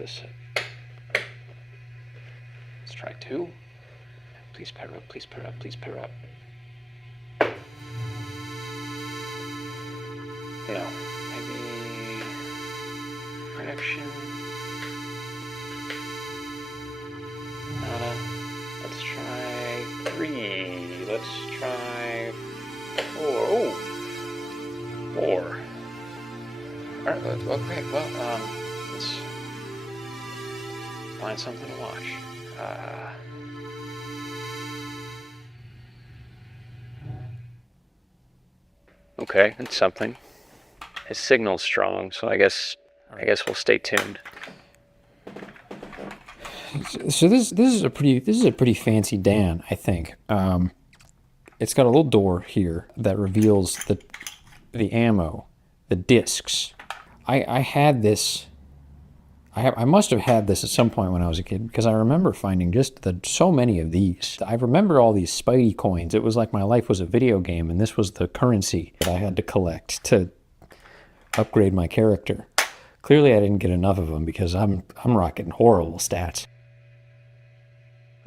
this. Let's try 2. Please pair up, please pair up, please pair up. You know, maybe fraction. Nada. Let's try 3. Let's try 4. Oh! 4. Alright, okay, well, let's find something to watch. Okay, it's something. His signal's strong, so I guess we'll stay tuned. So this is a pretty fancy Dan, I think. It's got a little door here that reveals the ammo, the discs. I had this. I must have had this at some point when I was a kid, because I remember finding just so many of these. I remember all these Spidey coins. It was like my life was a video game, and this was the currency that I had to collect to upgrade my character. Clearly, I didn't get enough of them because I'm rocking horrible stats.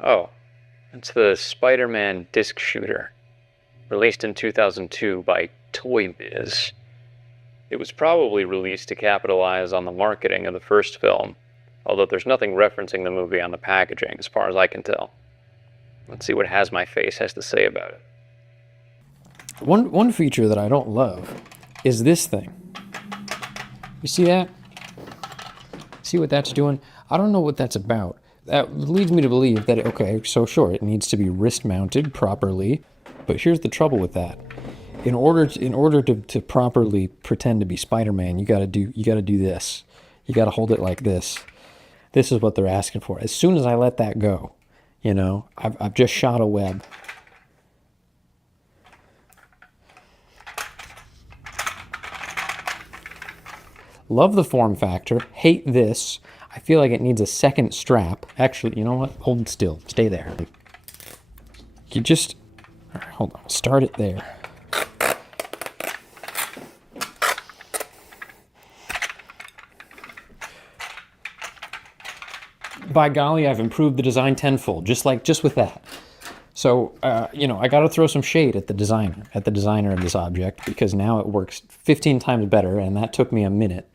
Oh, it's the Spider-Man disc shooter, released in 2002 by Toy Biz. It was probably released to capitalize on the marketing of the first film, although there's nothing referencing the movie on the packaging, as far as I can tell. Let's see what Has My Face has to say about it. One feature that I don't love is this thing. You see that? See what that's doing? I don't know what that's about. That leads me to believe that, okay, so sure, it needs to be wrist mounted properly, but here's the trouble with that. In order to properly pretend to be Spider-Man, you gotta do this. You gotta hold it like this. This is what they're asking for. As soon as I let that go, you know, I've just shot a web. Love the form factor. Hate this. I feel like it needs a second strap. Actually, you know what? Hold still. Stay there. You just... All right, hold on. Start it there. By golly, I've improved the design tenfold, just with that. So, you know, I got to throw some shade at the designer of this object, because now it works 15 times better, and that took me a minute.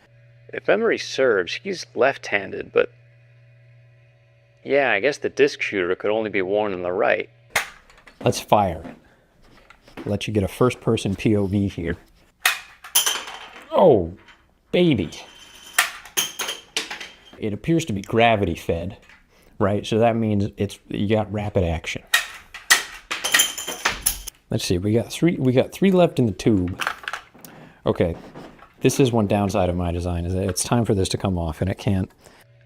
If memory serves, he's left-handed, but yeah, I guess the disc shooter could only be worn on the right. Let's fire it. Let you get a first-person POV here. Oh, baby. It appears to be gravity fed, right? So that means you got rapid action. Let's see, we got three left in the tube. Okay, this is one downside of my design, is that it's time for this to come off, and it can't.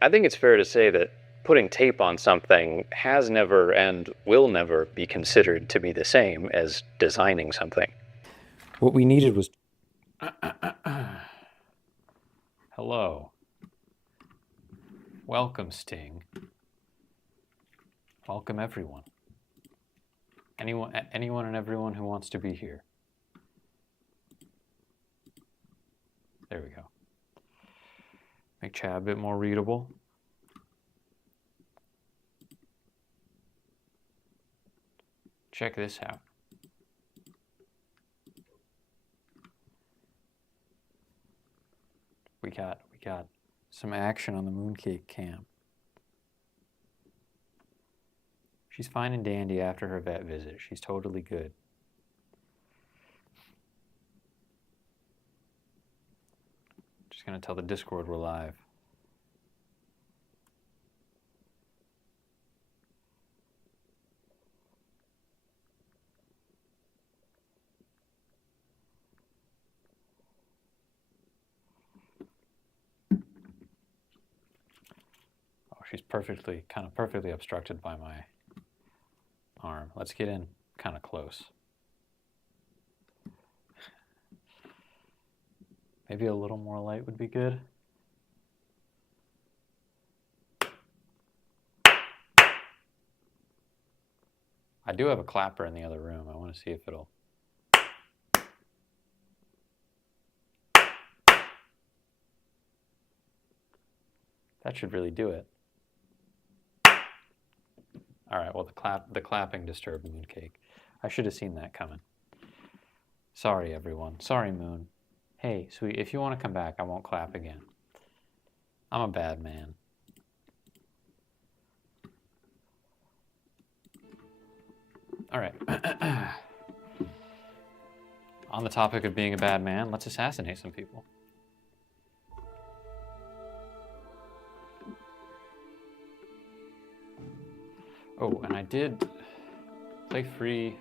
I think it's fair to say that putting tape on something has never and will never be considered to be the same as designing something. What we needed was... Hello. Welcome, Sting. Welcome, everyone. Anyone and everyone who wants to be here. There we go. Make chat a bit more readable. Check this out. We got some action on the Mooncake cam. She's fine and dandy after her vet visit. She's totally good. Just gonna tell the Discord we're live. Oh, she's kind of perfectly obstructed by my arm. Let's get in kind of close. Maybe a little more light would be good. I do have a clapper in the other room. I want to see if it'll... That should really do it. All right, well, the clapping disturbed Mooncake. I should have seen that coming. Sorry, everyone. Sorry, Moon. Hey, sweet, if you want to come back, I won't clap again. I'm a bad man. All right. On the topic of being a bad man, let's assassinate some people. Oh, and I did play free.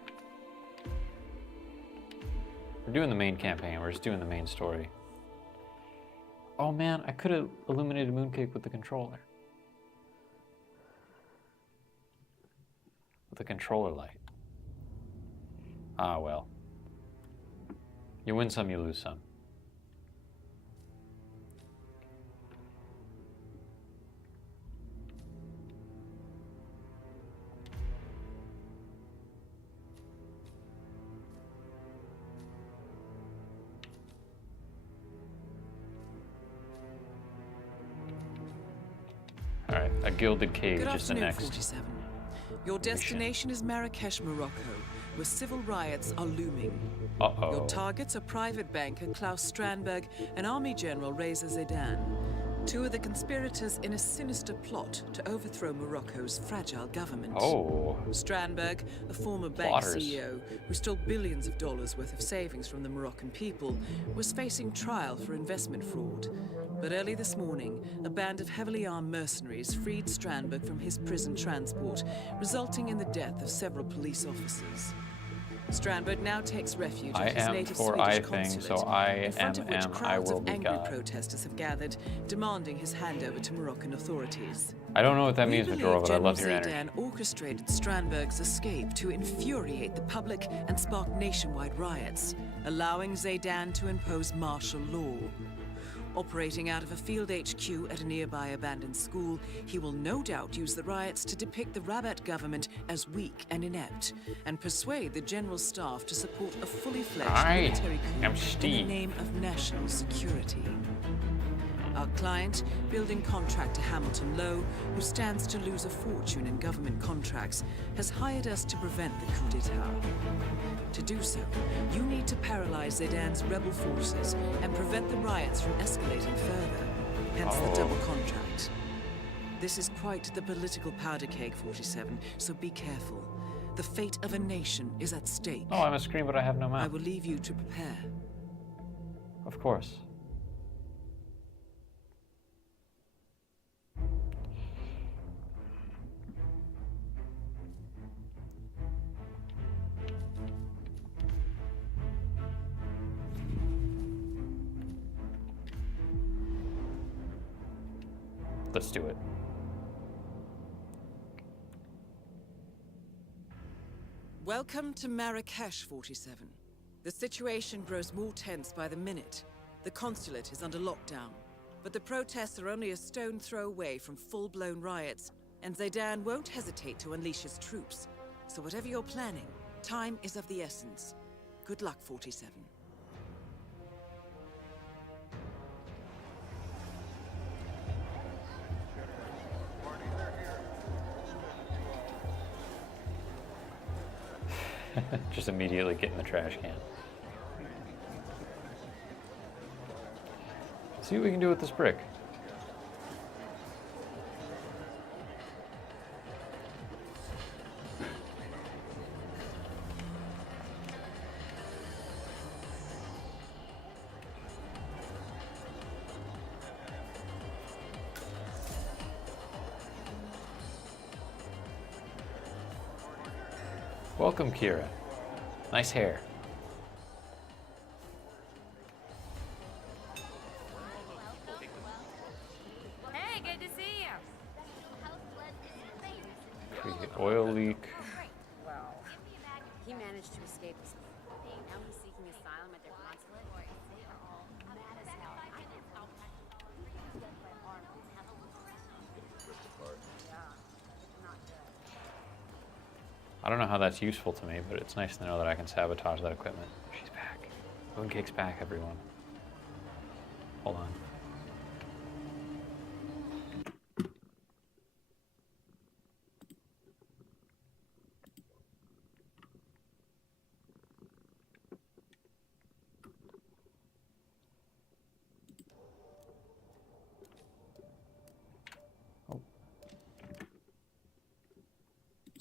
We're doing the main campaign. We're just doing the main story. Oh man, I could have illuminated Mooncake with the controller. With the controller light. Ah, well. You win some, you lose some. All right, a gilded cage is the next. 47. Your destination is Marrakesh, Morocco, where civil riots are looming. Uh-oh. Your targets are private banker Klaus Strandberg and Army General Reza Zaidan, two of the conspirators in a sinister plot to overthrow Morocco's fragile government. Oh. Strandberg, a former bank Plotters. CEO who stole billions of dollars worth of savings from the Moroccan people, was facing trial for investment fraud. But early this morning, a band of heavily armed mercenaries freed Strandberg from his prison transport, resulting in the death of several police officers. Strandberg now takes refuge I at his am native for Swedish I thing, consulate, so I in front am of which I crowds will of be angry God. protesters have gathered, demanding his handover to Moroccan authorities. I don't know what that We means, believe Majora, but I love General your energy. Zaidan orchestrated Strandberg's escape to infuriate the public and spark nationwide riots, allowing Zaidan to impose martial law. Operating out of a field HQ at a nearby abandoned school, he will no doubt use the riots to depict the Rabat government as weak and inept, and persuade the general staff to support a fully fledged I military coup am in Steve. the name of national security. Our client, building contractor Hamilton Lowe, who stands to lose a fortune in government contracts, has hired us to prevent the coup d'etat. To do so, you need to paralyze Zaidan's rebel forces and prevent the riots from escalating further, hence the double contract. This is quite the political powder keg, 47, so be careful. The fate of a nation is at stake. Oh, I'm a scream, but I have no I mouth. will leave you to prepare. Of course. Let's do it. Welcome to Marrakesh, 47. The situation grows more tense by the minute. The consulate is under lockdown, but the protests are only a stone throw away from full-blown riots, and Zaidan won't hesitate to unleash his troops. So whatever you're planning, time is of the essence. Good luck, 47. Just immediately get in the trash can. See what we can do with this brick. Welcome, Kira. Nice hair. Hey, good to see you. Create oil leak. Well, he managed to escape his now he's seeking asylum at their consulate. I don't know how that's useful to me, but it's nice to know that I can sabotage that equipment. She's back. Mooncake's back, everyone. Hold on.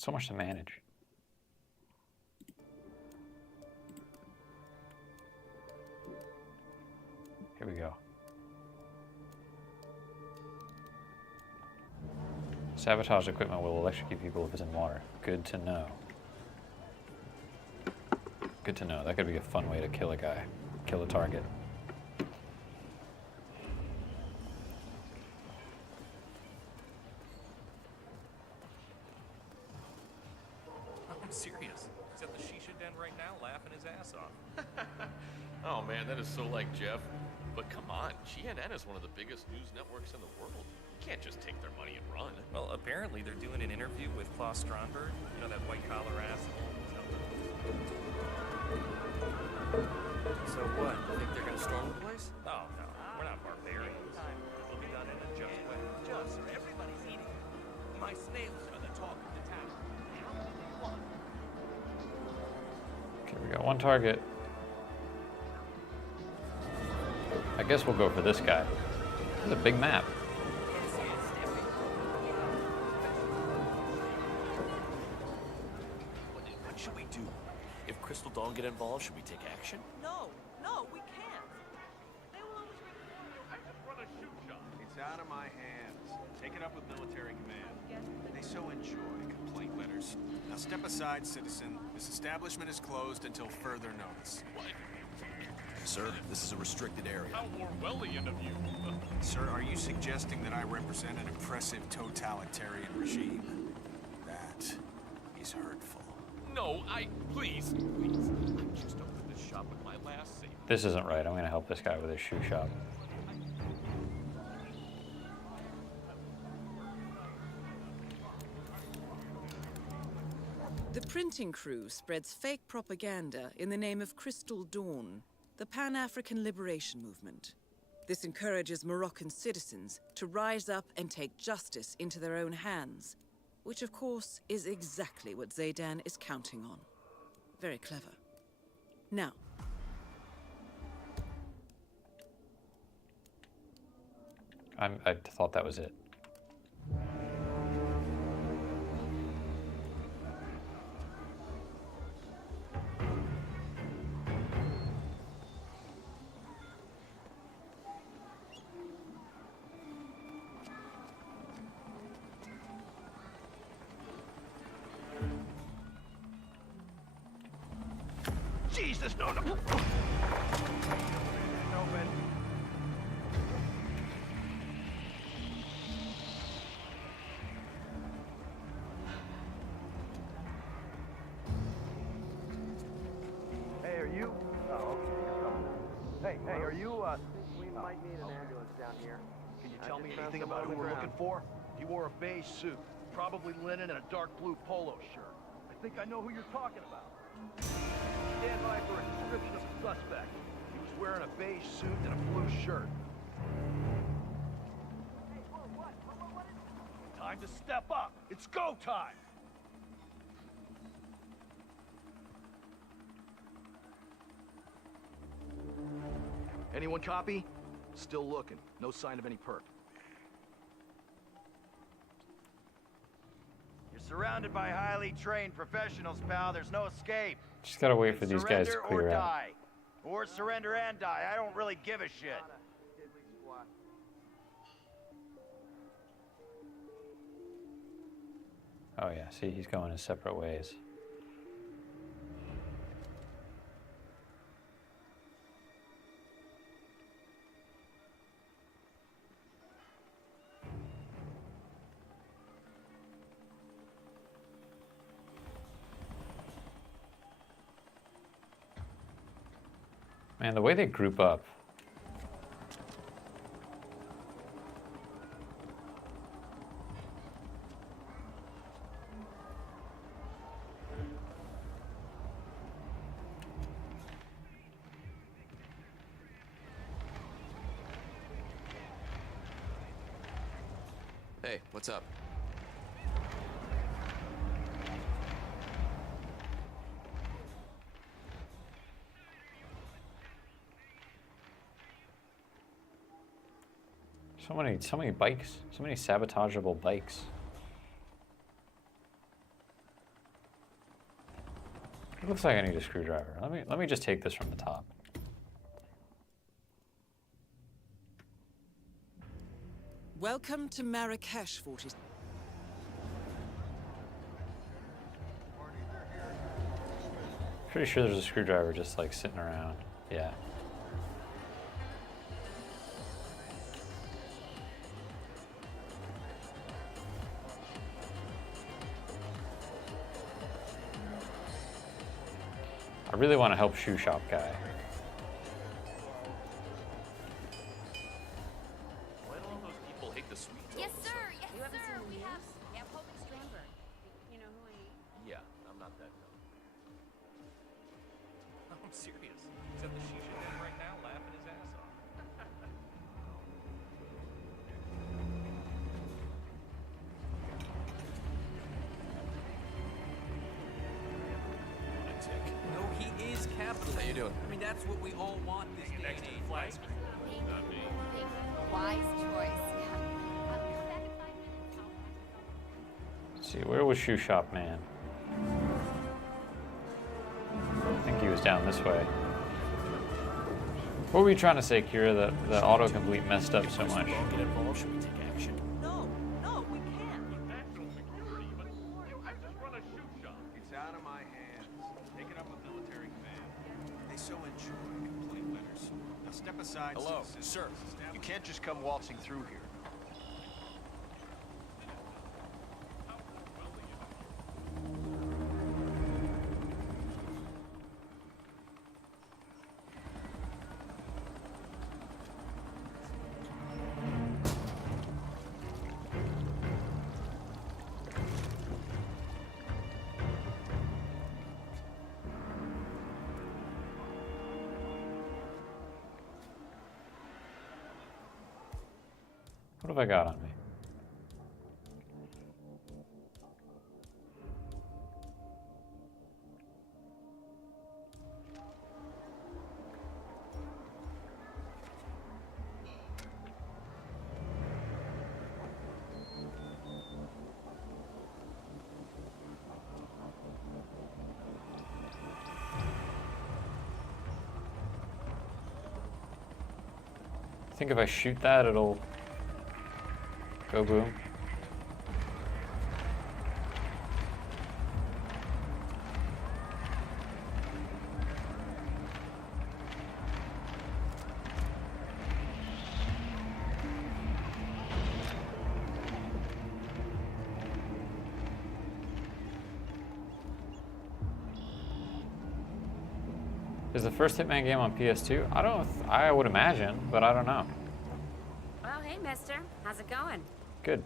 So much to manage. Here we go. Sabotage equipment will electrocute people if it's in water. Good to know. Good to know. That could be a fun way to kill a guy. Kill a target. I'm serious. He's at the shisha den right now laughing his ass off. Oh man, that is so like Jeff. But come on, GNN is one of the biggest news networks in the world. You can't just take their money and run. Well, apparently they're doing an interview with Klaus Stronberg. You know, that white-collar asshole. So what? You think they're gonna storm the place? Oh, no. We're not barbarians. It'll be done in a just way. Just, sir, everybody's eating. My snails are the talk of the town. How many do you want? Okay, we got one target. I guess we'll go for this guy. This is a big map. What should we do? If Crystal Dawn get involved, should we take action? No, we can't. They will always I just run a shoe shop. It's out of my hands. Take it up with military command. They so enjoy complaint letters. Now step aside, citizen. This establishment is closed until further notice. What? Sir, this is a restricted area. How Orwellian of you. Sir, are you suggesting that I represent an oppressive totalitarian regime? That is hurtful. No, please. I just opened this shop with my last savings. This isn't right. I'm going to help this guy with his shoe shop. The printing crew spreads fake propaganda in the name of Crystal Dawn, the Pan-African Liberation Movement. This encourages Moroccan citizens to rise up and take justice into their own hands, which of course is exactly what Zaydan is counting on. Very clever. Now, I thought that was it. Jesus, no. Open. Hey, are you? Oh, okay, you're coming now. Hey, are you, We might need an ambulance down here. Can you tell me anything about who we're looking for? He wore a beige suit, probably linen and a dark blue polo shirt. I think I know who you're talking about. Stand by for a description of the suspect. He was wearing a beige suit and a blue shirt. Hey, whoa, what is it? Time to step up. It's go time. Anyone copy? Still looking. No sign of any perp. You're surrounded by highly trained professionals, pal. There's no escape. Just gotta wait for these guys to Surrender clear or out. die. Or surrender and die. I don't really give a shit. Oh yeah, see, he's going his separate ways. Man, the way they group up. Hey, what's up? So many bikes, so many sabotageable bikes. It looks like I need a screwdriver. Let me just take this from the top. Welcome to Marrakesh, 40. Pretty sure there's a screwdriver just like sitting around. Yeah. I really want to help shoe shop guy. Why do all those people hate the sweets? Yes, all of a sir. sudden? Yes, You haven't sir. seen the We have news? Hogan Strandberg. You know who I am? Yeah, I'm not that dumb. I'm serious. He's at the shisha den right now, laughing his ass off. Lunatic. No, he is capitalist. How you doing? I mean, that's what we all want this day and age, right? Thank Not me. you. Wise choice. Yeah. Come back in 5 minutes. I'll pack Let's see, where was shoe shop man? I think he was down this way. What were you trying to say, Kira, that the autocomplete messed up so much? Get involved, should we take action? No, we can't. National security, but I just run a shoe shop. It's out of my hands. Take it up with military command. They so enjoy complaint letters. Now step aside. Hello, citizen. sir. You can't just come waltzing through here. What have I got on me? I think if I shoot that, it'll go boom. Is the first Hitman game on PS2? I would imagine, but I don't know. Well, hey, mister. How's it going? Good.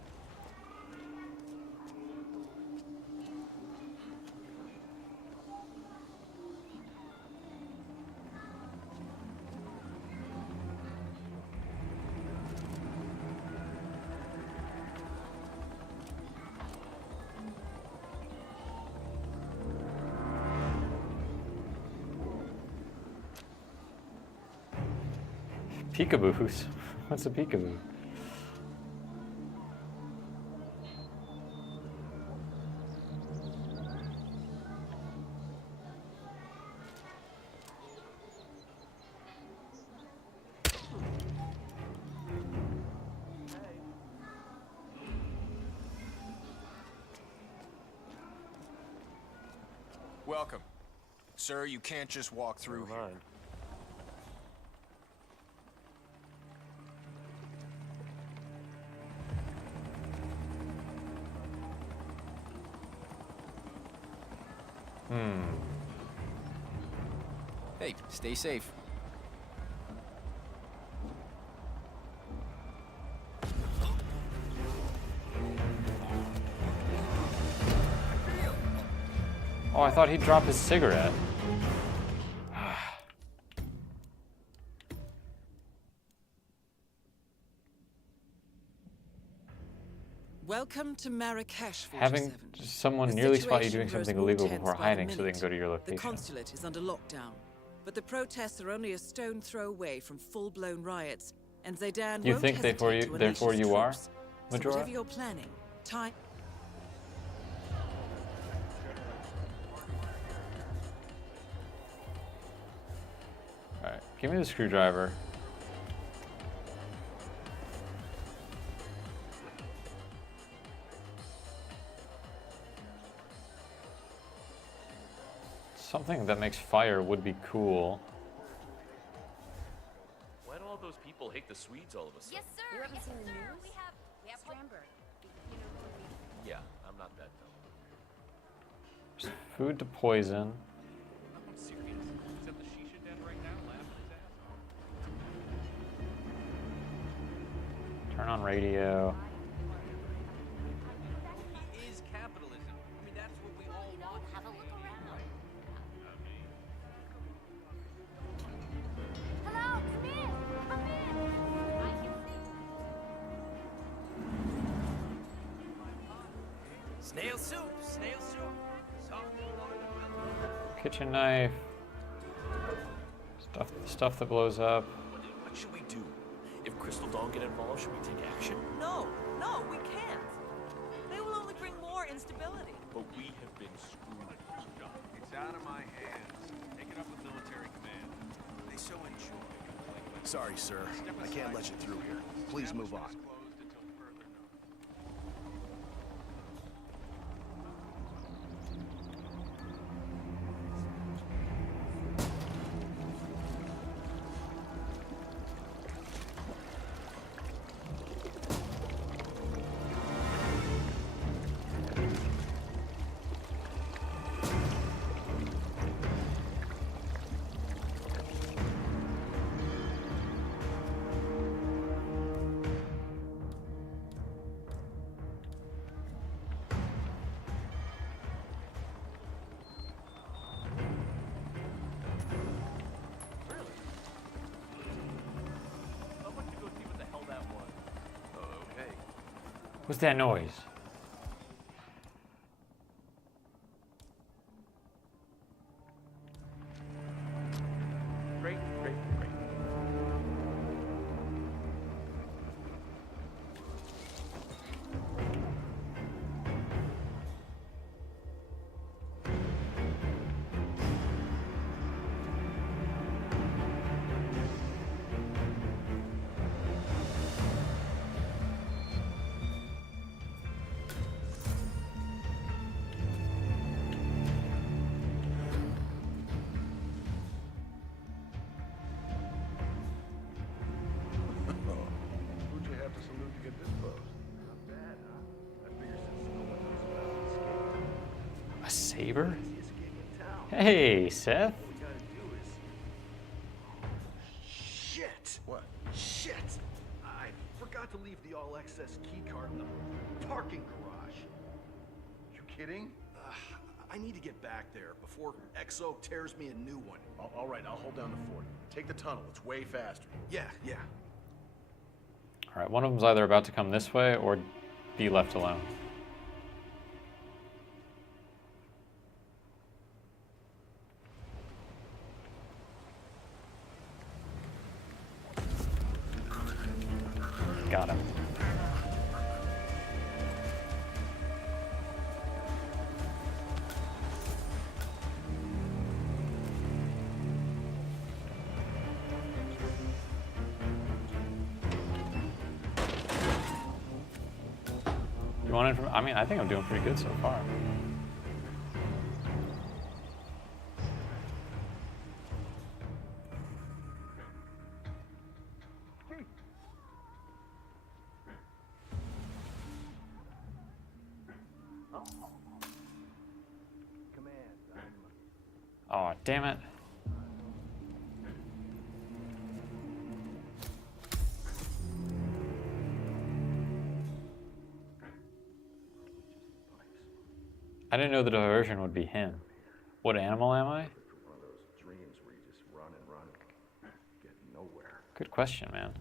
Peekaboos? What's a peekaboo? Welcome. Sir, you can't just walk through here. Hey, stay safe. Oh, I thought he'd drop his cigarette. Welcome to Marrakesh, 47. Having someone The nearly spot you situation doing grows something more illegal tense before by the hiding so they minute. can go to your The location. consulate is under lockdown, but the protests are only a stone throw away from full-blown riots, and Zaydan You won't think hesitate therefore to unleash therefore his you are, troops. So Majora? whatever you're planning, time. Give me the screwdriver. Something that makes fire would be cool. Why do all those people hate the Swedes all of a sudden? Yes, sir. You haven't yes, seen the sir. news? We have Strandberg. You know who we... Yeah, I'm not that dumb. There's food to poison. I'm serious. He's at the shisha den right now, laughing his ass off. Turn on radio. He is capitalism. I mean, that's what we all want. Have a look around. Hello, come in. Come in. I can see. Snail soup, snail soup. Soft and water. Kitchen knife. Stuff that blows up. What should we do? If Crystal Dawn get involved, should we take action? No, no, we can't. They will only bring more instability. But we have been screwed. It's out of my hands. Take it up with military command. They so enjoy. Sorry, sir. I can't let you through here. Please move on. Establishment is closed until further notice. I'd like to go see what the hell that was. Okay. What's that noise? Great, great, great. Who'd you have to salute to get this close? Not bad, huh? I figure since no one knows about A saber? the escape in town, Hey, Seth. all we gotta do is... Shit! What? Shit! I forgot to leave the all-access key card in the parking garage. You kidding? I need to get back there before XO tears me a new one. All right, I'll hold down the fort. Take the tunnel, it's way faster. Yeah. All right, one of them's either about to come this way or be left alone. Got him. You want information? I mean, I think I'm doing pretty good so far. Oh, damn it. I didn't know the diversion would be him. What animal am I? One of those dreams where you just run and run, get nowhere. Good question, man.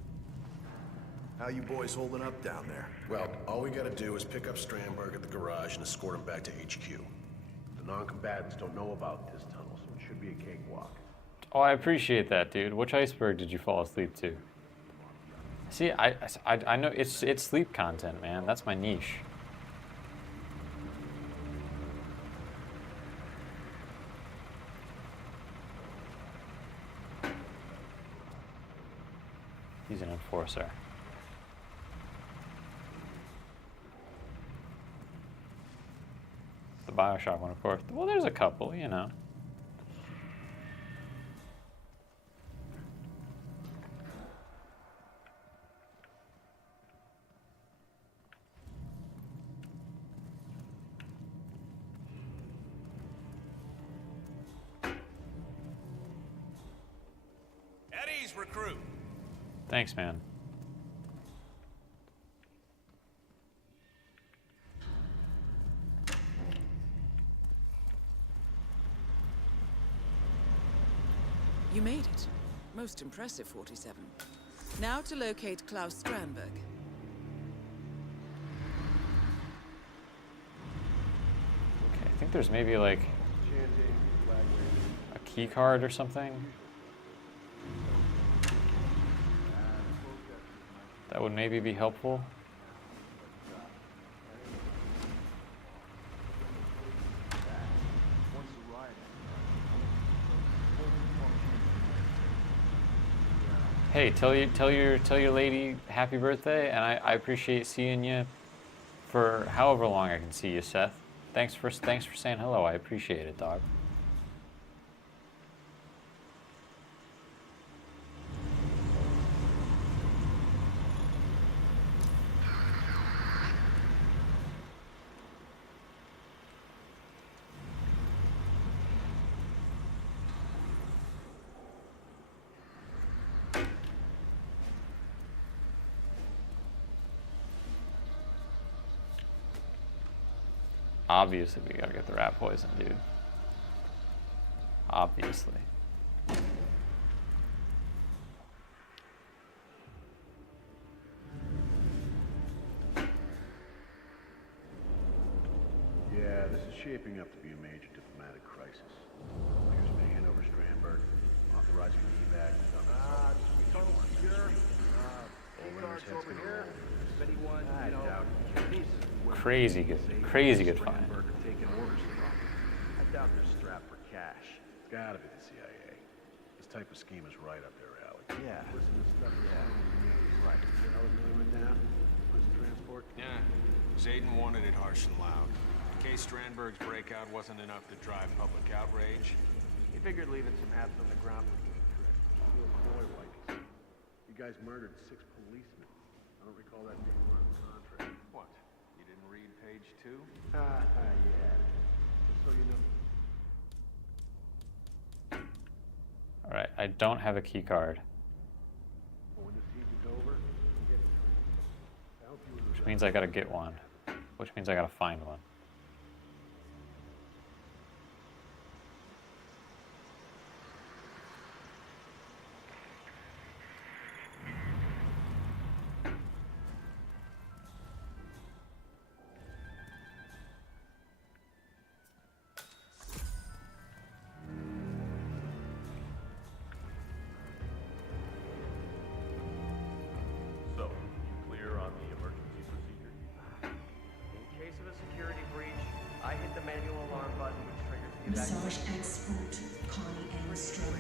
How you boys holding up down there? Well, all we gotta do is pick up Strandberg at the garage and escort him back to HQ. The non-combatants don't know about this tunnel, so it should be a cakewalk. Oh, I appreciate that, dude. Which iceberg did you fall asleep to? See, I know it's sleep content, man. That's my niche. before, sir. The Bioshock one, of course. Well, there's a couple, you know. Eddie's recruit. Thanks, man. You made it. Most impressive, 47. Now to locate Klaus Strandberg. Okay, I think there's maybe like a key card or something. That would maybe be helpful. Hey, tell your lady happy birthday, and I appreciate seeing you for however long I can see you, Seth. Thanks for saying hello. I appreciate it, dog. Obviously, we gotta get the rat poison, dude. Obviously. Yeah, this is shaping up to be a major diplomatic crisis. Here's me hand over Strandberg, authorizing the evac. Tunnel secure. Key cards over here. If anyone, I doubt it. Crazy good find. Taking orders from them. I doubt they're strapped for cash. It's gotta be the CIA. This type of scheme is right up their alley. Yeah. Listen to stuff. Yeah. Right. You know what really went down? Was transport? Yeah. Zayden wanted it harsh and loud. In case Strandberg's breakout wasn't enough to drive public outrage, he figured leaving some hats on the ground would be a trick. Real boy like. You guys murdered 6 policemen. I don't recall that being on the contract. what? You didn't read page 2? Yeah. Just so you know. All right, I don't have a key card, When the season's over, get it. I hope you which means I gotta get one, which means I gotta find one. So, you clear on the emergency procedure? In case of a security breach, I hit the manual alarm button, which triggers the Massage evacuation. expert Connie Engstrom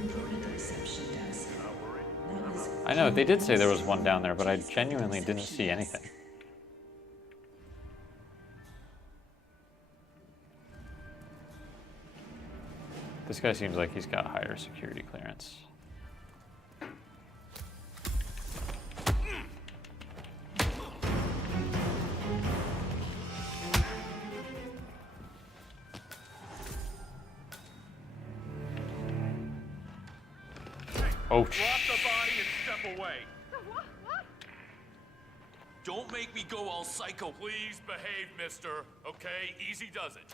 reported the reception desk. Not worried. That was I know they did say there was one down there, but I genuinely didn't see anything. This guy seems like he's got higher security clearance. Oh, Drop the body and step away. Don't make me go all psycho. Please behave, mister. Okay? Easy does it.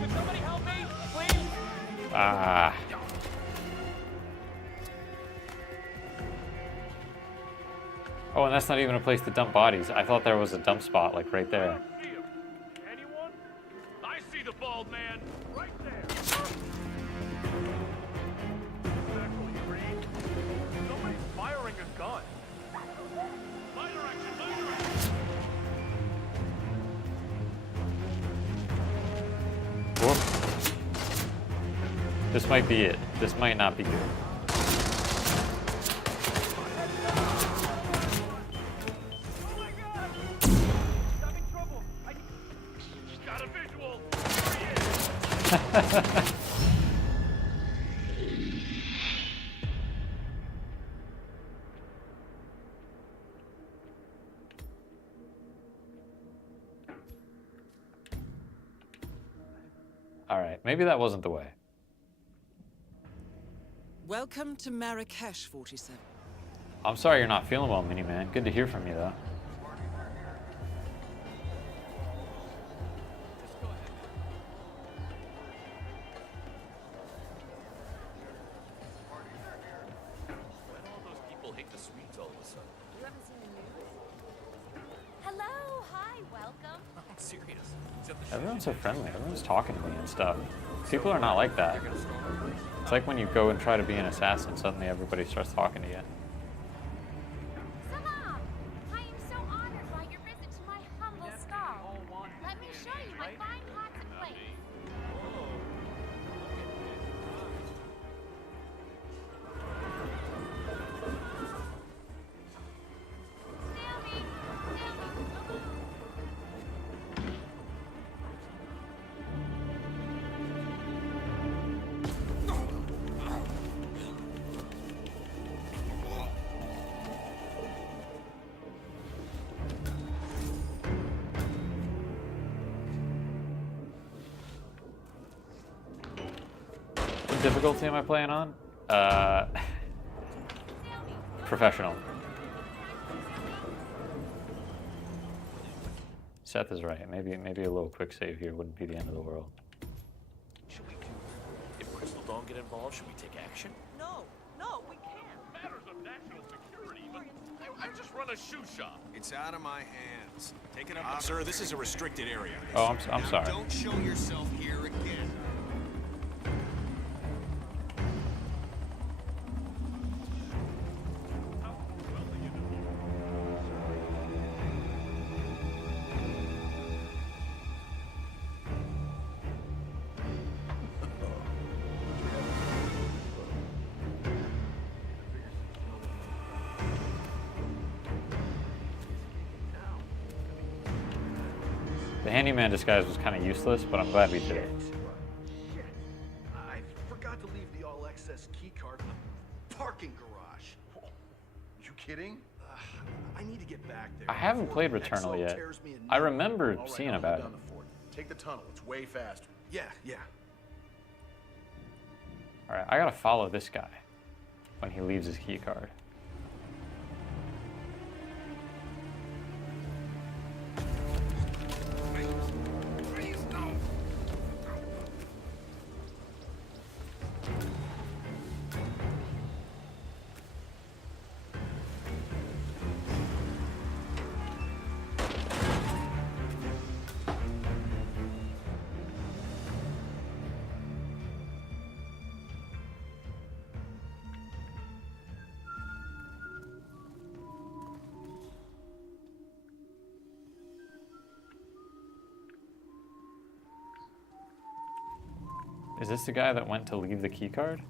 Could somebody help me, please? Ah. Oh, and that's not even a place to dump bodies. I thought there was a dump spot, like right there. See him. Anyone? I see the bald man. Right there. Exactly, Reed. Somebody's firing a gun. Lighter action, lighter action. Whoop. This might be it. This might not be good. All right, maybe that wasn't the way. Welcome to Marrakesh, 47. I'm sorry you're not feeling well, Mini-Man. Good to hear from you, though. Why do all those people hate the Swedes all of a sudden? You haven't seen the news? Hello, hi, welcome. I'm serious. Is that the Everyone's so friendly. Everyone's talking to me and stuff. People are not like that. It's like when you go and try to be an assassin, suddenly everybody starts talking to you. Salam! I am so honored by your visit to my humble stall. Let me show you my fine pots and plates. Sammy! Sammy! What difficulty am I playing on? Professional. Seth is right. Maybe a little quick save here wouldn't be the end of the world. Should we do? If Crystal Dawn get involved, should we take action? No, no, we can't. Matters of national security, but I just run a shoe shop. It's out of my hands. Take it up. Sir, this is a restricted area. Oh, I'm sorry. Don't show yourself here again. The handyman disguise was kind of useless, but I'm glad we did it. Shit. I forgot to leave the all-access keycard in the parking garage. You kidding? I need to get back there. I haven't before played the Returnal XO yet. tears me a I new- remember All right, seeing I'll about hold it. down the fort. Take the tunnel. It's way faster. Yeah, yeah. All right, I gotta follow this guy when he leaves his key card. Is this the guy that went to leave the key card?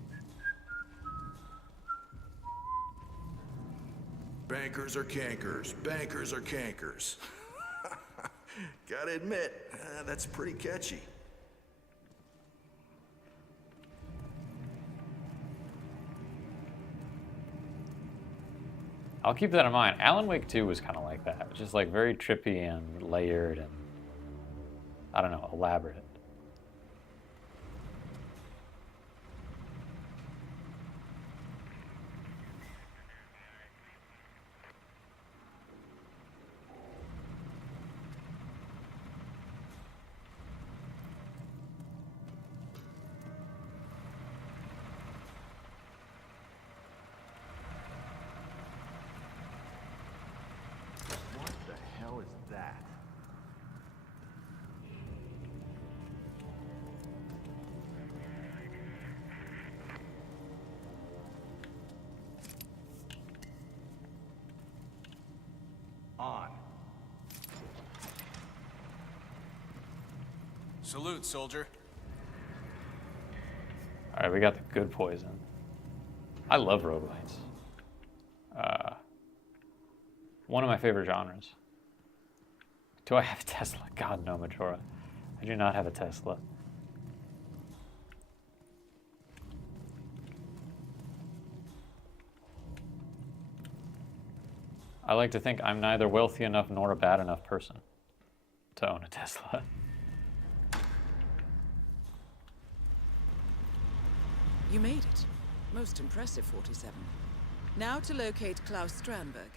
Bankers are cankers. Bankers are cankers. Gotta admit, that's pretty catchy. I'll keep that in mind. Alan Wake 2 was kind of like that. It was just like very trippy and layered and, I don't know, elaborate. What the hell is that? On. Salute, soldier. All right, we got the good poison. I love roguelites. One of my favorite genres. Do I have a Tesla? God, no, Majora. I do not have a Tesla. I like to think I'm neither wealthy enough nor a bad enough person to own a Tesla. You made it. Most impressive, 47. Now to locate Klaus Strandberg.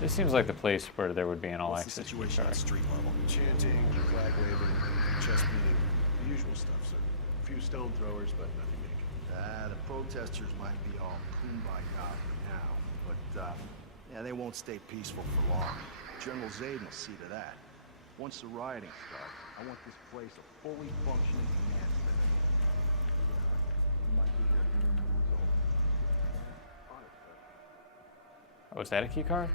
This seems like the place where there would be an What's the all-access situation car. at street level? Chanting, flag waving, chest beating, the usual stuff, sir. A few stone throwers, but nothing major. The protesters might be all kumbaya for now, but yeah, they won't stay peaceful for long. General Zayden will see to that. Once the rioting starts, I want this place a fully functioning command center. You might be here when the war's over. Honest, Oh, is that a key card?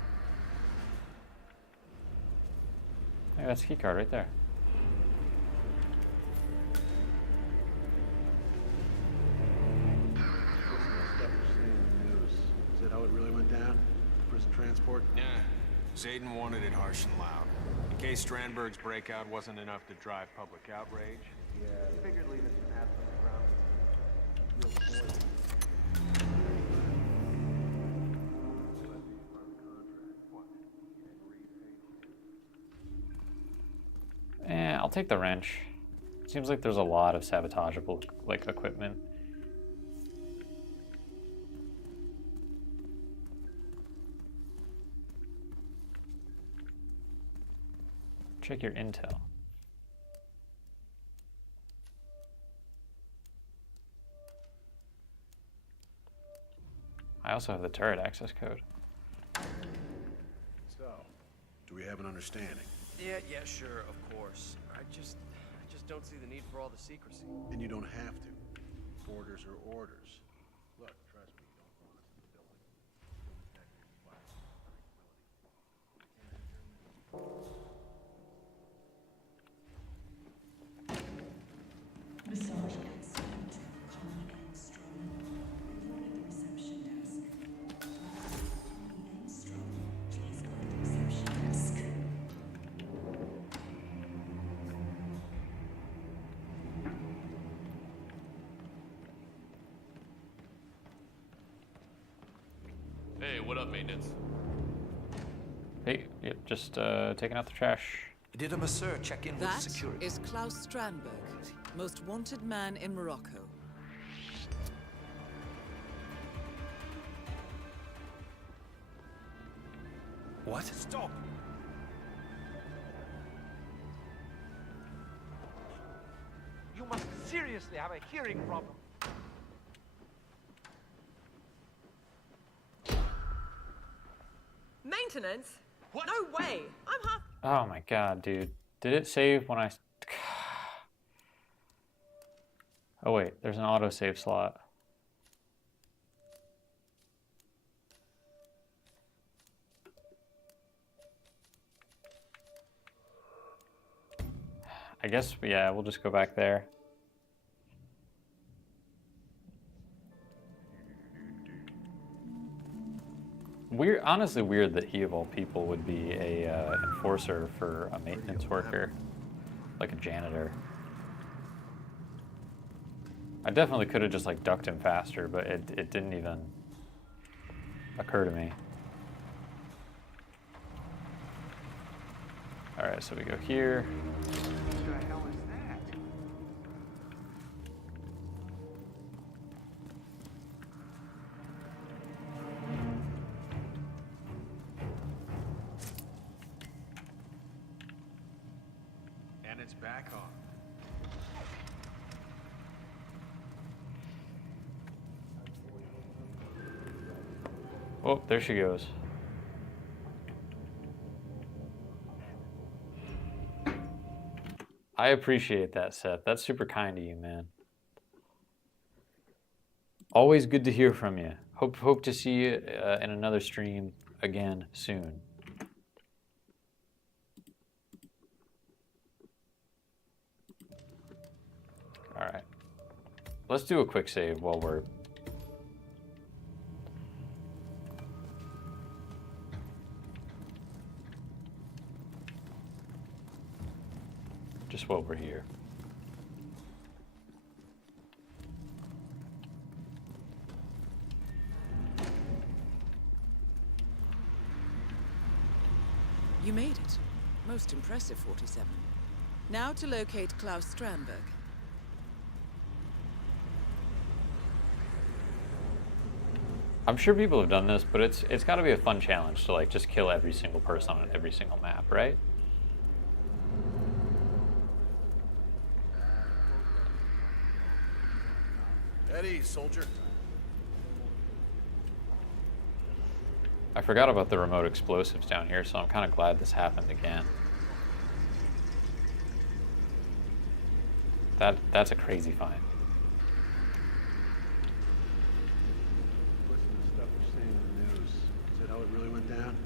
Hey, that's a key card right there. Is that how it really went down? Prison transport? Yeah. Zayden wanted it harsh and loud. In case Strandberg's breakout wasn't enough to drive public outrage. Yeah, I figured leaving some absence around. I'll take the wrench. Seems like there's a lot of sabotageable, like, equipment. Check your intel. I also have the turret access code. So, do we have an understanding? Yeah, sure, of course. I just don't see the need for all the secrecy. And you don't have to. Orders are orders. Look, trust me, you don't want us in the building. Massage consent. Connie Engstrom. Reported the reception desk. Connie Engstrom. Please go to the reception desk. Hey, what up, maintenance? Hey, yep, just taking out the trash. Did a masseur check in with That security? is Klaus Strandberg, most wanted man in Morocco. What? Stop! You must seriously have a hearing problem. Maintenance? What? No way! I'm half. Oh my god, dude. Did it save when I... Oh wait, there's an autosave slot. I guess, yeah, we'll just go back there. Weird, honestly weird that he of all people would be a enforcer for a maintenance worker, like a janitor. I definitely could have just like ducked him faster, but it didn't even occur to me. All right, so we go here. What the hell is that? And it's back on. Oh, there she goes. I appreciate that, Seth. That's super kind of you, man. Always good to hear from you. Hope to see you in another stream again soon. All right. Let's do a quick save while we're... just while we're here. You made it. Most impressive, 47. Now to locate Klaus Strandberg. I'm sure people have done this, but it's got to be a fun challenge to like just kill every single person on every single map, right? Eddie, soldier. I forgot about the remote explosives down here, so I'm kind of glad this happened again. That's a crazy find. Listen to stuff they're saying on the news. Is that how it really went down?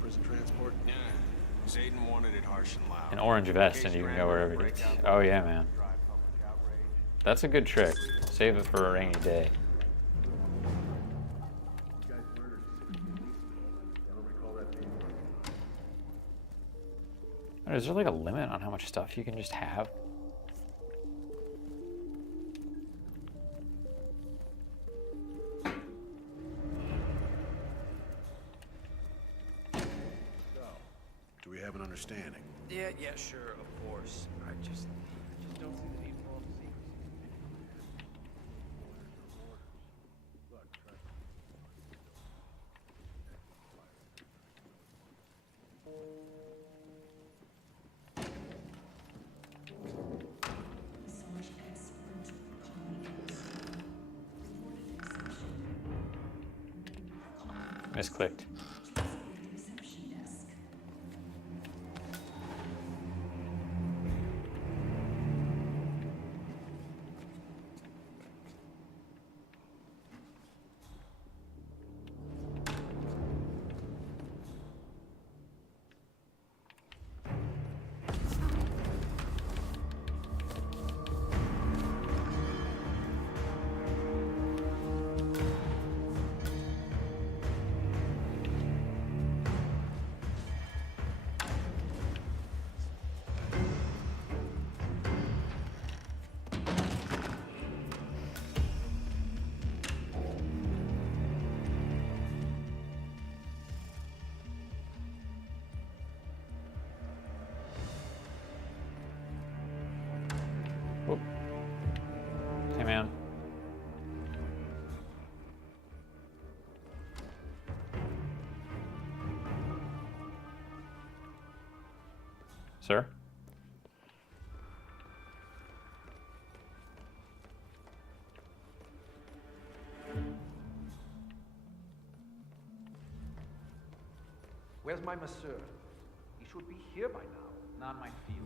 Prison transport? Yeah. Zayden wanted it harsh and loud. An orange vest and you can go wherever you... Oh yeah, man. That's a good trick. Save it for a rainy day. Is there like a limit on how much stuff you can just have? Do we have an understanding? Yeah, sure, of course. I just don't see the need for all the secrecy. Massage expert Connie Engstrom. Reported Misclicked. reception desk. Whoop. Hey man. Sir? Where's my masseur? He should be here by now. Not my field.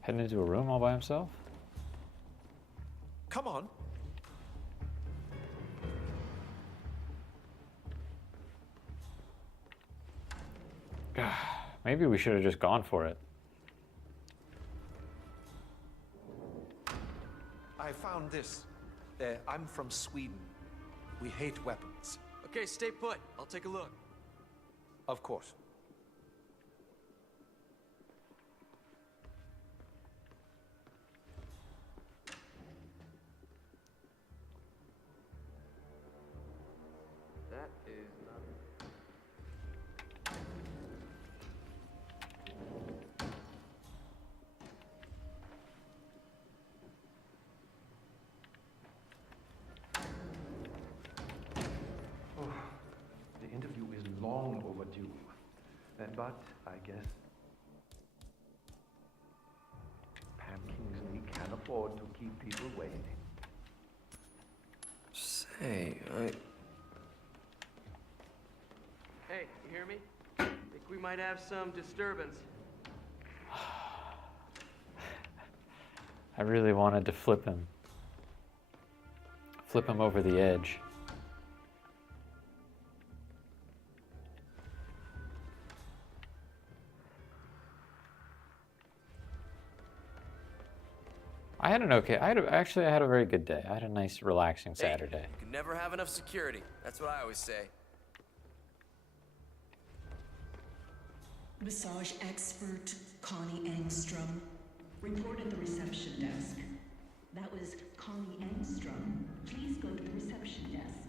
Heading into a room all by himself? Come on. Maybe we should have just gone for it. I found this. I'm from Sweden. We hate weapons. Okay, stay put. I'll take a look. Of course. That is not... Oh, the interview is long overdue. But I guess Pam Kingsley can afford to keep people waiting. Say, Hey, you hear me? Think we might have some disturbance. I really wanted to flip him. Flip him over the edge. I had an okay, I had a very good day. I had a nice, relaxing Saturday. You can never have enough security. That's what I always say. Massage expert Connie Engstrom. Report at the reception desk. That was Connie Engstrom. Please go to the reception desk.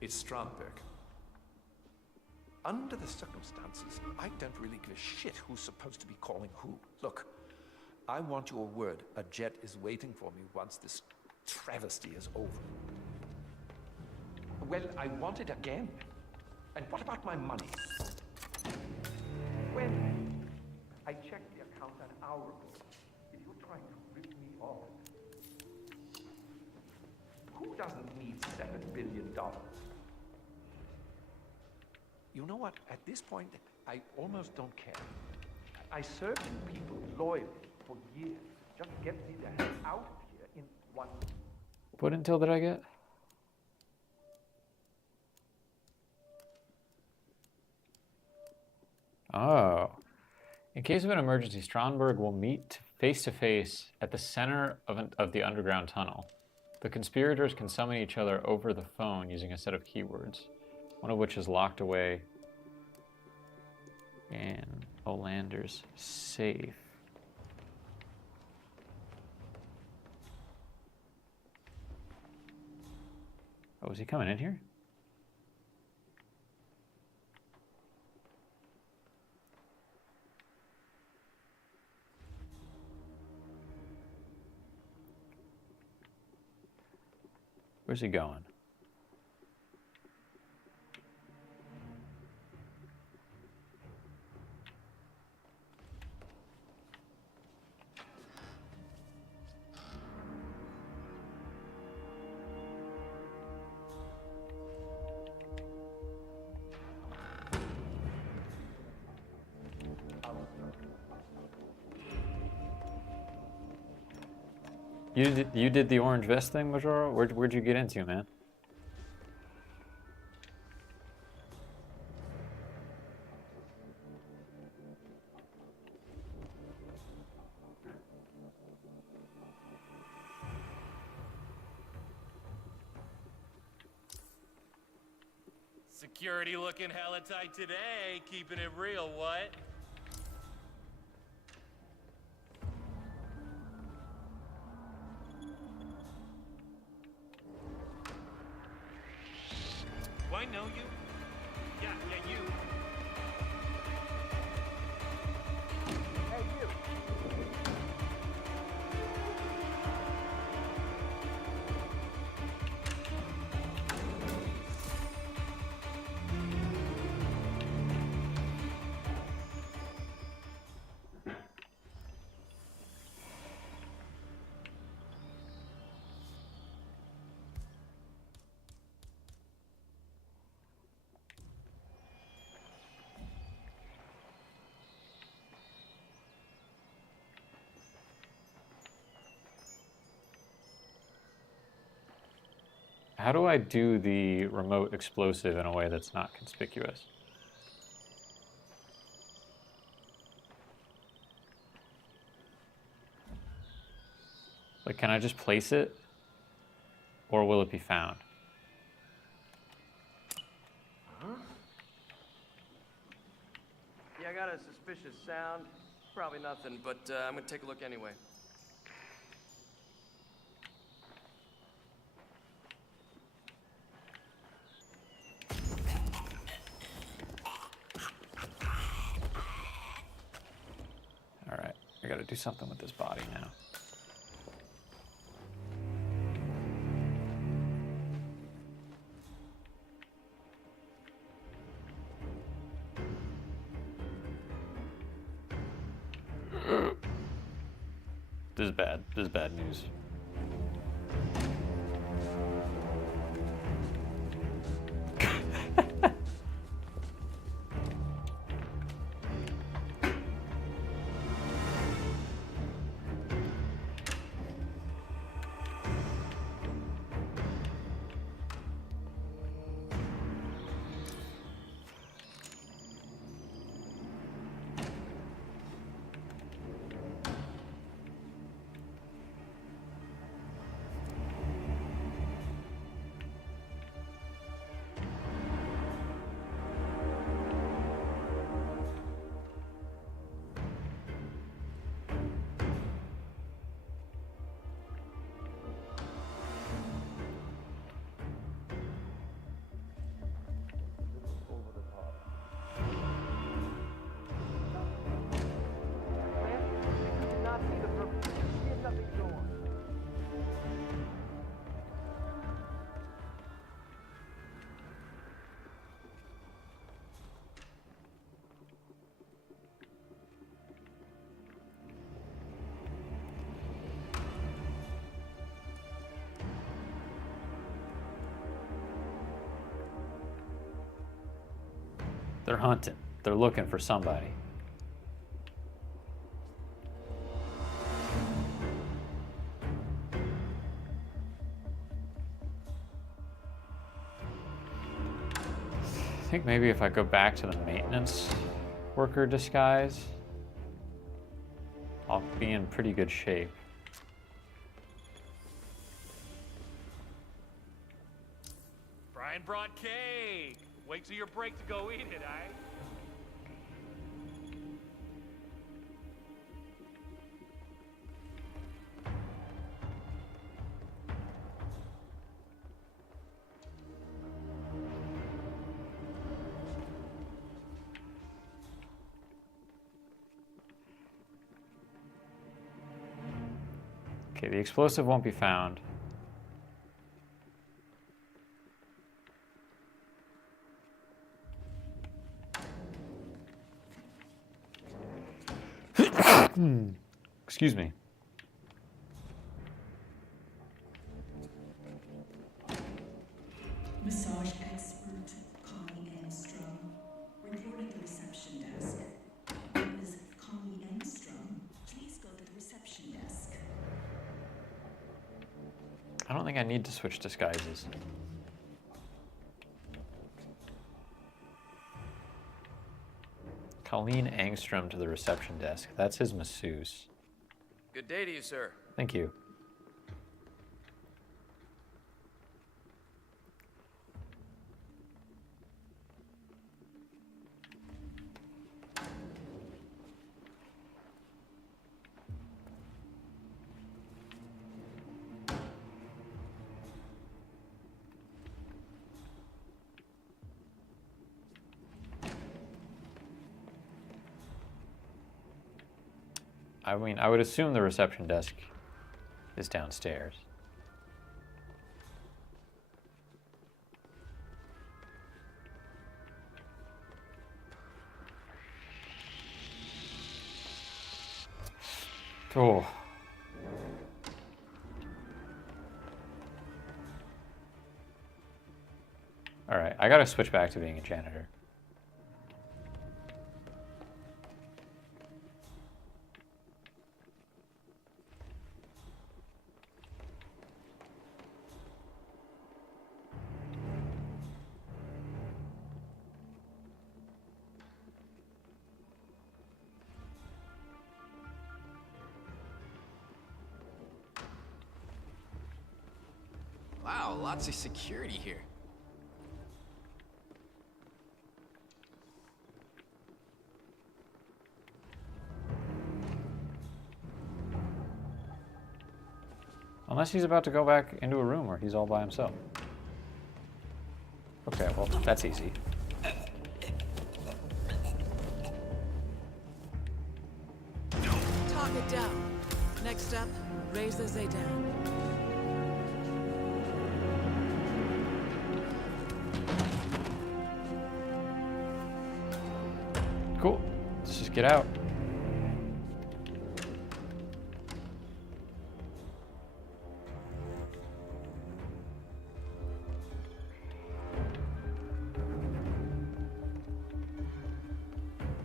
It's Strandberg. Under the circumstances, I don't really give a shit who's supposed to be calling who. Look, I want your word. A jet is waiting for me once this travesty is over. Well, I want it again. And what about my money? Well, I checked the account an hour ago. If you're trying to rip me off, who doesn't need $7 billion? You know what? At this point, I almost don't care. I served you people loyally for years. Just get me the hell out of here in one. What intel did I get? Oh. In case of an emergency, Strandberg will meet face to face at the center of the underground tunnel. The conspirators can summon each other over the phone using a set of keywords, one of which is locked away in Olander's safe. Oh, is he coming in here? Where's he going? You did the orange vest thing, Majoro? Where'd you get into, man? Security looking hella tight today, keeping it real, what? Do I know you? Yeah, you. Hey, you. How do I do the remote explosive in a way that's not conspicuous? Like, can I just place it? Or will it be found? Huh? Yeah, I got a suspicious sound. Probably nothing, but I'm gonna take a look anyway. Alright, I gotta do something with this body now. This is bad. This is bad news. They're hunting. They're looking for somebody. I think maybe if I go back to the maintenance worker disguise, I'll be in pretty good shape. Brian brought cake. Wait till your break to go eat it, eh? Okay, the explosive won't be found. Excuse me. Massage expert Connie Engstrom reported the reception desk. Ms. Connie Engstrom, please go to the reception desk. I don't think I need to switch disguises. Colleen Angstrom to the reception desk. That's his masseuse. Good day to you, sir. Thank you. I mean, I would assume the reception desk is downstairs. Oh. All right, I gotta switch back to being a janitor. Wow, lots of security here. Unless he's about to go back into a room where he's all by himself. Okay, well, that's easy. Target down. Next up, raise the Zaydan. Cool. Let's just get out.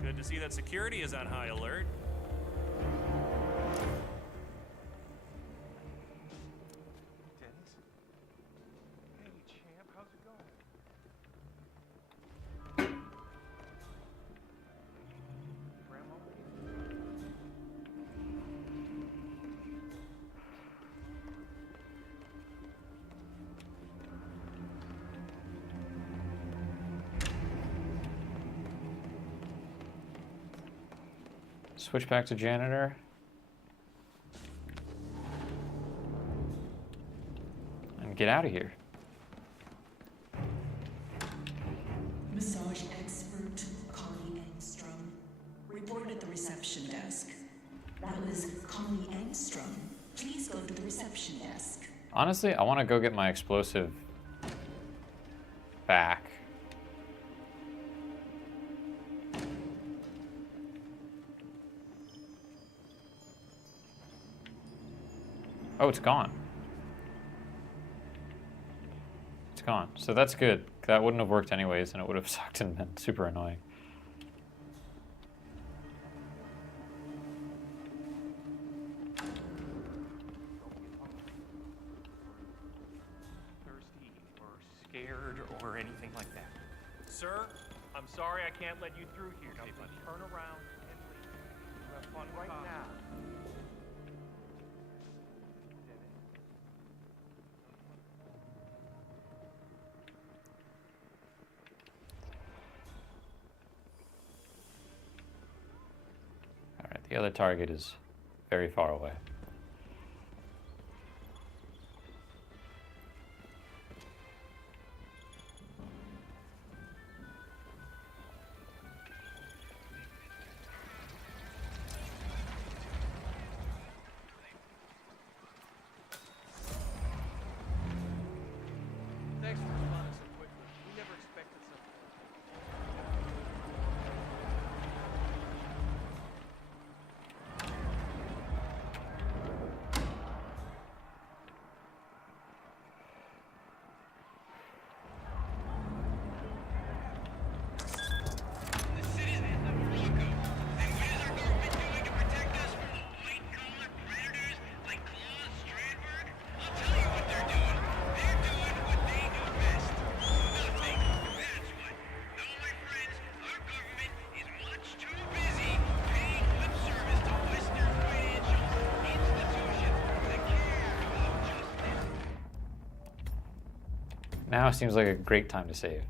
Good to see that security is on high alert. Dennis? Hey, champ, how's it going? Grandma? Switch back to janitor. And get out of here. Massage expert Connie Engstrom reported at the reception desk. That was Connie Engstrom. Please go to the reception desk. Honestly, I want to go get my explosive back. Oh, it's gone. It's gone. So that's good. That wouldn't have worked anyways, and it would have sucked and been super annoying. anything like that. Sir, I'm sorry I can't let you through here. Now, please turn around and leave. You have fun right now. All right, the other target is very far away. Thanks for responding so quickly. We never expected something. Now seems like a great time to save.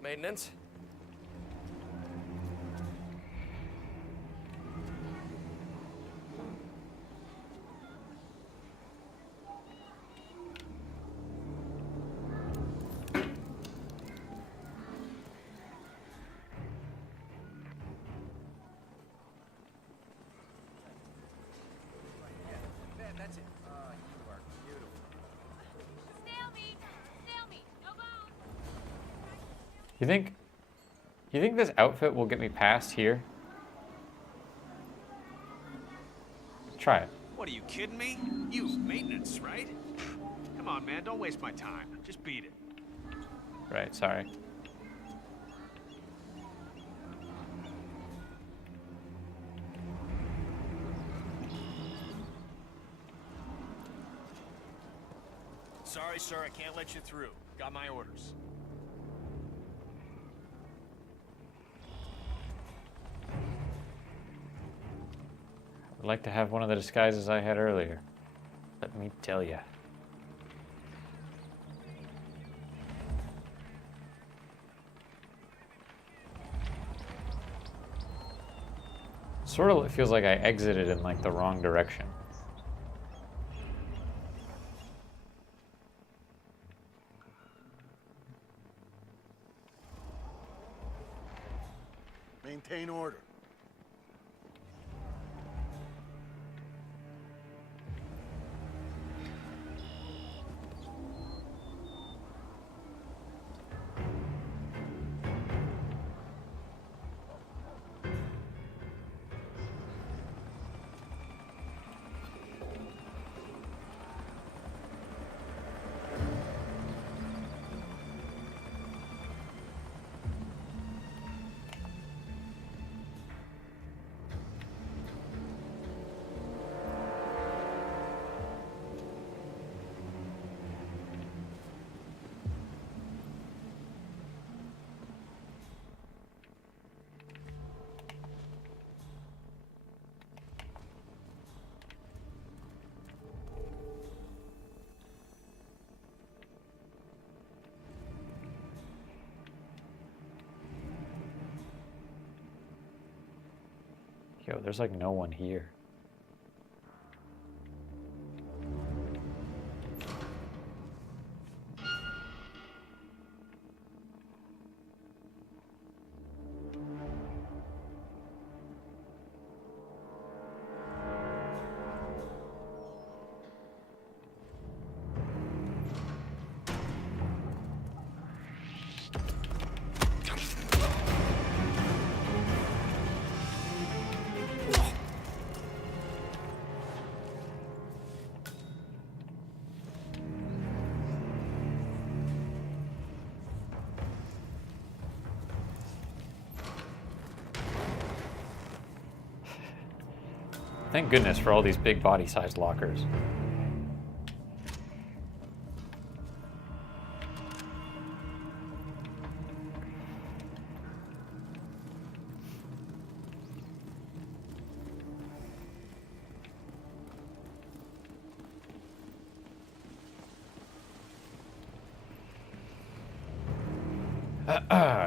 Maintenance? That's it. You are beautiful. Stalemate, no bones. You think this outfit will get me past here? Try it. What, are you kidding me? You, maintenance, right? Come on, man, don't waste my time. Just beat it. Right, sorry. Sorry, sir, I can't let you through. Got my orders. I'd like to have one of the disguises I had earlier. Let me tell ya. Sort of feels like I exited in like the wrong direction. Maintain order. Yo, there's like no one here. Thank goodness for all these big body-sized lockers.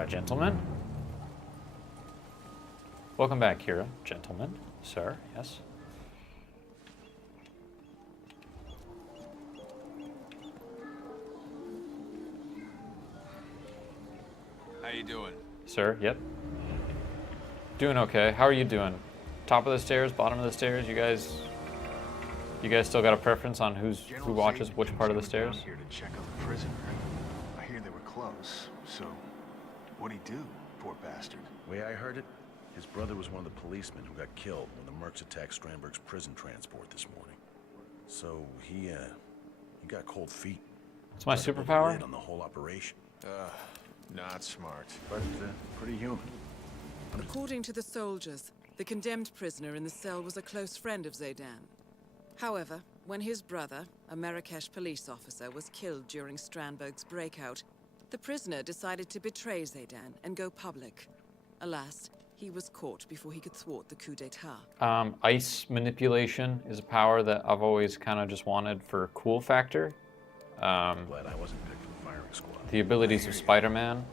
Gentlemen. Welcome back, Kira. Gentlemen. Sir, yes. How you doing? Sir, yep. Doing okay. How are you doing? Top of the stairs, bottom of the stairs? You guys still got a preference on who watches which part of the stairs? Here to check on the prisoner. I hear they were close. So, what'd he do, poor bastard? Way I heard it, his brother was one of the policemen who got killed when the mercs attacked Strandberg's prison transport this morning. So he got cold feet. It's my superpower? Lid on the whole operation. Not smart. But pretty human. According to the soldiers, the condemned prisoner in the cell was a close friend of Zaydan. However, when his brother, a Marrakesh police officer, was killed during Strandberg's breakout, the prisoner decided to betray Zaydan and go public. Alas, he was caught before he could thwart the coup d'etat. Ice manipulation is a power that I've always kind of just wanted for cool factor. Glad I wasn't picked for the firing squad. The abilities of Spider-Man.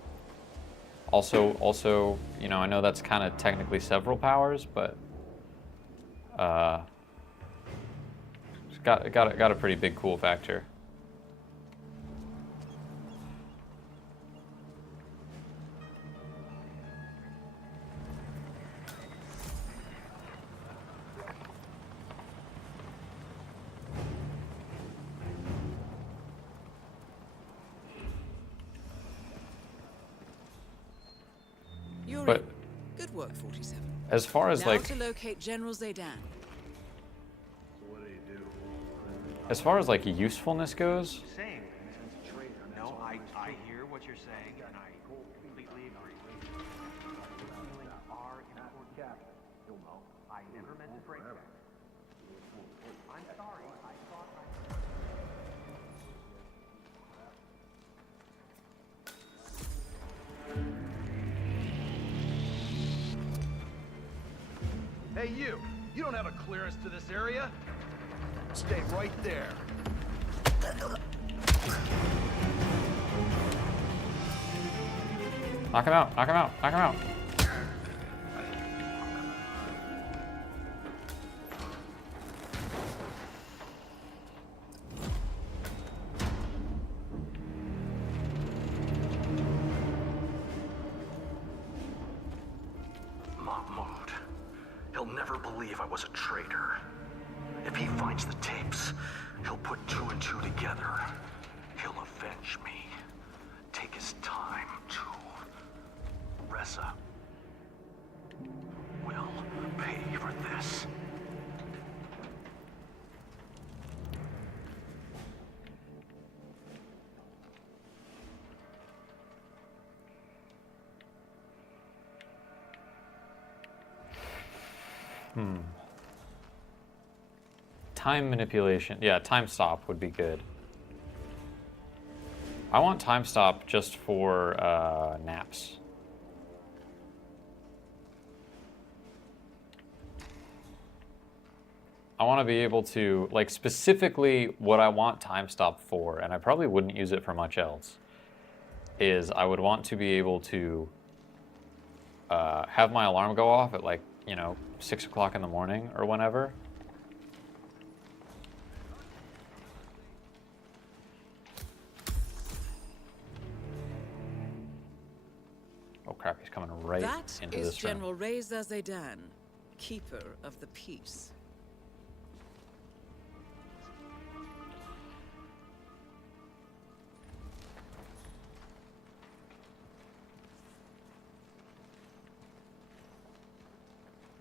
Also, you know, I know that's kind of technically several powers, but it's got a pretty big cool factor. But good work, 47. As far as now like, to locate General Zaydan. as far as like usefulness goes, Saying no, I hear what you're saying, and I completely agree. Are important captain. You'll know. I never meant to break that. I'm sorry. I thought Hey, you! You don't have a clearance to this area? Stay right there. knock him out, knock him out, knock him out. Mahmoud. He'll never believe I was a traitor. If he finds the tapes, he'll put two and two together. He'll avenge me. Take his time, too. Reza will pay for this. Time manipulation. Yeah, time stop would be good. I want time stop just for naps. I want to be able to, like, specifically what I want time stop for, and I probably wouldn't use it for much else, is I would want to be able to have my alarm go off at, like, you know, 6 o'clock in the morning or whenever. Oh crap, he's coming right That into is this room. General Reza Zaydan, Keeper of the Peace.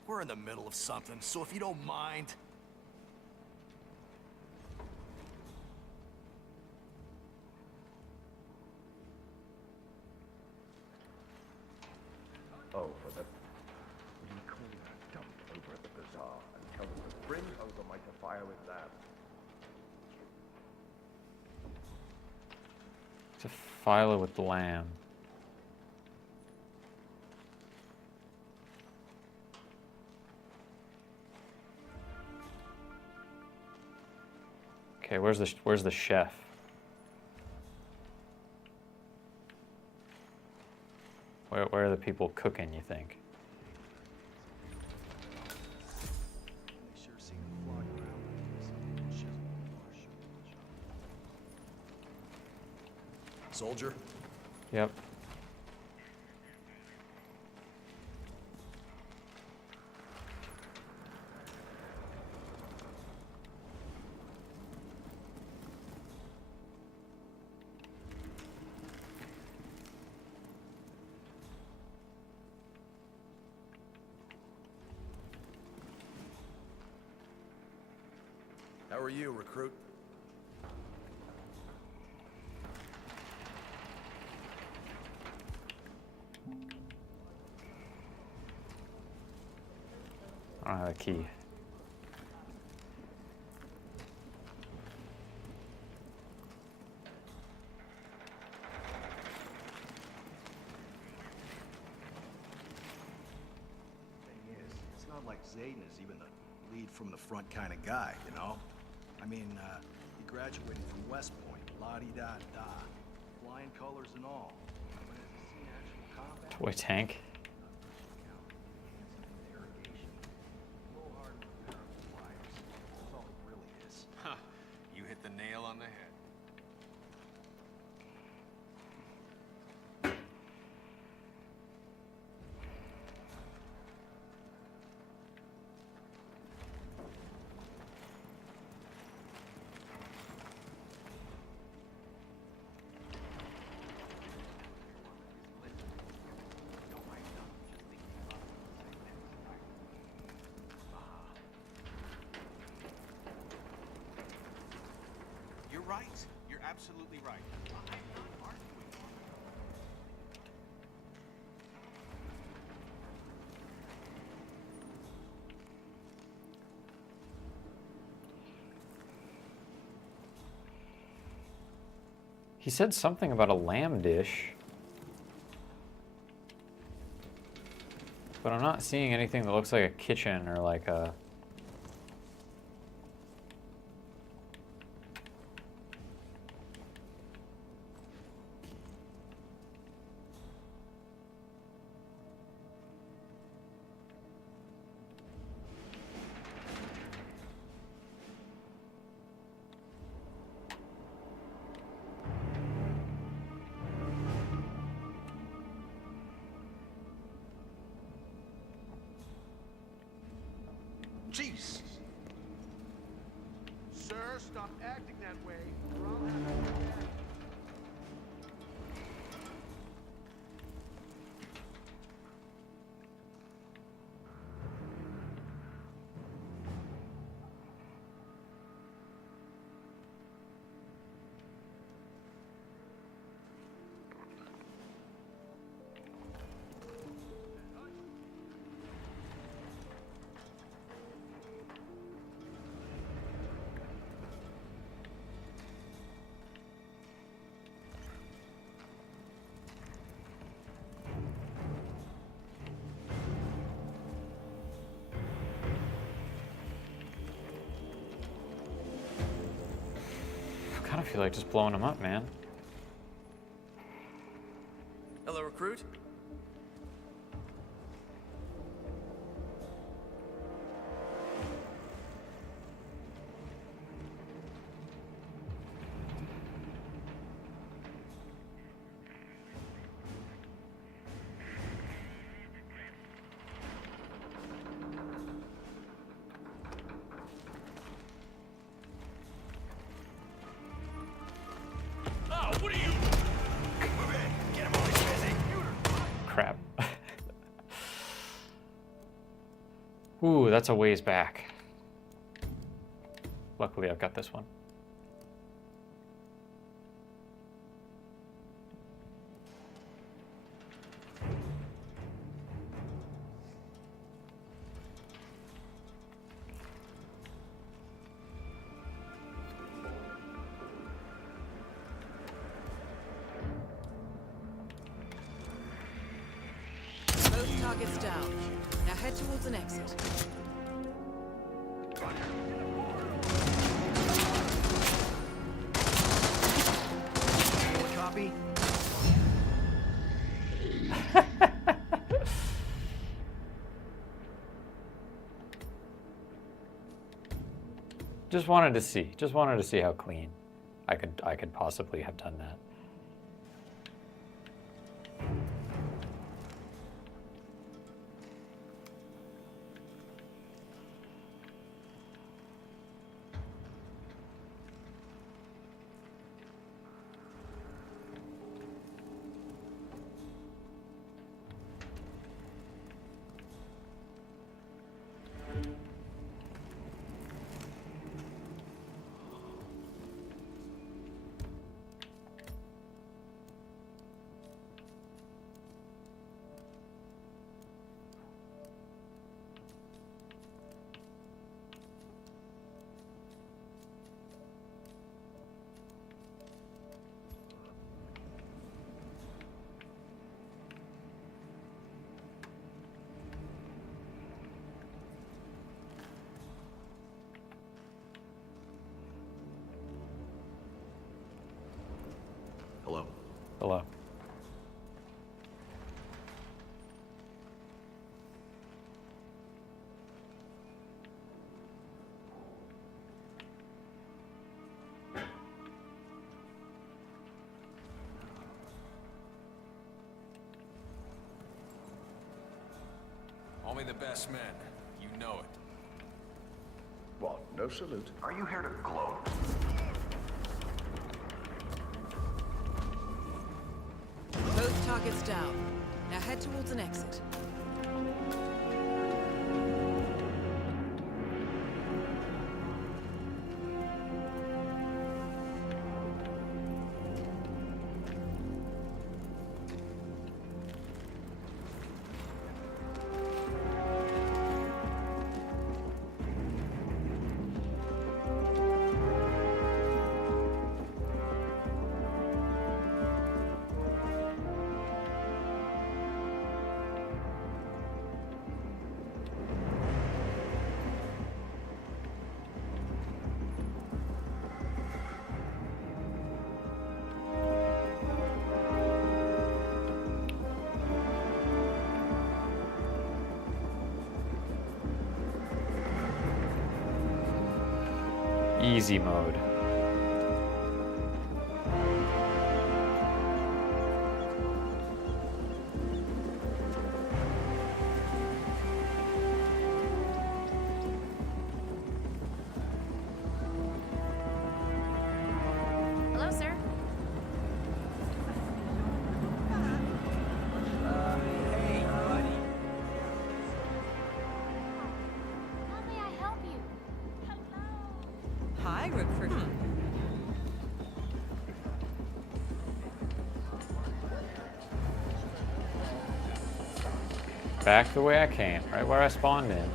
We're in the middle of something, so if you don't mind... Oh, for the... We clean that dump over at the bazaar and I was a spring, I was on my fire with that. To file it with lamb. Okay, where's the chef? Where are the people cooking, you think? They sure seem to flock around. Soldier? Yep. How are you, recruit? I don't have a key. Thing is, it's not like Zayden is even the lead from the front kind of guy, you know? I mean, he graduated from West Point, la-di-da-da, flying colors and all. But has he seen actual combat? Toy tank. Huh. You hit the nail on the head. You're right. You're absolutely right. I'm not arguing. He said something about a lamb dish. But I'm not seeing anything that looks like a kitchen or like a... Jeez! Sir, stop acting that way, or I'll have you dead. I kind of feel like just blowing him up, man. Hello, recruit. Oh, what are you? Move in. Get him while he's busy. Crap. Ooh, that's a ways back. Luckily, I've got this one. targets down. Now head towards an exit. Copy. Just wanted to see how clean I could possibly have done that. Hello. Hello. Only the best men. You know it. Well, no salute. Are you here to gloat? Both targets down. Now head towards an exit. Easy mode. Hello, sir. Hey, buddy. How may I help you? Hi, recruit. Back the way I came, right where I spawned in.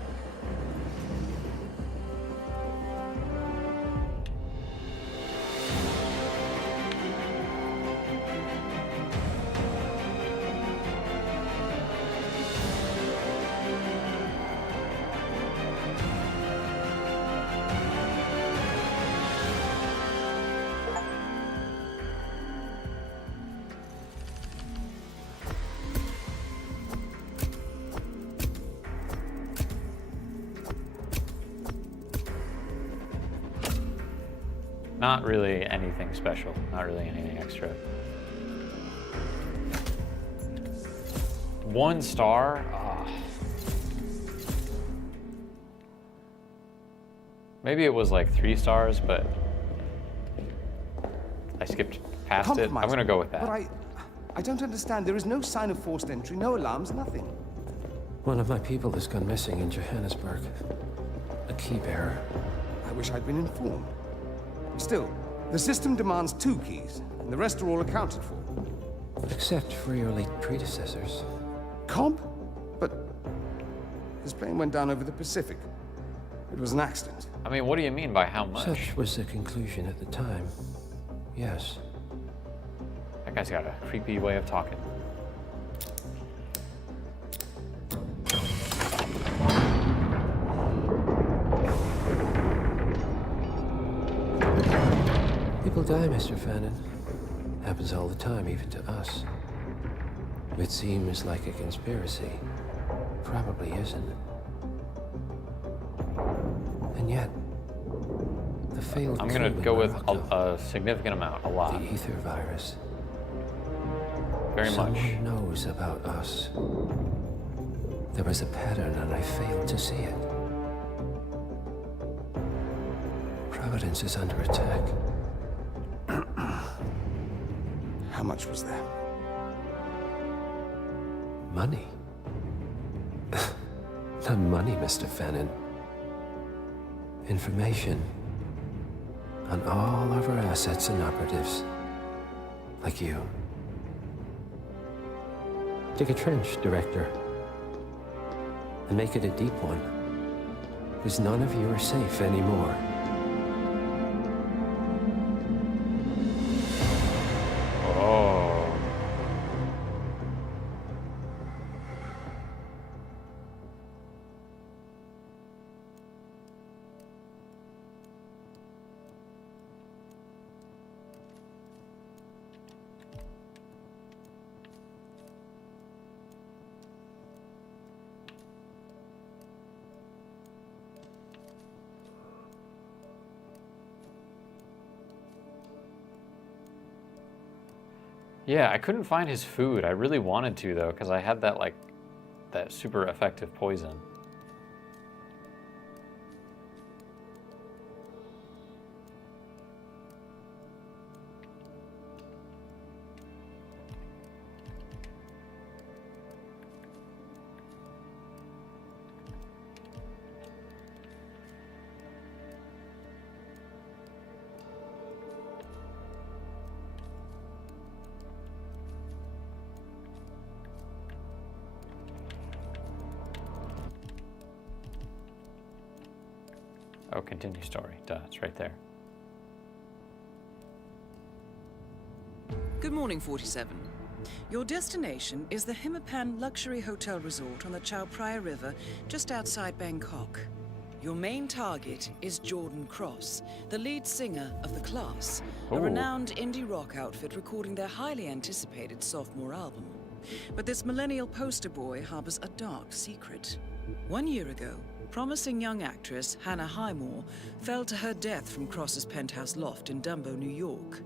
Not really anything special, not really anything extra. 1 star? Maybe it was like 3 stars, but I skipped past it. I'm gonna go with that. But I don't understand. There is no sign of forced entry, no alarms, nothing. One of my people has gone missing in Johannesburg. A key bearer. I wish I'd been informed. Still, the system demands 2 keys, and the rest are all accounted for. Except for your late predecessors. Comp? But his plane went down over the Pacific. It was an accident. I mean, what do you mean by how much? Such was the conclusion at the time. Yes. That guy's got a creepy way of talking. die, Mr. Fannin. Happens all the time, even to us. It seems like a conspiracy. Probably isn't. And yet, the failed I'm gonna coup go in with Morocco, a significant amount, a lot. the ether virus. Very much. Someone knows about us. There was a pattern and I failed to see it. Providence is under attack. How much was there? Money? Not money, Mr. Fannin. Information on all of our assets and operatives. Like you. Dig a trench, Director. And make it a deep one. Because none of you are safe anymore. Oh. Yeah, I couldn't find his food. I really wanted to though, because I had that that super effective poison. Oh, continue story. Duh, it's right there. Good morning, 47. Your destination is the Hitman luxury hotel resort on the Chao Phraya River, just outside Bangkok. Your main target is Jordan Cross, the lead singer of The Class, a Ooh. renowned indie rock outfit recording their highly anticipated sophomore album. But this millennial poster boy harbors a dark secret. 1 year ago, promising young actress Hannah Highmore fell to her death from Cross's penthouse loft in Dumbo, New York.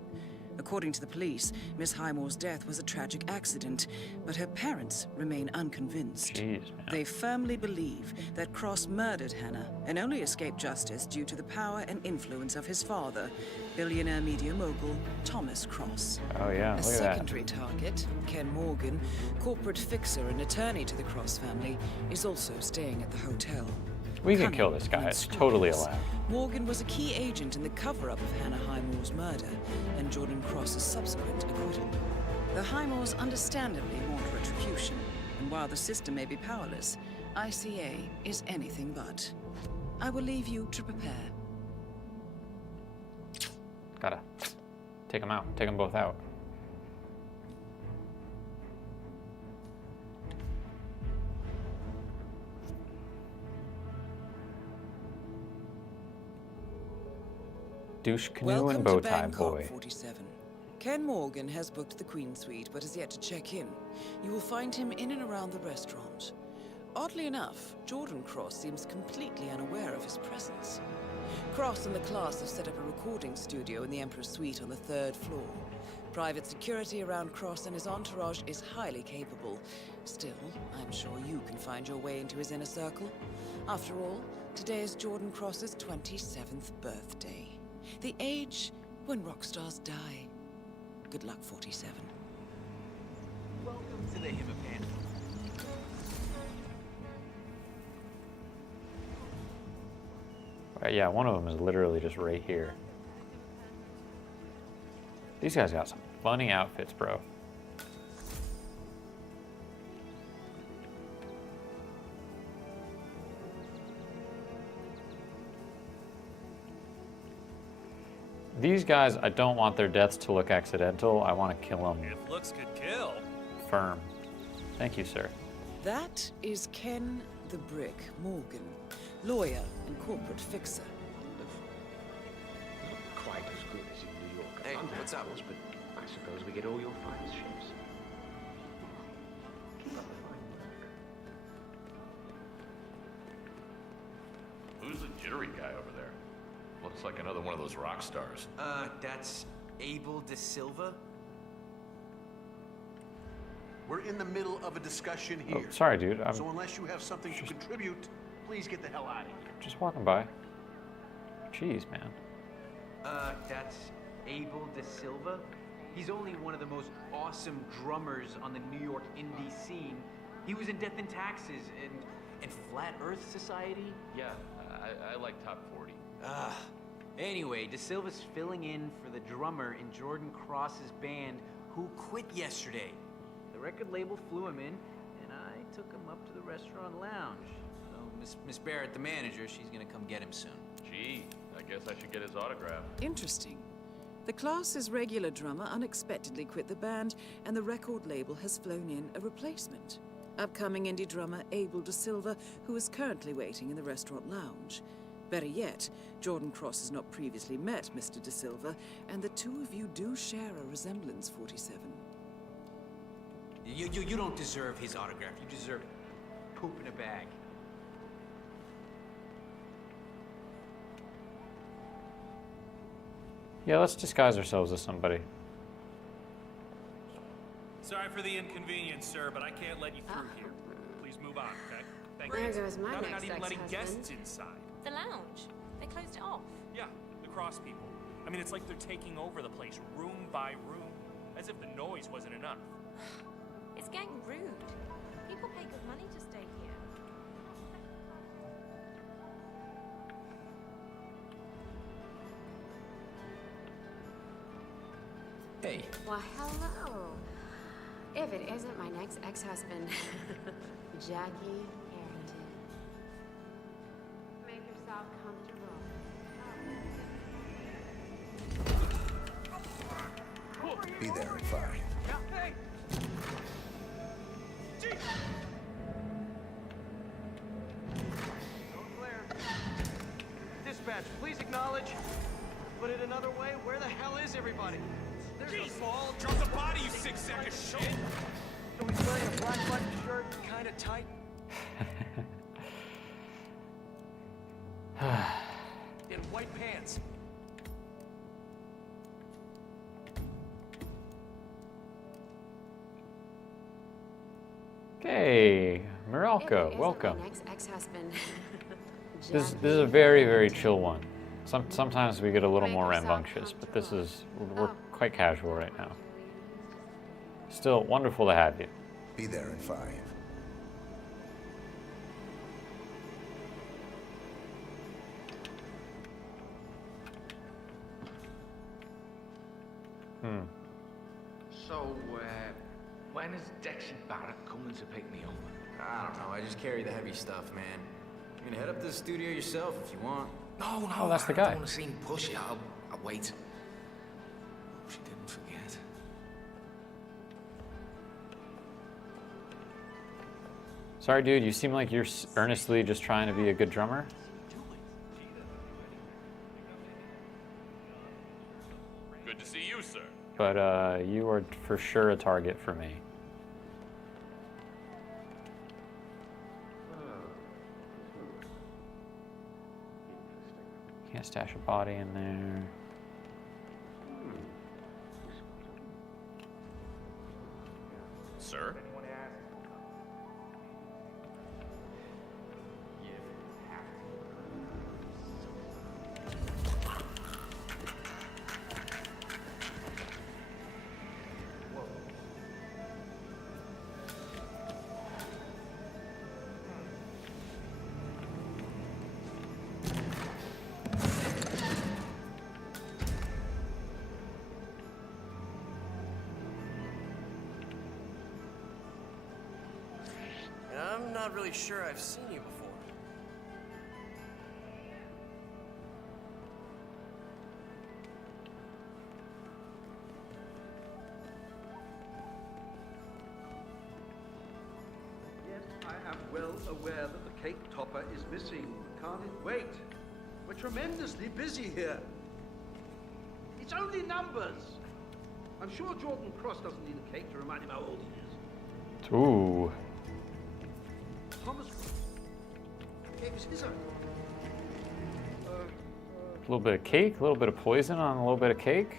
According to the police, Miss Highmore's death was a tragic accident, but her parents remain unconvinced. Jeez, man. They firmly believe that Cross murdered Hannah and only escaped justice due to the power and influence of his father, billionaire media mogul Thomas Cross. Oh yeah, A look at that. secondary target, Ken Morgan, corporate fixer and attorney to the Cross family, is also staying at the hotel. We can Cunning kill this guy. and It's totally scrupulous, allowed. Morgan was a key agent in the cover-up of Hannah Highmore's murder and Jordan Cross's subsequent acquittal. The Highmores understandably want retribution, and while the system may be powerless, ICA is anything but. I will leave you to prepare. Gotta take them out. Take them both out. Douche canoe Welcome and bow to tie Bangkok, boy. 47. Ken Morgan has booked the Queen Suite, but has yet to check in. You will find him in and around the restaurant. Oddly enough, Jordan Cross seems completely unaware of his presence. Cross and the Class have set up a recording studio in the Emperor's Suite on the 3rd floor. Private security around Cross and his entourage is highly capable. Still, I'm sure you can find your way into his inner circle. After all, today is Jordan Cross's 27th birthday. The age when rock stars die. Good luck, 47. Welcome to the Hitman. Yeah, one of them is literally just right here. These guys got some funny outfits, bro. These guys, I don't want their deaths to look accidental. I want to kill them. If looks could kill. Firm. Thank you, sir. That is Ken the Brick Morgan, lawyer and corporate fixer. Quite as good as in New York. Hey, What's up? But I suppose we get all your finest ships. Keep up the fine work. Who's the jittery guy over there? Looks like another one of those rock stars. That's Abel De Silva. We're in the middle of a discussion Oh, here. sorry, dude. I'm So unless you have something to contribute, please get the hell out of here. just walking by. Jeez, man. That's Abel De Silva. He's only one of the most awesome drummers on the New York indie scene. He was in Death and Taxes and Flat Earth Society. Yeah, I like Top 40. Anyway, De Silva's filling in for the drummer in Jordan Cross's band who quit yesterday. The record label flew him in, and I took him up to the restaurant lounge. So Miss Barrett, the manager, she's gonna come get him soon. Gee, I guess I should get his autograph. Interesting. The class's regular drummer unexpectedly quit the band, and the record label has flown in a replacement. Upcoming indie drummer Abel De Silva, who is currently waiting in the restaurant lounge. Better yet, Jordan Cross has not previously met Mr. De Silva, and the two of you do share a resemblance, 47. You don't deserve his autograph. You deserve poop in a bag. Yeah, let's disguise ourselves as somebody. Sorry for the inconvenience, sir, but I can't let you through here. Please move on, okay? Thank There you. goes my Now they're next not even letting ex-husband. guests inside. The lounge. They closed it off. Yeah, the cross people. I mean, it's like they're taking over the place room by room, as if the noise wasn't enough. It's getting rude. People pay good money to stay here. Hey. Well, hello. If it isn't my next ex-husband, Jackie Harrington. Make yourself comfortable. Be there in 5. Hey! Don't glare. Dispatch, please acknowledge. Put it another way, where the hell is everybody? There's a ball. Drop the body, you sick sack of shit! So he's wearing a black button shirt, kinda tight. In white pants. Hey, If it Morelko, isn't welcome. my next ex-husband, This Jackie is a very, very Harrington. chill one. Sometimes we get a little Make more yourself rambunctious, but this is we're Oh. quite casual right now. Still wonderful to have you. Be there in 5. So, when is Dexy Barrett coming to pick me up? I don't know. I just carry the heavy stuff, man. You can head up to the studio yourself if you want. No, Oh, that's the I guy. don't want to seem pushy. I'll wait. Hope she didn't forget. Sorry, dude, you seem like you're earnestly just trying to be a good drummer. Good to see you, sir. But you are for sure a target for me. Can't stash a body in there. Sir? And I'm not really sure I've seen you before. Yes, I am well aware that the cake topper is missing. Can't it wait? We're tremendously busy here. It's only numbers. I'm sure Jordan Cross doesn't need a cake to remind him how old he is. Ooh. Thomas gave us his own. A little bit of cake, a little bit of poison on a little bit of cake.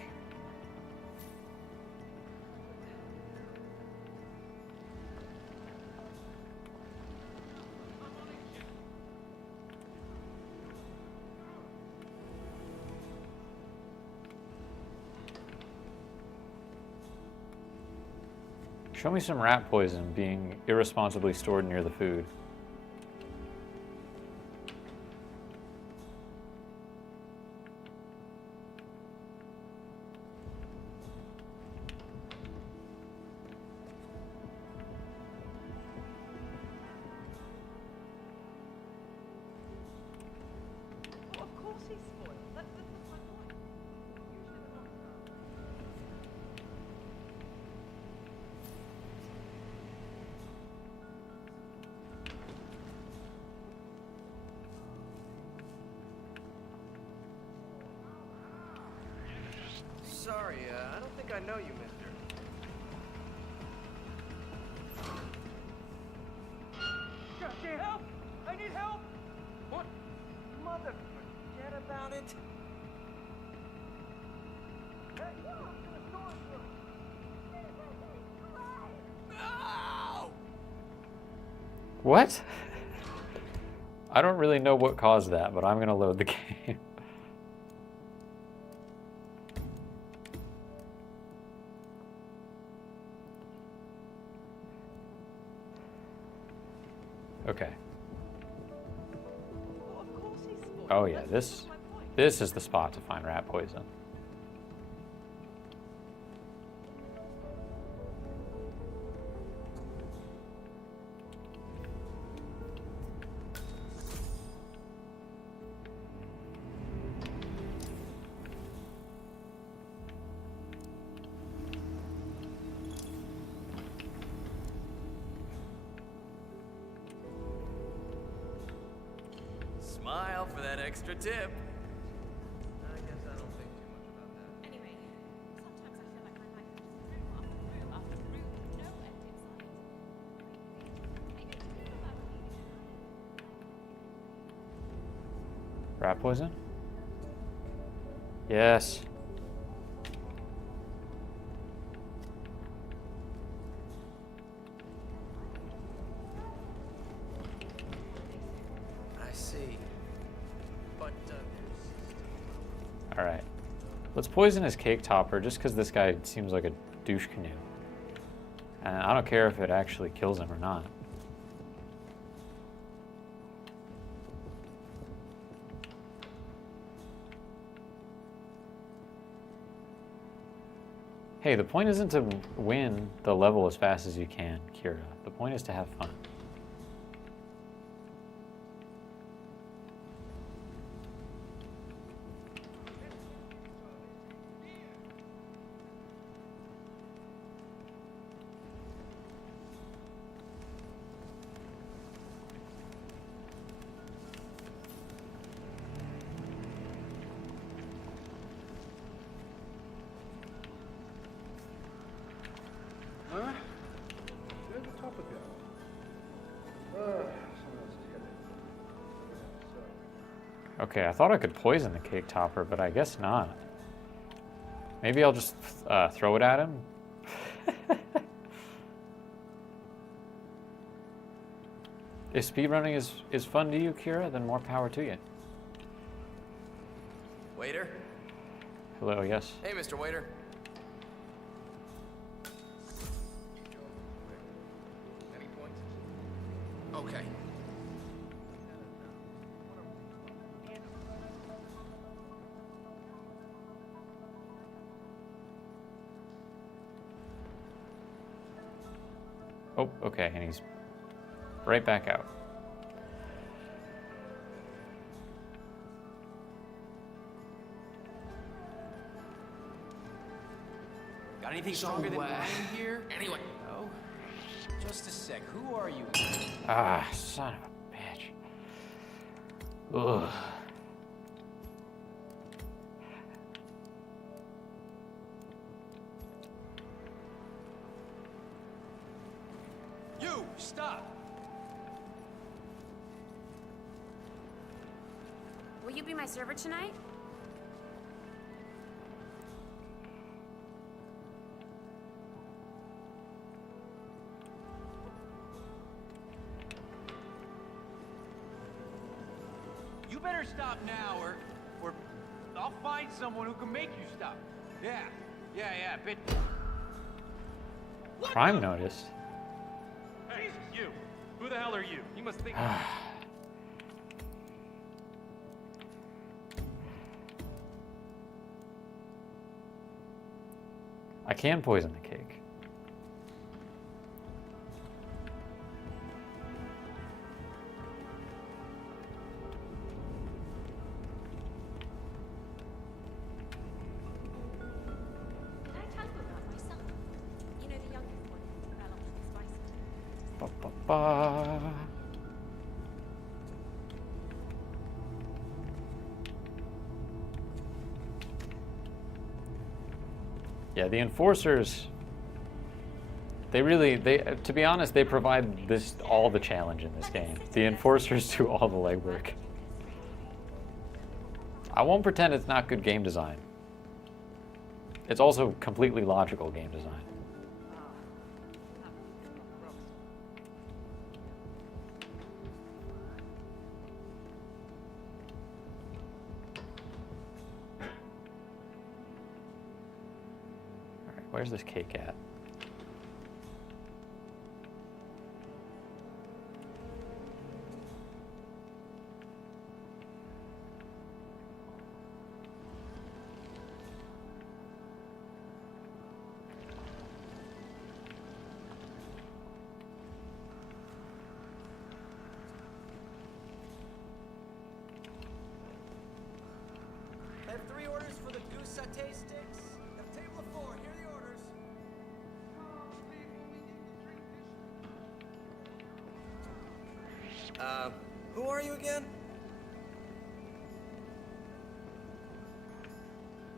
Show me some rat poison being irresponsibly stored near the food. Of course he's spoiled. That's my point. Sorry, I don't think I know you, mister. Goddamn help! I need help! What? Mother, forget about it. Hey, to the storage room! No! What? I don't really know what caused that, but I'm gonna load the game. Okay. Well, of course he's spoiled. Oh yeah, this is the spot to find rat poison. Smile for that extra tip. I guess I don't think too much about that. Anyway, sometimes I feel like my life is room after room after room with no end in sight. Maybe it's good about me. Rat poison? Yes. I see. But, All right. Let's poison his cake topper just because this guy seems like a douche canoe. And I don't care if it actually kills him or not. Hey, the point isn't to win the level as fast as you can, Kira. The point is to have fun. Huh? Where'd the topper go? Someone else is getting it. Okay, I thought I could poison the cake topper, but I guess not. Maybe I'll just throw it at him. If speedrunning is fun to you, Kira, then more power to you. Waiter? Hello, yes. Hey, Mr. Waiter. Any points? Okay. Oh, okay, and he's right back out. Got anything stronger than wine here? Anyway. No. Just a sec. Who are you? Ah, son of a bitch. Ugh. You, stop! Will you be my server tonight? You better stop now, or I'll find someone who can make you stop. Yeah, bit. Crime notice. Hey, you. Who the hell are you? You must think. I can poison the cake. Did I tell you about my son? You know, the youngest one who fell off his bicycle. Ba, ba, ba. Yeah, the enforcers, to be honest, they provide all the challenge in this game. The enforcers do all the legwork. I won't pretend it's not good game design. It's also completely logical game design. Where's this cake at? I have 3 orders for the goose satay sticks. At table of 4, here are the orders. Who are you again?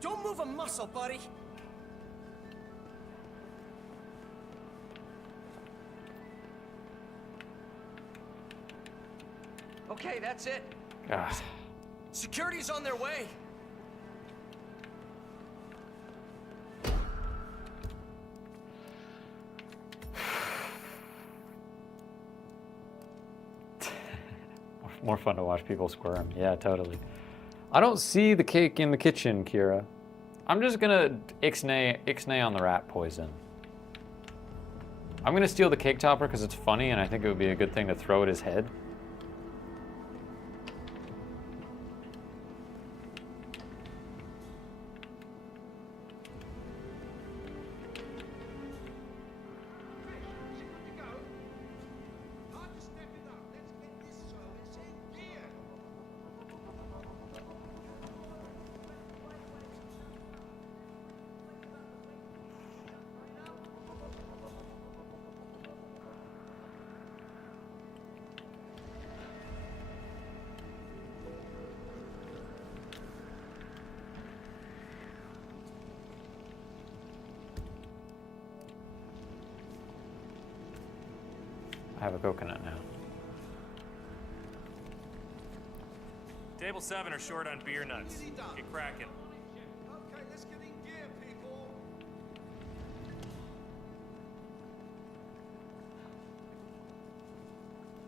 Don't move a muscle, buddy. Okay, that's it. Ah. Security's on their way. More fun to watch people squirm. Yeah, totally. I don't see the cake in the kitchen, Kira. I'm just gonna ixnay on the rat poison. I'm gonna steal the cake topper because it's funny and I think it would be a good thing to throw at his head. I have a coconut now. Table 7 are short on beer nuts. Get cracking. Okay, let's get in gear, people.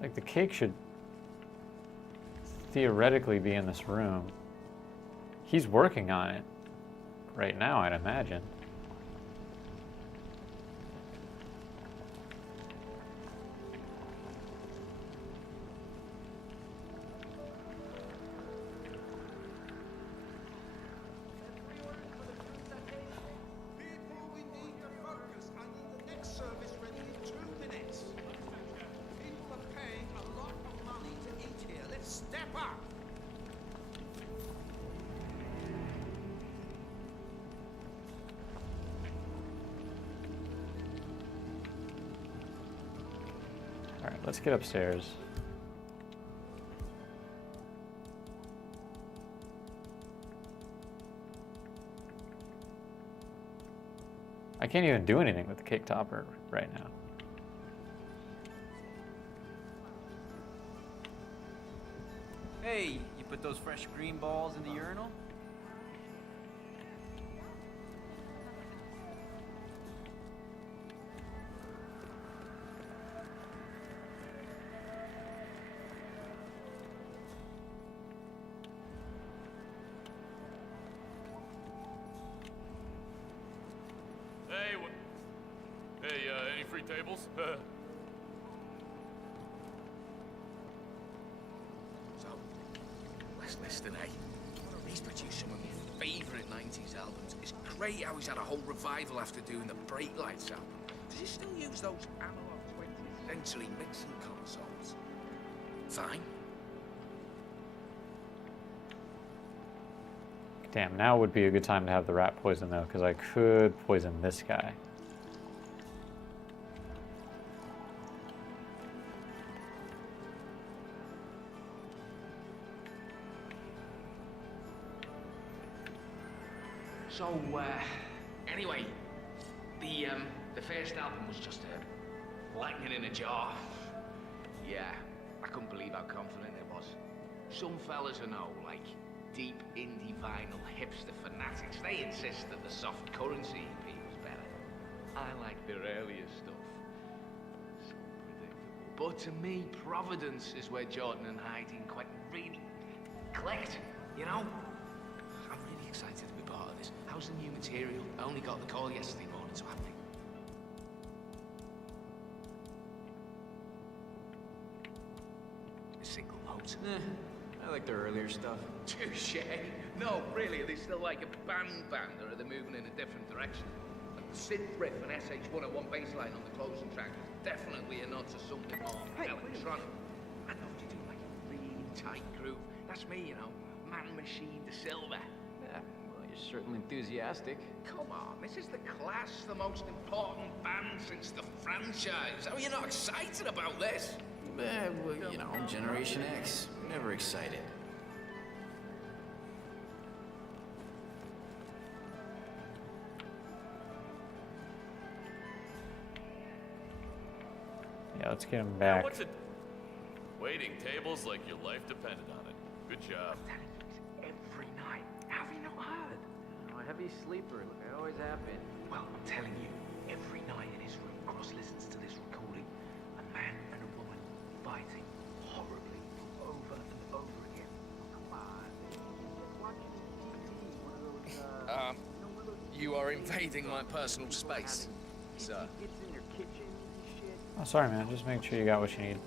Like, the cake should theoretically be in this room. He's working on it right now, I'd imagine. Let's get upstairs. I can't even do anything with the cake topper right now. Hey, you put those fresh green balls in the urinal? Hey, any free tables? So, let's listen, eh? He's produced some of my favourite 90s albums. It's great how he's had a whole revival after doing the Brake Lights album. Does he still use those analog 20th century mixing consoles? Fine. Damn, now would be a good time to have the rat poison though, because I could poison this guy. So, anyway, the first album was just a lightning in a jar. Yeah, I couldn't believe how confident it was. Some fellas I know, like deep indie vinyl hipster fanatics, they insist that the soft currency EP was better. I like their earlier stuff. So predictable. But to me, Providence is where Jordan and Heidi and Quentin really clicked, you know? I'm really excited to be part of this. How's the new material? I only got the call yesterday morning, so I think. A single note. I like their earlier stuff. Touche. No, really, are they still like a band, or are they moving in a different direction? Like the synth riff and SH-101 bass line on the closing track is definitely a nod to something more electronic. I love to do like a really tight groove. That's me, you know. Man Machine De Silva. Yeah, well, you're certainly enthusiastic. Come on, this is the Clash, the most important band since the franchise. How are you not excited about this? Well, you know, Generation X. Never excited. Yeah, let's get him back. What's it? Waiting tables like your life depended on it. Good job. Every night. Have you not heard? I'm a heavy sleeper. I always have been. Well, I'm telling you, every night in his room, Cross listens to this recording. A man and a woman fighting horribly over and over again. Come on. You are invading my personal space, sir. Oh, sorry, man. Just make sure you got what you need.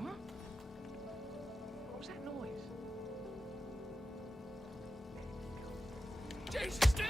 What? What was that noise? Jesus, dude!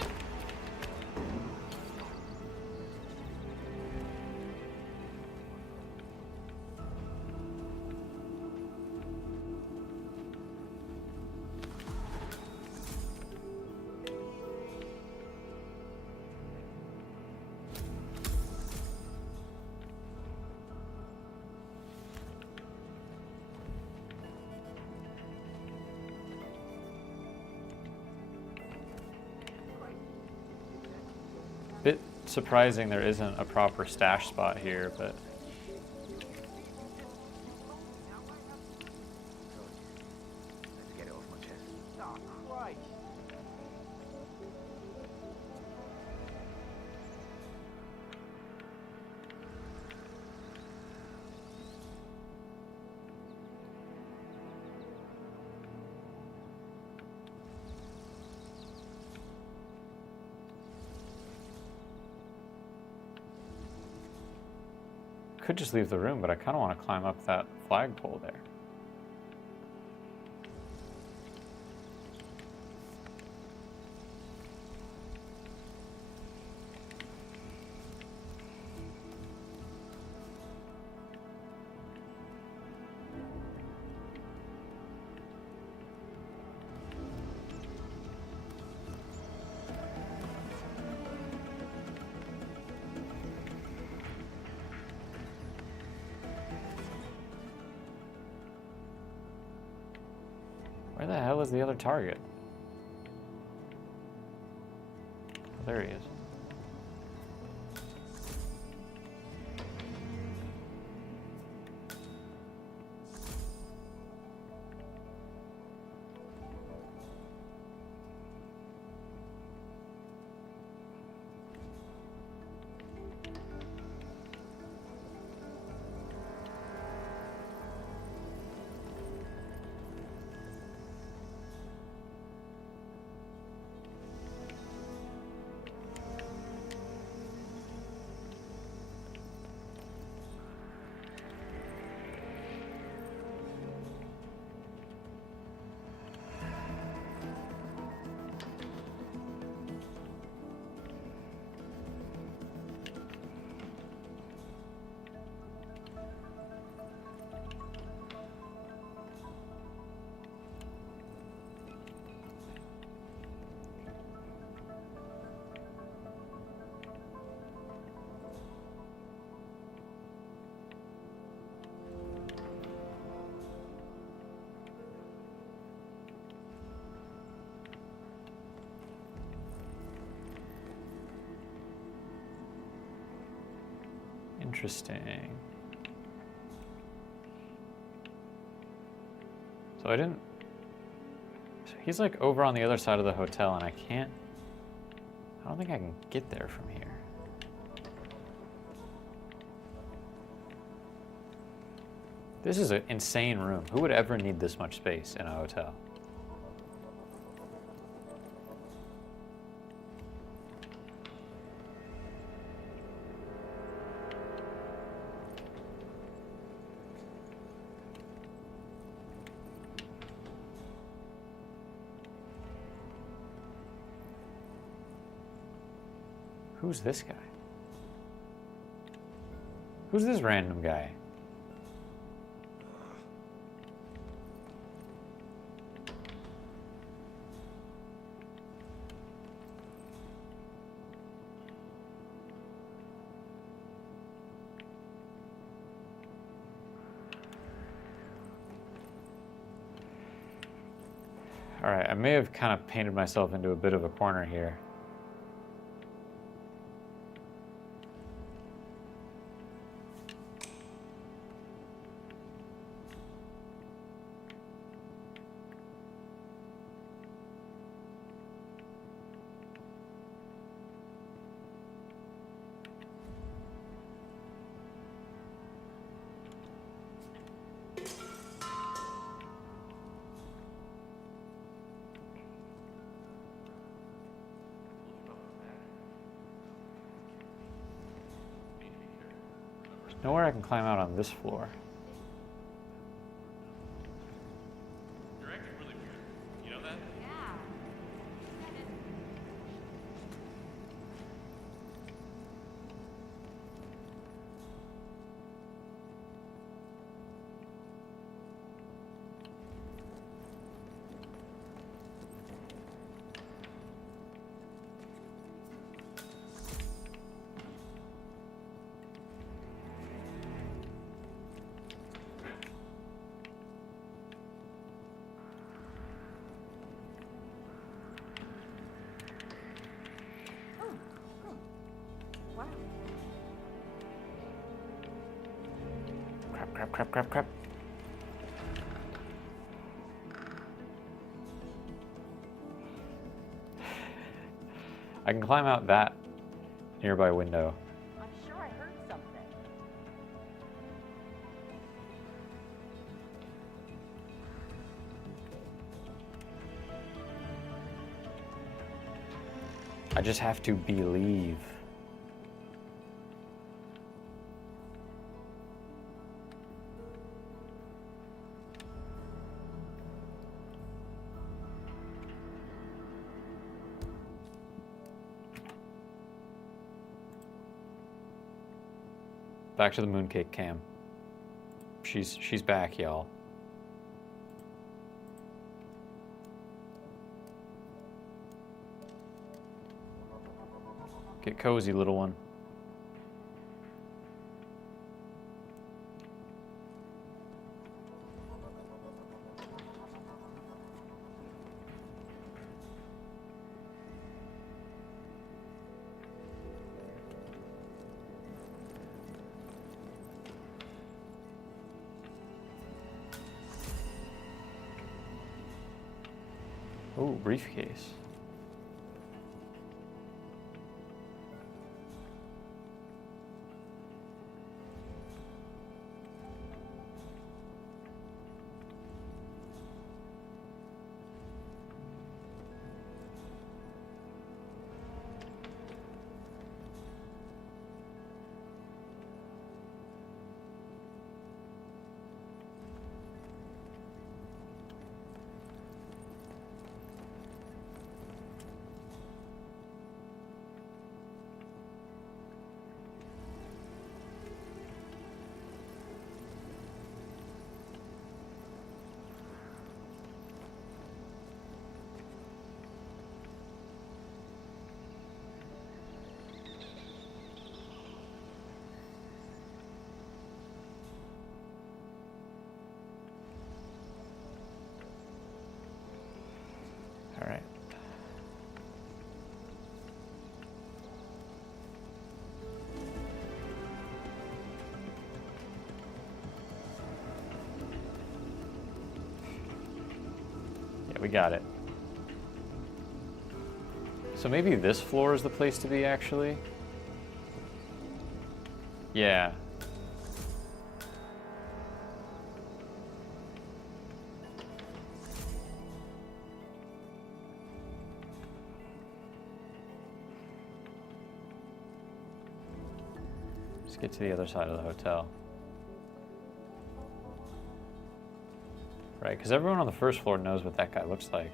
Bit surprising there isn't a proper stash spot here, but Let's get it off my chest. Oh, Christ. could just leave the room, but I kind of want to climb up that flagpole there. Where the hell is the other target? Oh, there he is. Interesting. So I didn't... So he's like over on the other side of the hotel and I can't... I don't think I can get there from here. This is an insane room. Who would ever need this much space in a hotel? Who's this guy? Who's this random guy? All right, I may have kind of painted myself into a bit of a corner here. Nowhere I can climb out on this floor. You're acting really weird. You know that? Yeah. Wow. Crap, crap, crap, crap, crap. I can climb out that nearby window. I'm sure I heard something. I just have to believe. Back to the mooncake cam. She's back, y'all. Get cozy, little one. Ooh, briefcase. All right. Yeah, we got it. So maybe this floor is the place to be, actually? Yeah. Let's get to the other side of the hotel. Right, because everyone on the first floor knows what that guy looks like.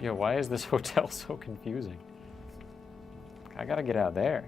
Yo, why is this hotel so confusing? I gotta get out of there.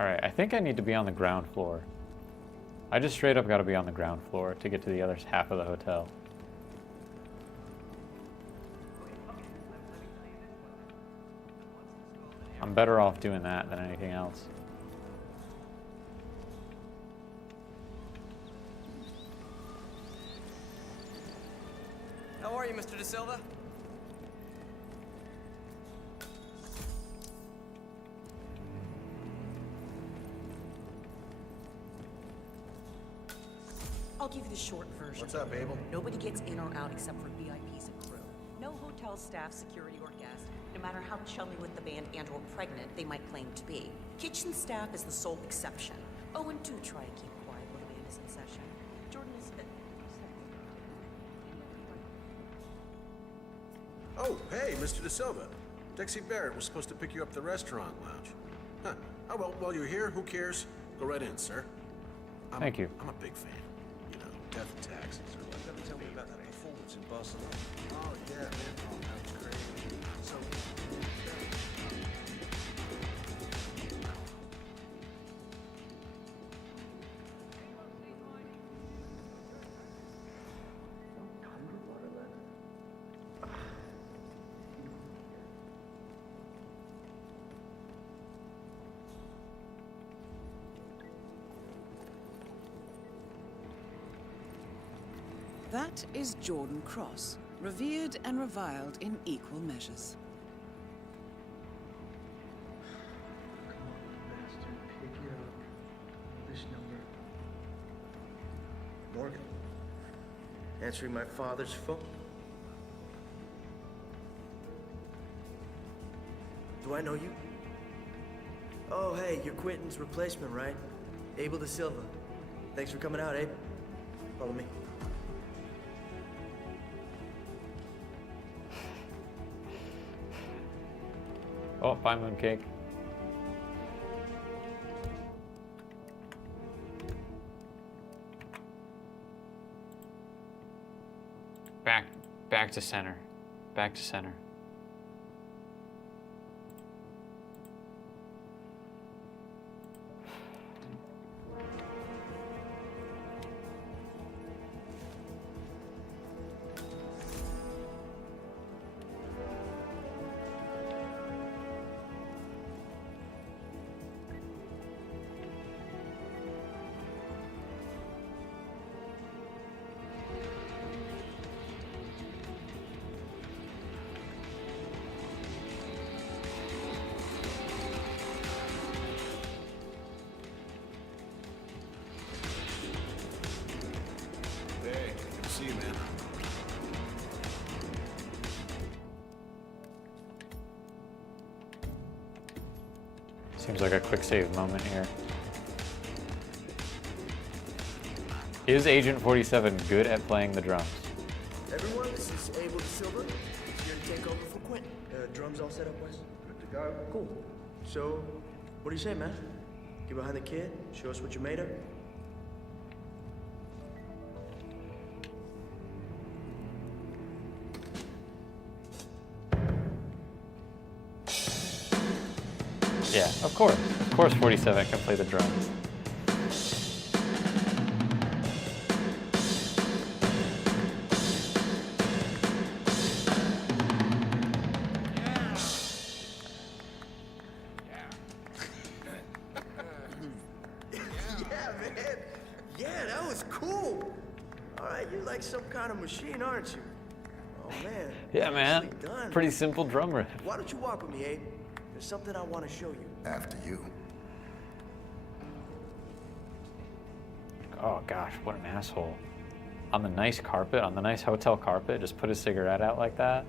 Alright, I think I need to be on the ground floor. I just straight up gotta be on the ground floor to get to the other half of the hotel. I'm better off doing that than anything else. How are you, Mr. De Silva? I'll give you the short version. What's up, Abel? Nobody gets in or out except for VIPs and crew. No hotel staff, security, or guest, no matter how chummy with the band and or pregnant they might claim to be. Kitchen staff is the sole exception. Oh, and do try to keep quiet when the band is in session. Jordan is... Oh, hey, Mr. De Silva. Dexy Barrett was supposed to pick you up at the restaurant lounge. Huh. Oh, well, while you're here, who cares? Go right in, sir. Thank you. I'm a big fan. You know, death and taxes are like... Let me tell me about that performance in Barcelona. Oh, yeah, man. Oh, that was great. So... That is Jordan Cross, revered and reviled in equal measures. Pick it up. This number. Morgan. Answering my father's phone. Do I know you? Oh, hey, you're Quentin's replacement, right? Abel da Silva. Thanks for coming out, Abe. Follow me. Oh, pie mooncake. Back to center. Back to center. Hey, good to see you, man. Seems like a quick save moment here. Is Agent 47 good at playing the drums? Everyone, this is Abel da Silva. Here to take over for Quentin. Drums all set up, Wes? Good to go. Cool. So, what do you say, man? Get behind the kid, show us what you made of? Yeah, of course. Of course 47 can play the drums. Yeah, man. Yeah, that was cool. All right, you're like some kind of machine, aren't you? Oh, man. Yeah, man. Nicely done. Pretty simple drum riff. Why don't you walk with me, Abe? There's something I want to show you. After you. Oh gosh, what an asshole. On the nice carpet, on the nice hotel carpet, just put a cigarette out like that.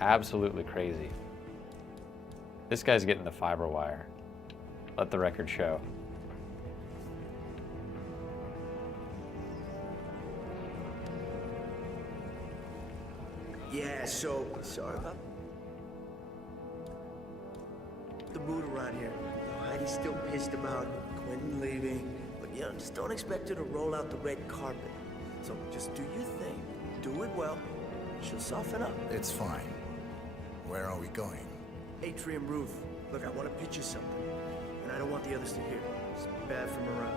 Absolutely crazy. This guy's getting the fiber wire. Let the record show. Yeah, so sorry about the mood around here. Heidi's still pissed about Quentin leaving, but you know, just don't expect her to roll out the red carpet. So just do your thing, do it well. She'll soften up. It's fine. Where are we going? Atrium roof. Look, I want to pitch you something, and I don't want the others to hear. It's bad from around.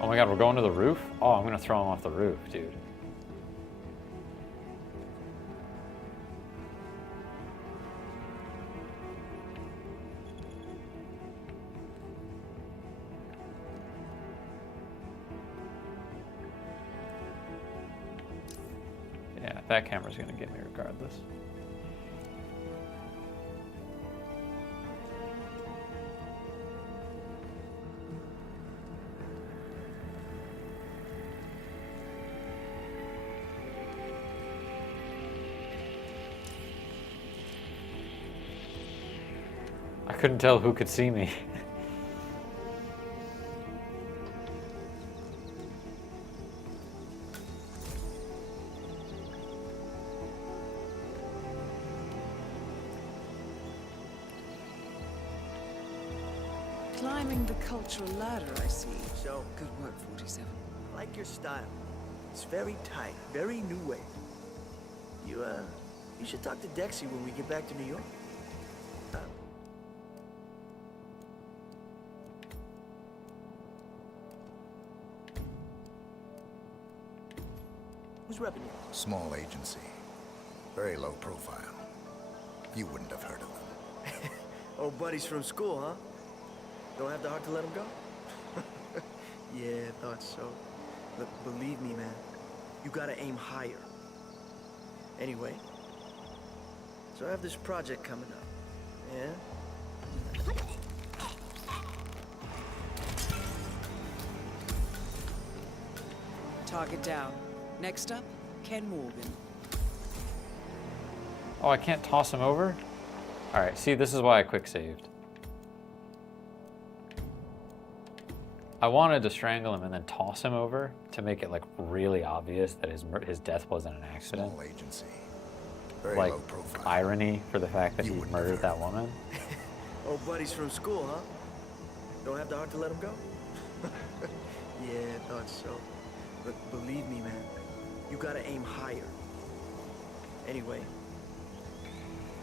Oh my god, we're going to the roof? Oh, I'm gonna throw him off the roof, dude. Yeah, that camera's gonna get me regardless. I couldn't tell who could see me. Climbing the cultural ladder, I see. So, Good work, 47. I like your style. It's very tight, very new wave. You should talk to Dexy when we get back to New York. Who's repping you? Small agency. Very low profile. You wouldn't have heard of them. Old buddies from school, huh? Don't have the heart to let them go? Yeah, I thought so. Look, believe me, man. You gotta aim higher. Anyway, so I have this project coming up. Yeah? Target down. Next up, Ken Morgan. Oh, I can't toss him over? Alright, see, this is why I quick saved. I wanted to strangle him and then toss him over to make it like really obvious that his death wasn't an accident. Small agency. Very Like low profile. irony for the fact that he wouldn't murdered that woman. Old buddies from school, huh? Don't have the heart to let him go? Yeah, I thought so. But believe me, man, you gotta aim higher. Anyway,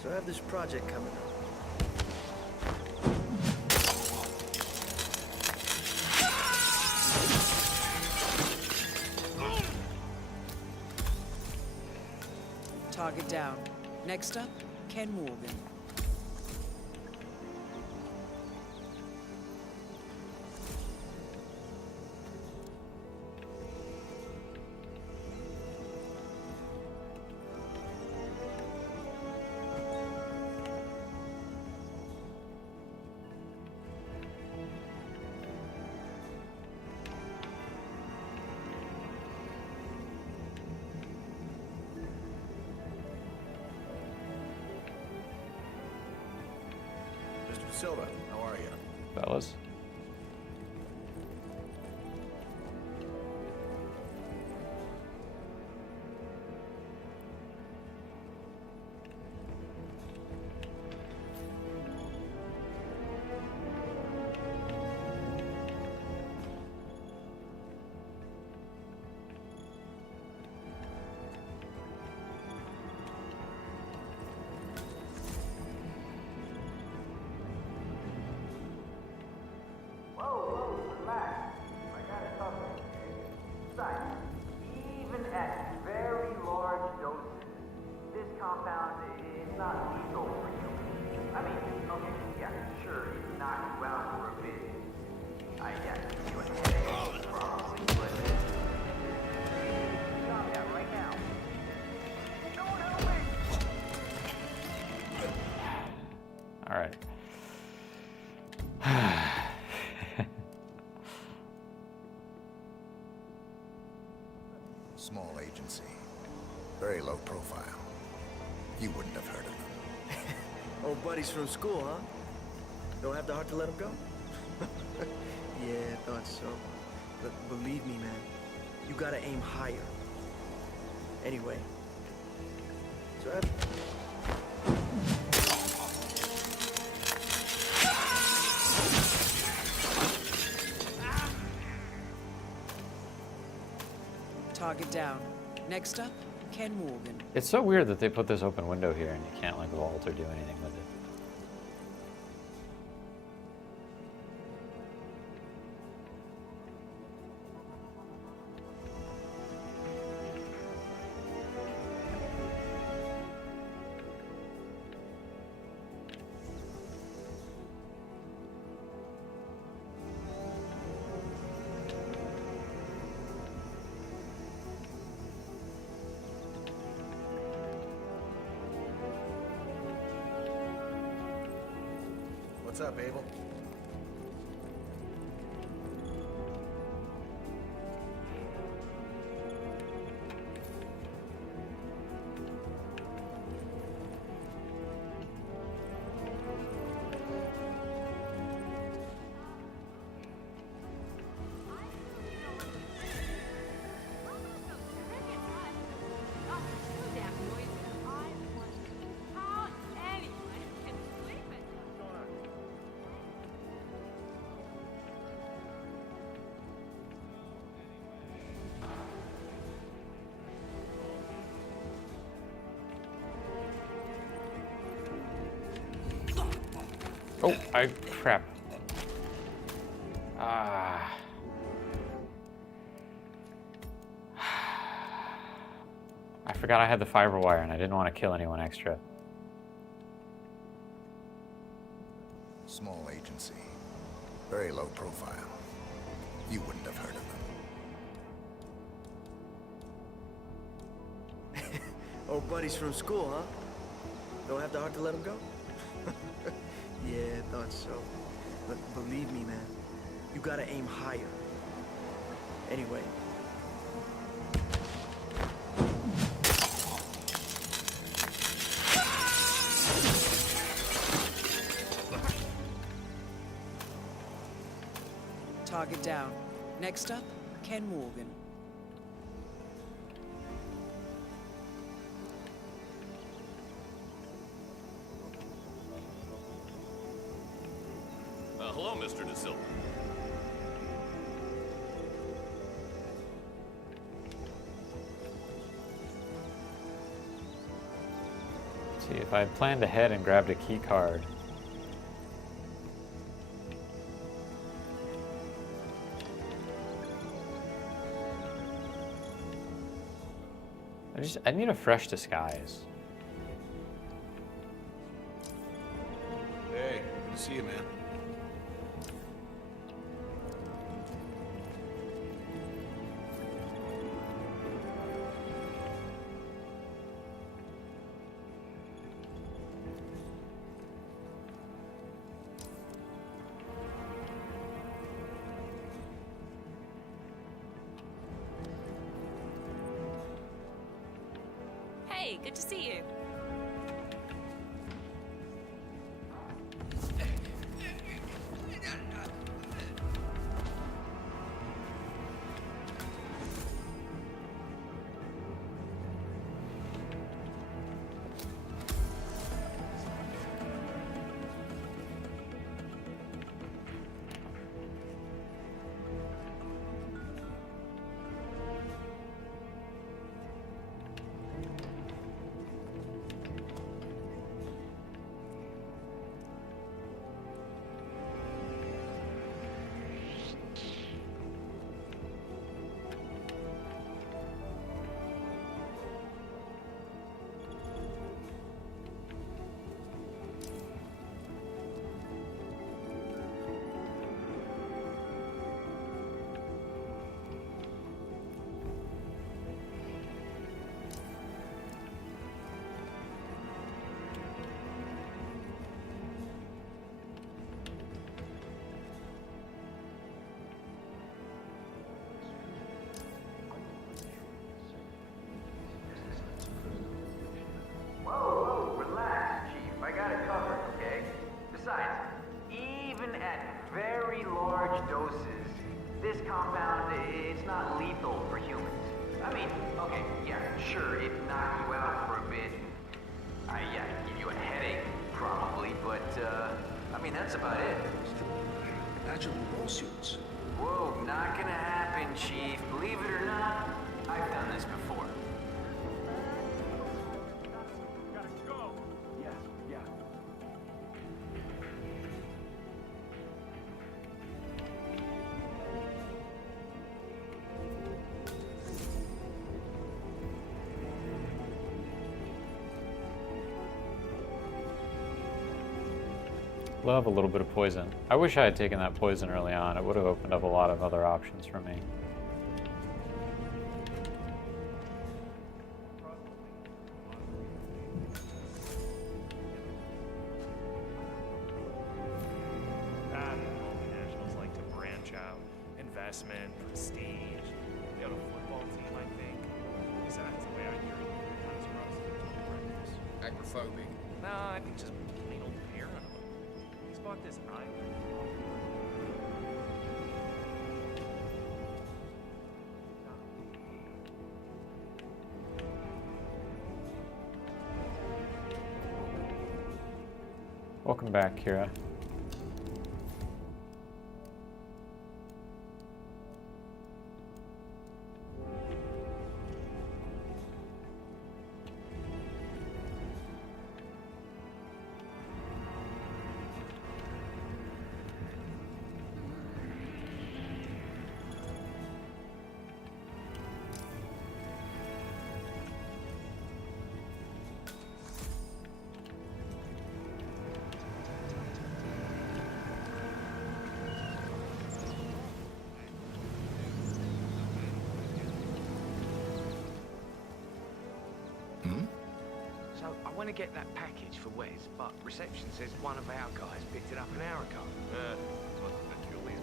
so I have this project coming up. Target down. Next up, Ken Morgan. Mr. Silva, how are you? Fellas. Even at very large doses, this compound is not lethal for you. I mean, okay, yeah, sure, it knocks you out for a bit. I guess you a headache, probably, but calm down right now. Don't help me! Alright. Small agency. Very low profile. You wouldn't have heard of them. Old buddies from school, huh? Don't have the heart to let him go? Yeah, I thought so. But believe me, man, you gotta aim higher. Anyway, so I have... Target down. Next up, Ken Morgan. It's so weird that they put this open window here and you can't like vault or do anything with it. What's up, Abel? Oh, crap. Ah. I forgot I had the fiber wire and I didn't want to kill anyone extra. Small agency. Very low profile. You wouldn't have heard of them. Old buddies from school, huh? Don't have the heart to let him go? Yeah, I thought so. But believe me, man, you gotta aim higher. Anyway. Target down. Next up, Ken Morgan. Hello, Mr. De Silva. See, if I had planned ahead and grabbed a key card. I need a fresh disguise. Hey, good to see you, man. Hey, good to see you. Whoa, relax, Chief. I got it covered, okay? Besides, even at very large doses, this compound, it's not lethal for humans. I mean, okay, yeah, sure, it knocks you out for a bit. Yeah, give you a headache, probably, but, I mean, that's about it. Imagine lawsuits. Whoa, not gonna happen, Chief. Believe it or not, I've done this before. Love a little bit of poison. I wish I had taken that poison early on. It would have opened up a lot of other options for me. Multinationals like to branch out. Investment, prestige. They got a football team, I think. Besides, the way I hear it, comes across Agoraphobic. Nah, I think just plain old paranoid. He's bought this island. Welcome back, Kira. So I want to get that package for Wes, but reception says one of our guys picked it up an hour ago. Must have been Julian.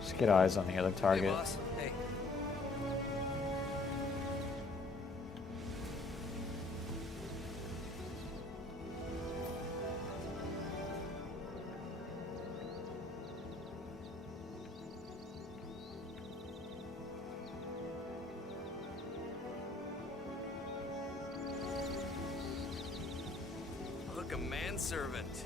Just get eyes on the other target. Hey, boss. Hey. manservant.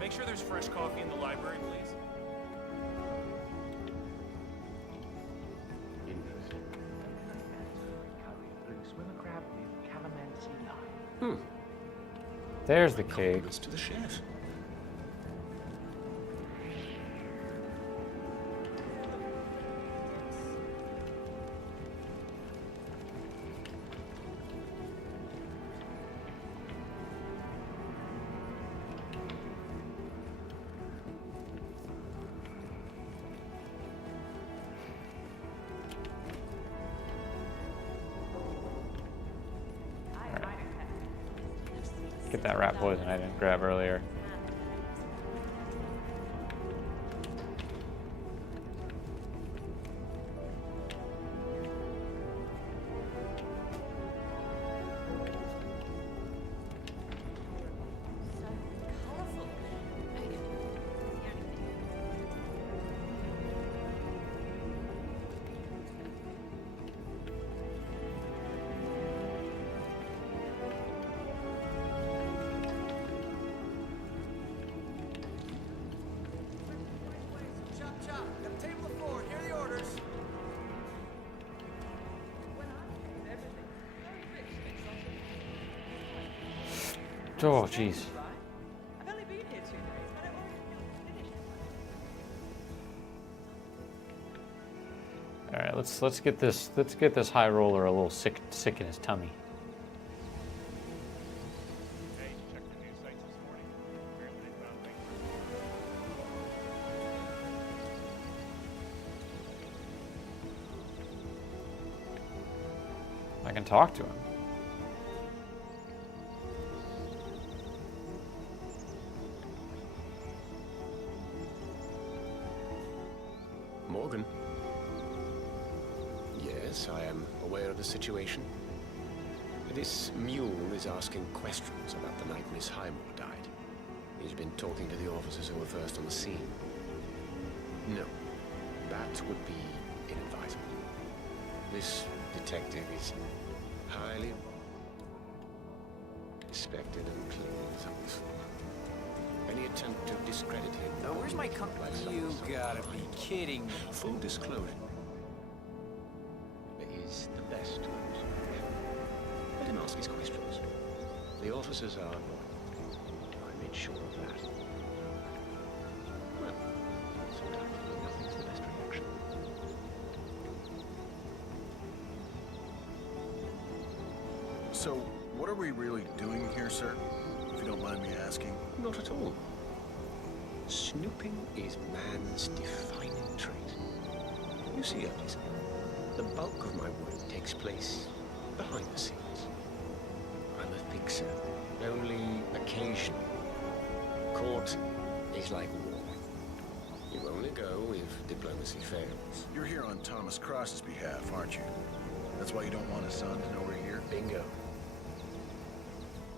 Make sure there's fresh coffee in the library, please. Interesting. Curry blue swimmer crab with calamansi lime. There's the cake. To the chef. Get that rat poison I didn't grab earlier. Chop, chop. Got a table of 4. Here are the orders. Oh, jeez. I've only been here 2 days, but it won't finish. All right, let's get this high roller a little sick in his tummy. Hey, check the news sites this morning. Apparently they found things. I can talk to him. Morgan? Yes, I am aware of the situation. This mule is asking questions about the night Miss Highmore died. He's been talking to the officers who were first on the scene. No, that would be inadvisable. This detective is highly respected and clean as always. Any attempt to discredit him... Oh, where's my You gotta be kidding me. Full disclosure is the best course. Let him ask his questions. The officers are loyal. I made sure of that. Well, sometimes nothing's the best reaction. So, what are we really doing here, sir? If you don't mind me asking. Not at all. Snooping is man's defining trait. You see, Elisa, the bulk of my work takes place behind the scenes. I'm a fixer, only occasionally. Court is like war. You only go if diplomacy fails. You're here on Thomas Cross's behalf, aren't you? That's why you don't want his son to know we're here? Bingo.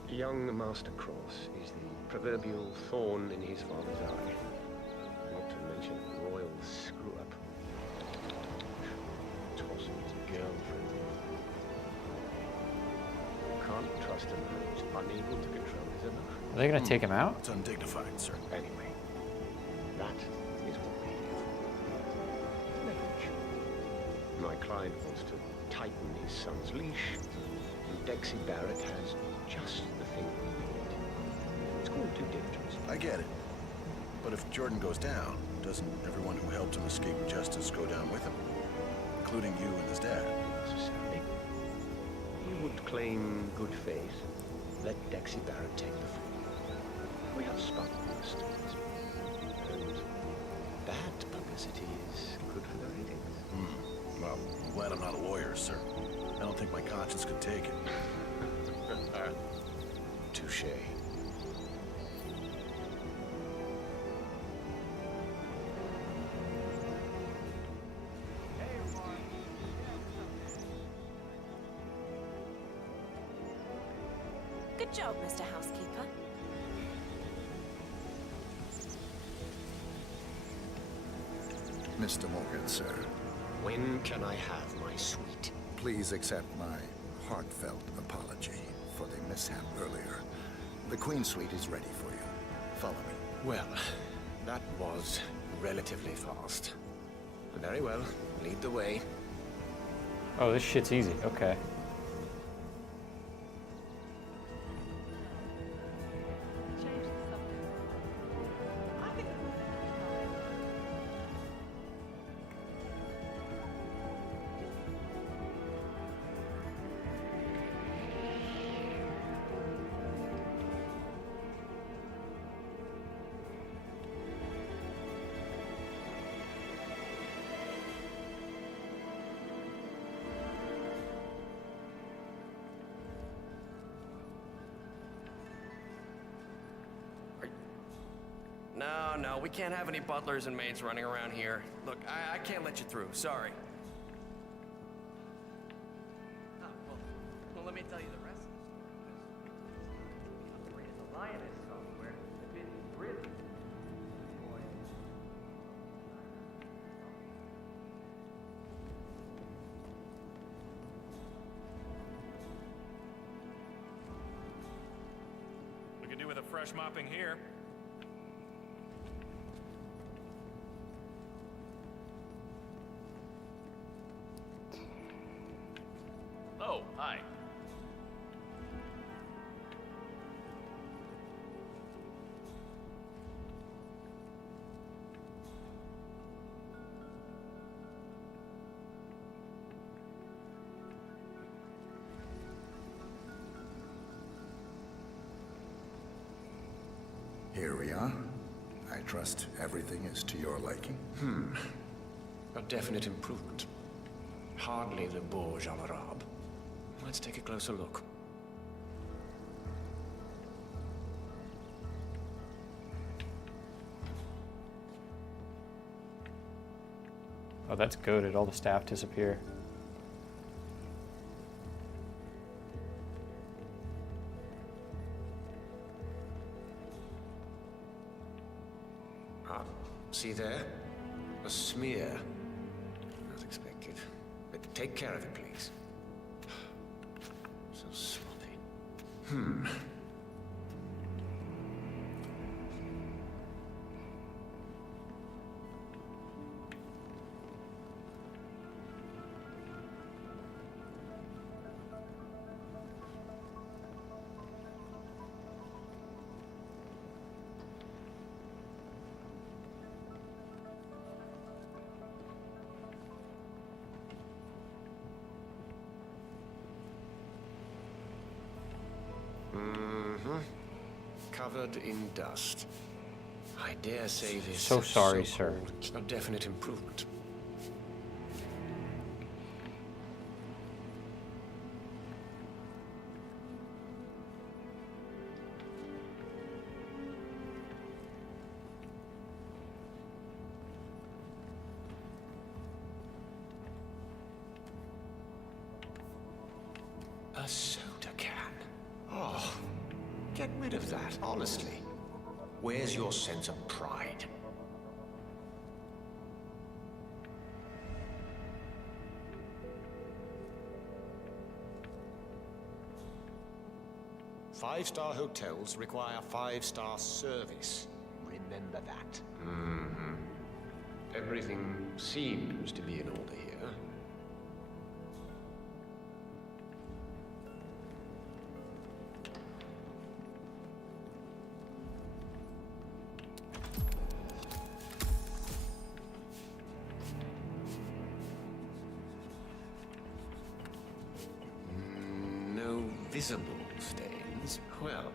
Young Master Cross is the proverbial thorn in his father's eye. Not to mention a royal screw-up. Tossing his girlfriend. Can't trust a man who's unable to control his emotions. Are they gonna take him out? It's undignified, sir. Anyway, that is what we have. Leverage. My client wants to tighten his son's leash, and Dexy Barrett has just the thing we need. It's called due diligence. I get it. But if Jordan goes down, doesn't everyone who helped him escape justice go down with him? Including you and his dad? Necessarily. You would claim good faith. Let Dexy Barrett take the fall. We have spun the stories. And bad publicity is good for the ratings. Well, I'm glad I'm not a lawyer, sir. I don't think my conscience could take it. Touche. Good job, Mr. Housekeeper. Mr. Morgan, sir. When can I have my suite? Please accept my heartfelt apology for the mishap earlier. The Queen Suite is ready for you. Follow me. Well, that was relatively fast. Very well. Lead the way. Oh, this shit's easy. Okay. No, we can't have any butlers and maids running around here. Look, I can't let you through. Sorry. Oh, well, let me tell you the rest of the story. Operated the Lioness software. It's been brilliant. Boy. We could do with a fresh mopping here. Oh, hi. Here we are. I trust everything is to your liking. A definite improvement. Hardly the Burj Al Arab. Let's take a closer look. Oh, that's goated. All the staff disappear. Ah, see there? A smear. As expected. But take care of it, please. So sloppy. Covered in dust. I dare say this So sorry, sir. so-called a definite improvement. A soda can. Oh, get rid of that, honestly. Where's your sense of pride? Five-star hotels require five-star service. Remember that. Everything seems to be in order here. No visible stains. Well,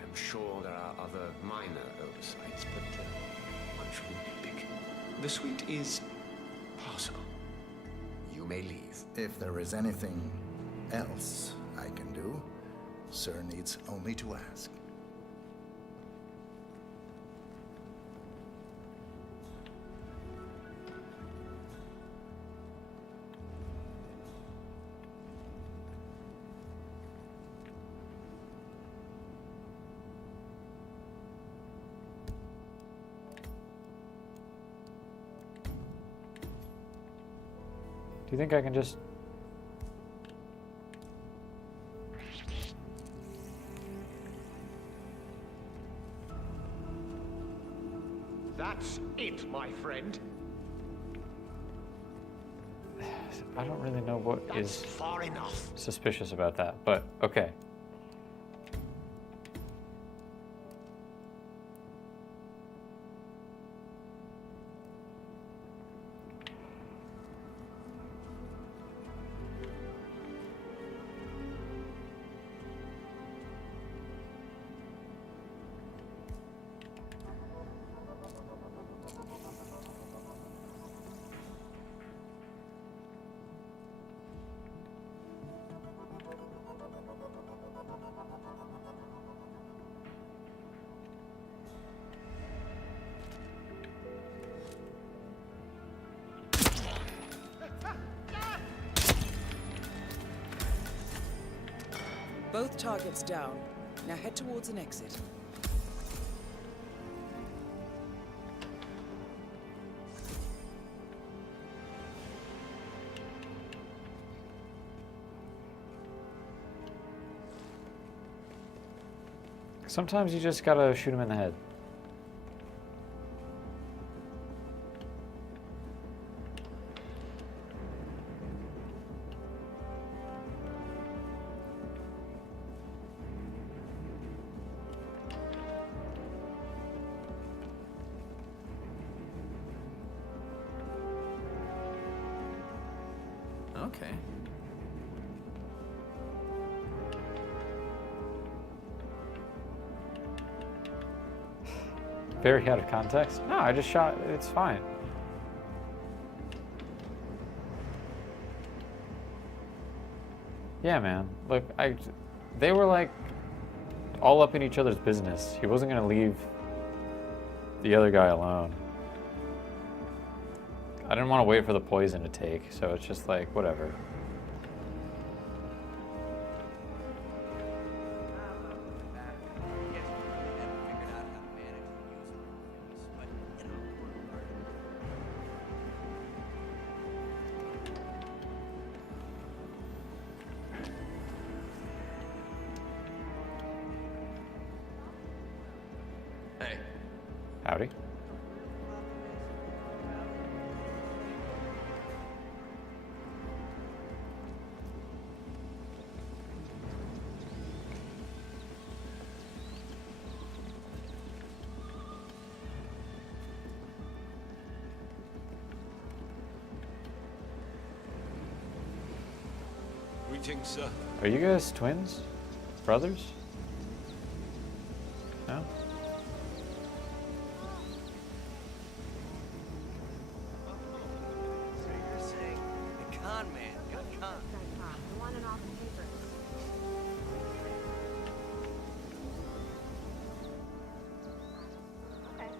I'm sure there are other minor oversights, but one shouldn't be big. The suite is passable. You may leave. If there is anything else I can do, sir needs only to ask. you think I can just... That's it, my friend. I don't really know what That's is far enough. suspicious about that, but okay. Both targets down. Now head towards an exit. Sometimes you just gotta shoot him in the head. Okay. Very out of context. No, I just shot. It's fine. Yeah, man. Look, they were like all up in each other's business. He wasn't gonna leave the other guy alone. I didn't want to wait for the poison to take, so it's just like, whatever. Hey. Howdy. Greetings, sir. Are you guys twins? Brothers? No? So you're saying the con man got conned? The one in all the papers. Okay.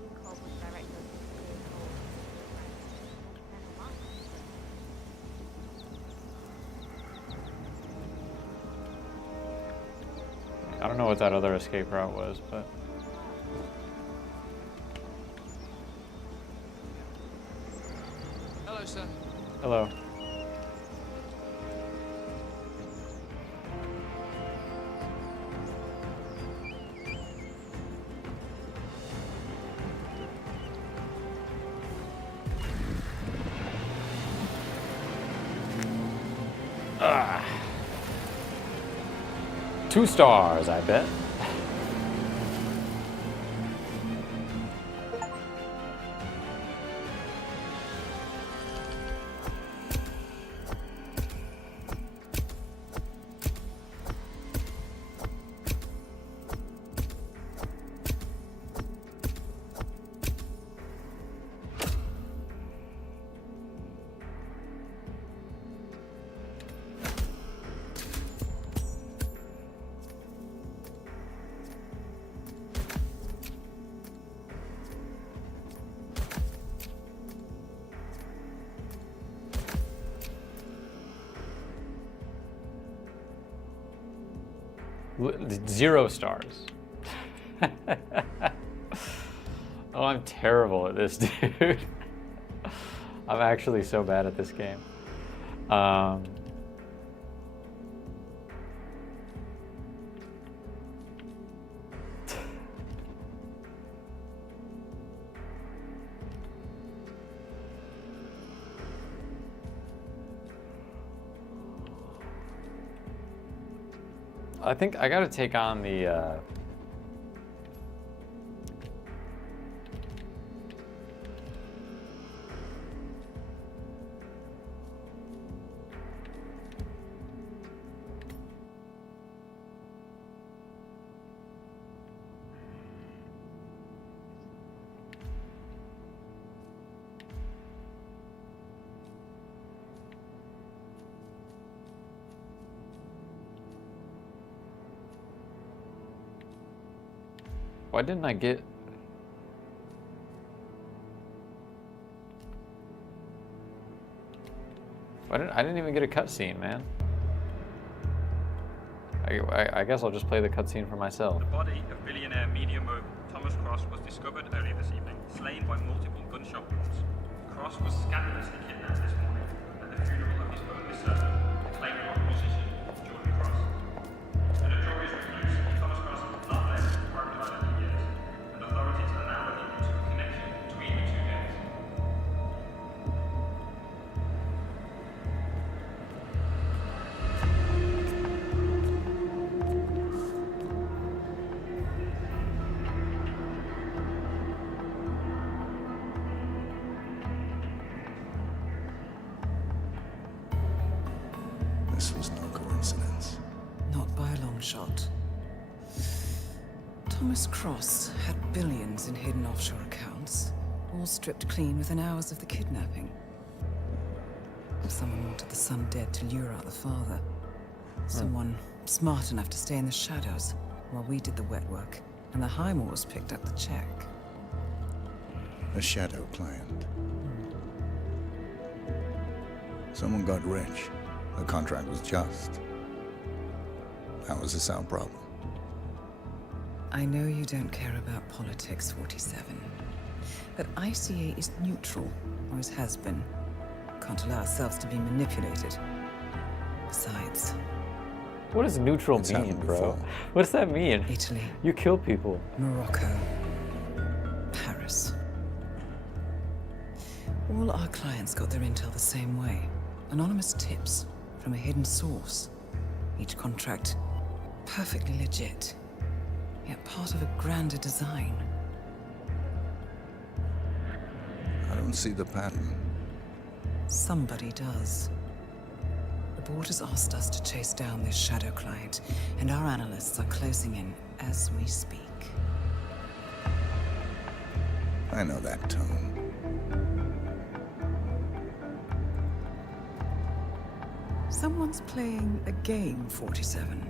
You called with director of I don't know what that other escape route was, but... Hello, sir. Hello. Ah. 2 stars, I bet. Zero stars. Oh, I'm terrible at this, dude. I'm actually so bad at this game. I think I gotta take on the why didn't I get... I didn't even get a cutscene, man. I guess I'll just play the cutscene for myself. The body of billionaire media mogul Thomas Cross was discovered earlier this evening, slain by multiple gunshot wounds. Cross was scandalously kidnapped this morning at the funeral of his only son, acclaimed rock musician Jordan Cross. A notorious recluse, Thomas Cross has not left his private island in years, and authorities are now looking into a connection between the two deaths. This was no coincidence. Not by a long shot. Thomas Cross had billions in hidden offshore accounts, all stripped clean within hours of the kidnapping. Someone wanted the son dead to lure out the father. Someone smart enough to stay in the shadows while we did the wet work, and the Highmores picked up the check. A shadow client. Someone got rich. The contract was just. That was a sound problem. I know you don't care about politics, 47. But ICA is neutral, always has been. Can't allow ourselves to be manipulated. Besides... What does neutral It's mean, happened bro? before. What does that mean? Italy. You kill people. Morocco. Paris. All our clients got their intel the same way. Anonymous tips from a hidden source. Each contract perfectly legit, yet part of a grander design. I don't see the pattern. Somebody does. The board has asked us to chase down this shadow client, and our analysts are closing in as we speak. I know that tone. Someone's playing a game, 47.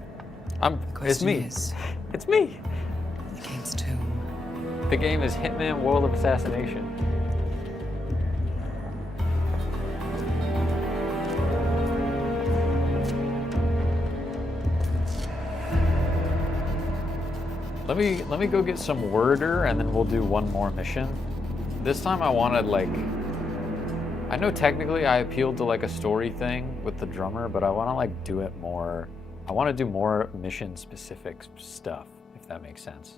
It's me. Is, It's me. against whom? The game is Hitman World of Assassination. Let me go get some worder and then we'll do one more mission. This time I wanted like, I know technically I appealed to like a story thing with the drummer, but I want to like do it more. I want to do more mission specific stuff, if that makes sense.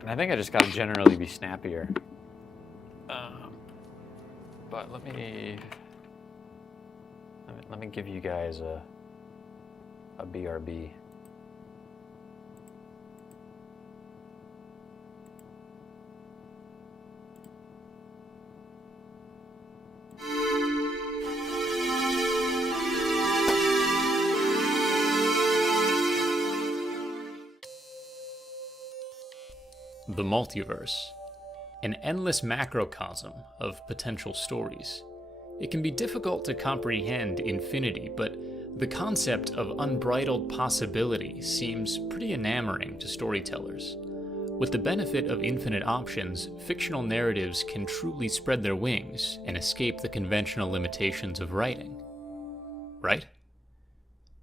And I think I just gotta generally be snappier. But let me give you guys a BRB. The multiverse, an endless macrocosm of potential stories. It can be difficult to comprehend infinity, but the concept of unbridled possibility seems pretty enamoring to storytellers. With the benefit of infinite options, fictional narratives can truly spread their wings and escape the conventional limitations of writing. Right?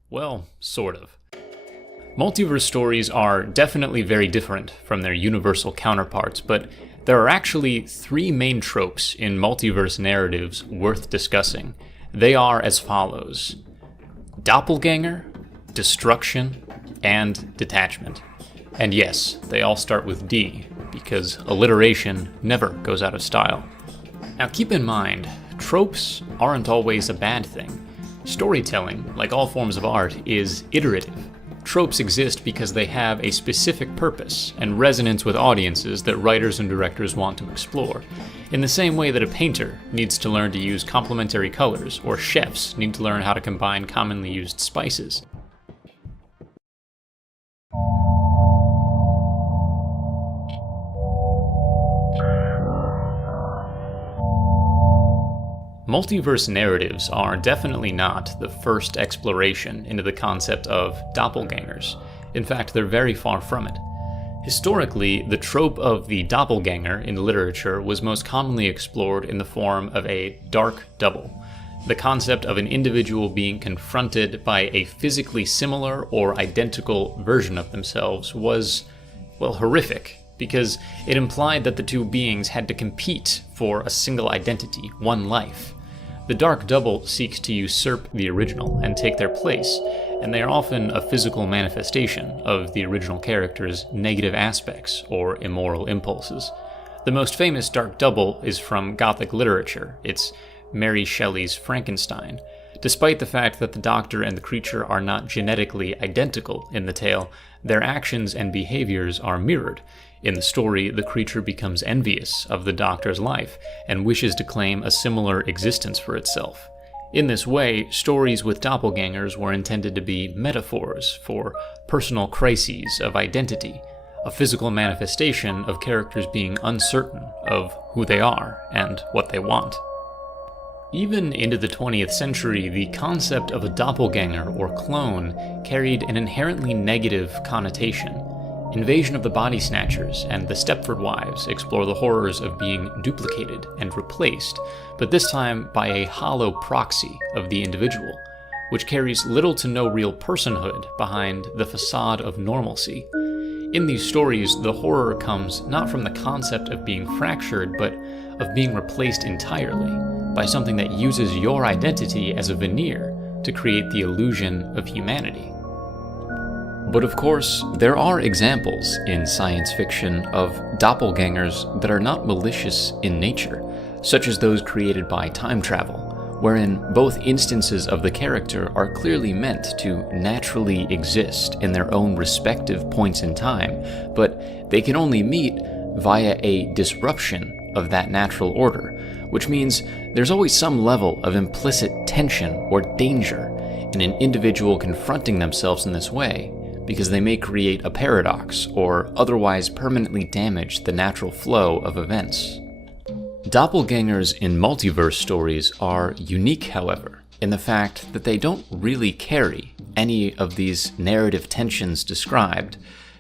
Well, sort of. Multiverse stories are definitely very different from their universal counterparts, but there are actually 3 main tropes in multiverse narratives worth discussing. They are as follows: doppelganger, destruction, and detachment. And yes, they all start with D, because alliteration never goes out of style. Now keep in mind, tropes aren't always a bad thing. Storytelling, like all forms of art, is iterative. Tropes exist because they have a specific purpose and resonance with audiences that writers and directors want to explore. In the same way that a painter needs to learn to use complementary colors, or chefs need to learn how to combine commonly used spices. Multiverse narratives are definitely not the first exploration into the concept of doppelgangers. In fact, they're very far from it. Historically, the trope of the doppelganger in literature was most commonly explored in the form of a dark double. The concept of an individual being confronted by a physically similar or identical version of themselves was, well, horrific, because it implied that the two beings had to compete for a single identity, one life. The dark double seeks to usurp the original and take their place, and they are often a physical manifestation of the original character's negative aspects or immoral impulses. The most famous dark double is from Gothic literature. It's Mary Shelley's Frankenstein. Despite the fact that the Doctor and the creature are not genetically identical in the tale, their actions and behaviors are mirrored. In the story, the creature becomes envious of the Doctor's life and wishes to claim a similar existence for itself. In this way, stories with doppelgangers were intended to be metaphors for personal crises of identity, a physical manifestation of characters being uncertain of who they are and what they want. Even into the 20th century, the concept of a doppelganger or clone carried an inherently negative connotation. Invasion of the Body Snatchers and the Stepford Wives explore the horrors of being duplicated and replaced, but this time by a hollow proxy of the individual, which carries little to no real personhood behind the facade of normalcy. In these stories, the horror comes not from the concept of being fractured, but of being replaced entirely by something that uses your identity as a veneer to create the illusion of humanity. But of course, there are examples in science fiction of doppelgangers that are not malicious in nature, such as those created by time travel, wherein both instances of the character are clearly meant to naturally exist in their own respective points in time, but they can only meet via a disruption of that natural order, which means there's always some level of implicit tension or danger in an individual confronting themselves in this way, because they may create a paradox or otherwise permanently damage the natural flow of events. Doppelgangers in multiverse stories are unique, however, in the fact that they don't really carry any of these narrative tensions described.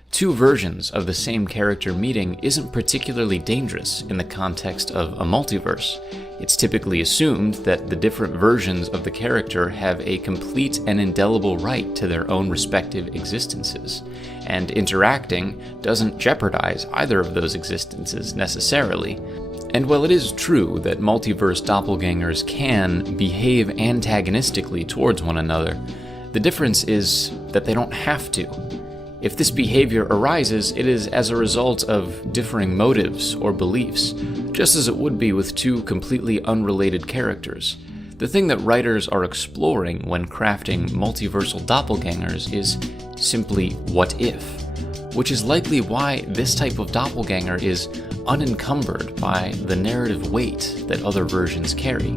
Two versions of the same character meeting isn't particularly dangerous in the context of a multiverse. It's typically assumed that the different versions of the character have a complete and indelible right to their own respective existences, and interacting doesn't jeopardize either of those existences necessarily. And while it is true that multiverse doppelgangers can behave antagonistically towards one another, the difference is that they don't have to. If this behavior arises, it is as a result of differing motives or beliefs, just as it would be with two completely unrelated characters. The thing that writers are exploring when crafting multiversal doppelgangers is simply what if, which is likely why this type of doppelganger is unencumbered by the narrative weight that other versions carry.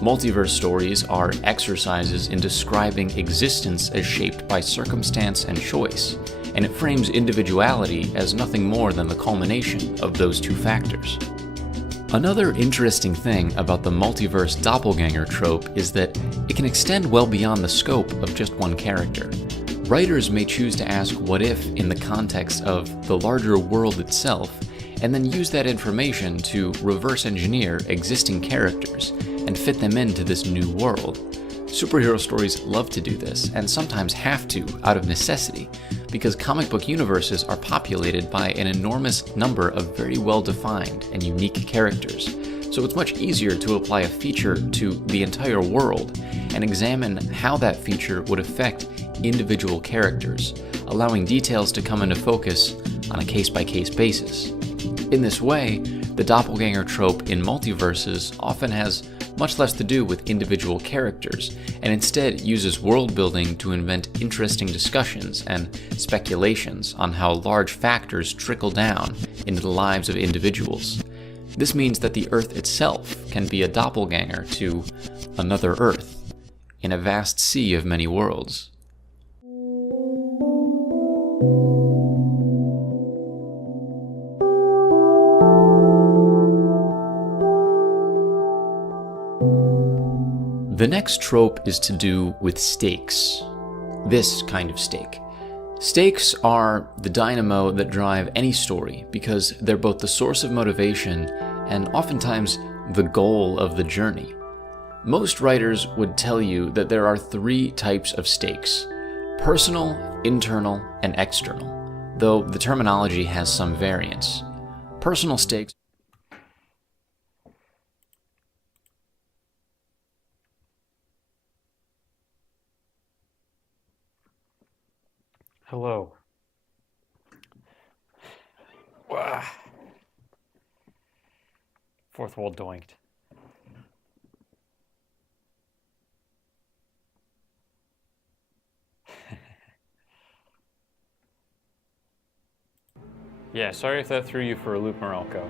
Multiverse stories are exercises in describing existence as shaped by circumstance and choice, and it frames individuality as nothing more than the culmination of those two factors. Another interesting thing about the multiverse doppelganger trope is that it can extend well beyond the scope of just one character. writers may choose to ask what if in the context of the larger world itself, and then use that information to reverse engineer existing characters and fit them into this new world. Superhero stories love to do this, and sometimes have to out of necessity, because comic book universes are populated by an enormous number of very well-defined and unique characters. So it's much easier to apply a feature to the entire world and examine how that feature would affect individual characters, allowing details to come into focus on a case-by-case basis. In this way, the doppelganger trope in multiverses often has much less to do with individual characters, and instead uses world building to invent interesting discussions and speculations on how large factors trickle down into the lives of individuals. This means that the Earth itself can be a doppelganger to another Earth, in a vast sea of many worlds. The next trope is to do with stakes. This kind of stake. Stakes are the dynamo that drive any story because they're both the source of motivation and oftentimes the goal of the journey. Most writers would tell you that there are 3 types of stakes: personal, internal, and external, though the terminology has some variance. Personal stakes Hello. Wow. Fourth wall doinked. Yeah, sorry if that threw you for a loop, Morelco.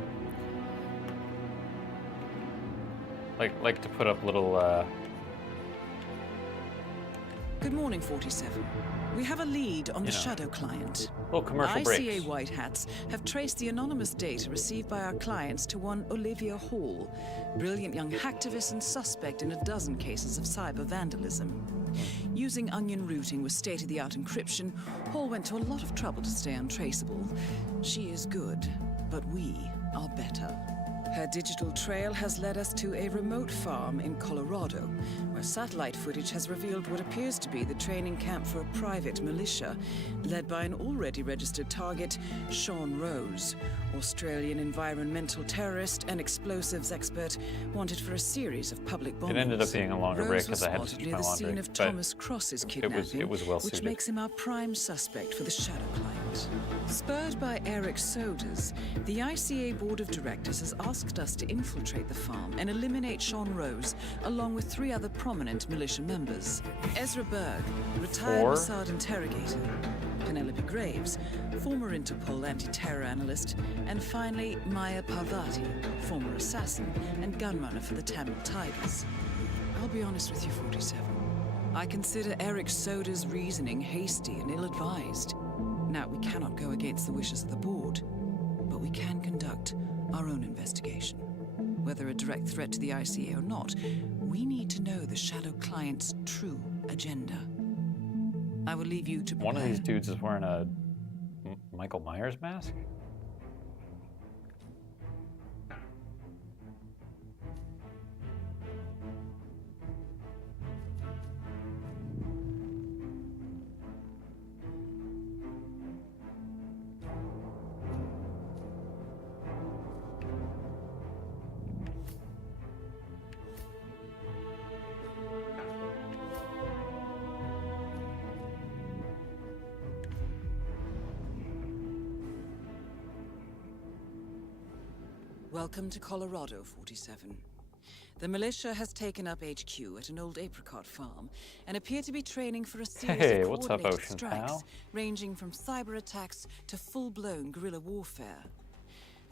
Like to put up little Good morning, 47. We have a lead on the Shadow client. little commercial ICA breaks. White Hats have traced the anonymous data received by our clients to one Olivia Hall, brilliant young hacktivist and suspect in a dozen cases of cyber vandalism. Using onion routing with state-of-the-art encryption, Hall went to a lot of trouble to stay untraceable. She is good, but we are better. Her digital trail has led us to a remote farm in Colorado, where satellite footage has revealed what appears to be the training camp for a private militia, led by an already registered target, Sean Rose, Australian environmental terrorist and explosives expert, wanted for a series of public bombings. It ended up being a longer break Rose was because I had to spotted switch near my the laundry. scene of but Thomas Cross's kidnapping, it was well which suited. makes him our prime suspect for the Shadow client. Spurred by Eric Sodas, the ICA Board of Directors has asked us to infiltrate the farm and eliminate Sean Rose, along with 3 other prominent militia members. Ezra Berg, retired 4? Mossad interrogator, Penelope Graves, former Interpol anti-terror analyst, and finally Maya Parvati, former assassin and gunrunner for the Tamil Tigers. I'll be honest with you, 47. I consider Eric Soda's reasoning hasty and ill-advised. Now, we cannot go against the wishes of the board, but we can conduct our own investigation. Whether a direct threat to the ICA or not, we need to know the Shadow client's true agenda. I will leave you to prepare. One of these dudes is wearing a Michael Myers mask? Welcome to Colorado, 47. The militia has taken up HQ at an old apricot farm and appear to be training for a series Hey, of what's up, coordinated Ocean strikes, Pal? ranging from cyber attacks to full-blown guerrilla warfare.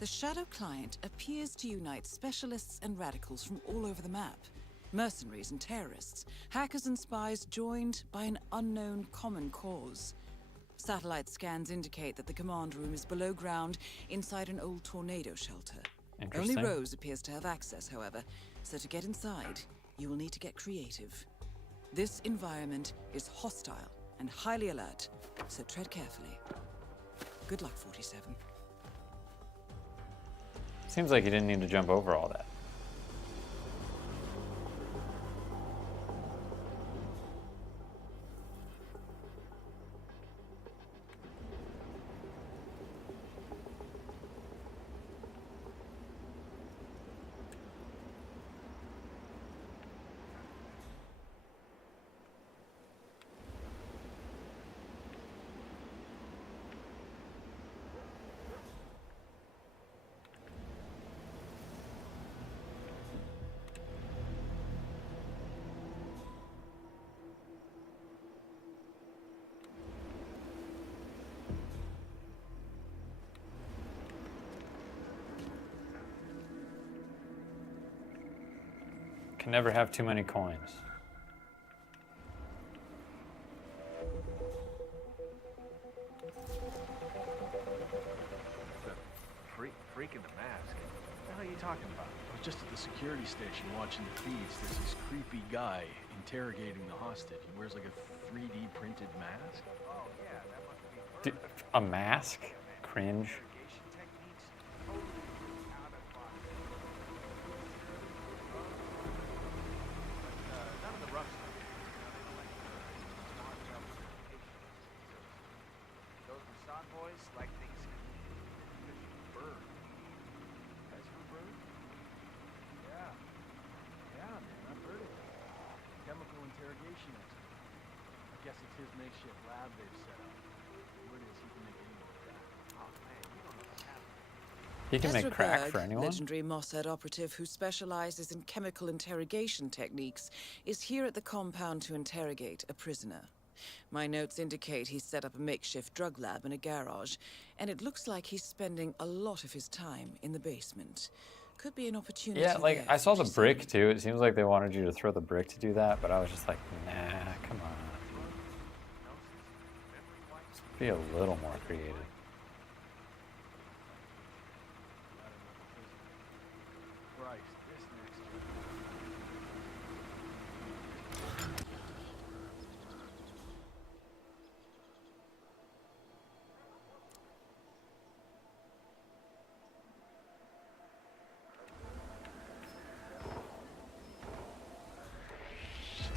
The Shadow client appears to unite specialists and radicals from all over the map. Mercenaries and terrorists, hackers and spies joined by an unknown common cause. Satellite scans indicate that the command room is below ground inside an old tornado shelter. Only Interesting. Rose appears to have access, however, so to get inside, you will need to get creative. This environment is hostile and highly alert, so tread carefully. Good luck, 47. Seems like you didn't need to jump over all that. Can never have too many coins. Freak in the mask? What the hell are you talking about? I was just at the security station watching the feeds. There's this creepy guy interrogating the hostage. He wears like a 3D printed mask. Oh, yeah, that must be... A mask? Cringe. He can make crack Berg, for anyone? legendary Mossad operative who specializes in chemical interrogation techniques, is here at the compound to interrogate a prisoner. My notes indicate he's set up a makeshift drug lab in a garage, and it looks like he's spending a lot of his time in the basement. Could be an opportunity. Yeah, like, there, I saw the 47. brick too. It seems like they wanted you to throw the brick to do that, but I was just like, nah, come on. Just be a little more creative.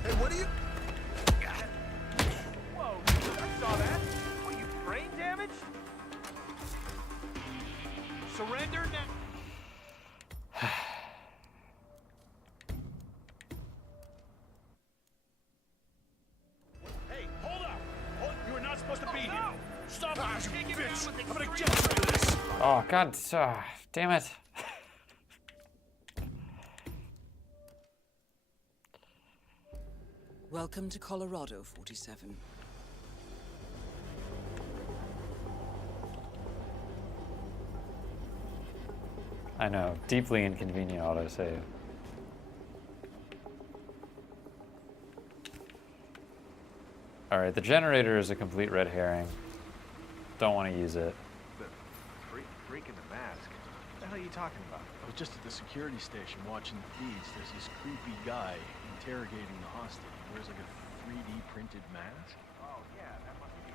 Hey, what are you... Whoa, I saw that. What, you brain damaged? Surrender now. Hey, hold up! You were not supposed to be here! Stop it, you bitch! I'm gonna get you for this! Oh, God, damn it. Welcome to Colorado, 47. I know, deeply inconvenient autosave. Alright, the generator is a complete red herring. Don't want to use it. Freak in the mask? What the hell are you talking about? I was just at the security station watching the feeds. There's this creepy guy interrogating the hostage. He wears like a 3D printed mask. Oh, yeah, that must be...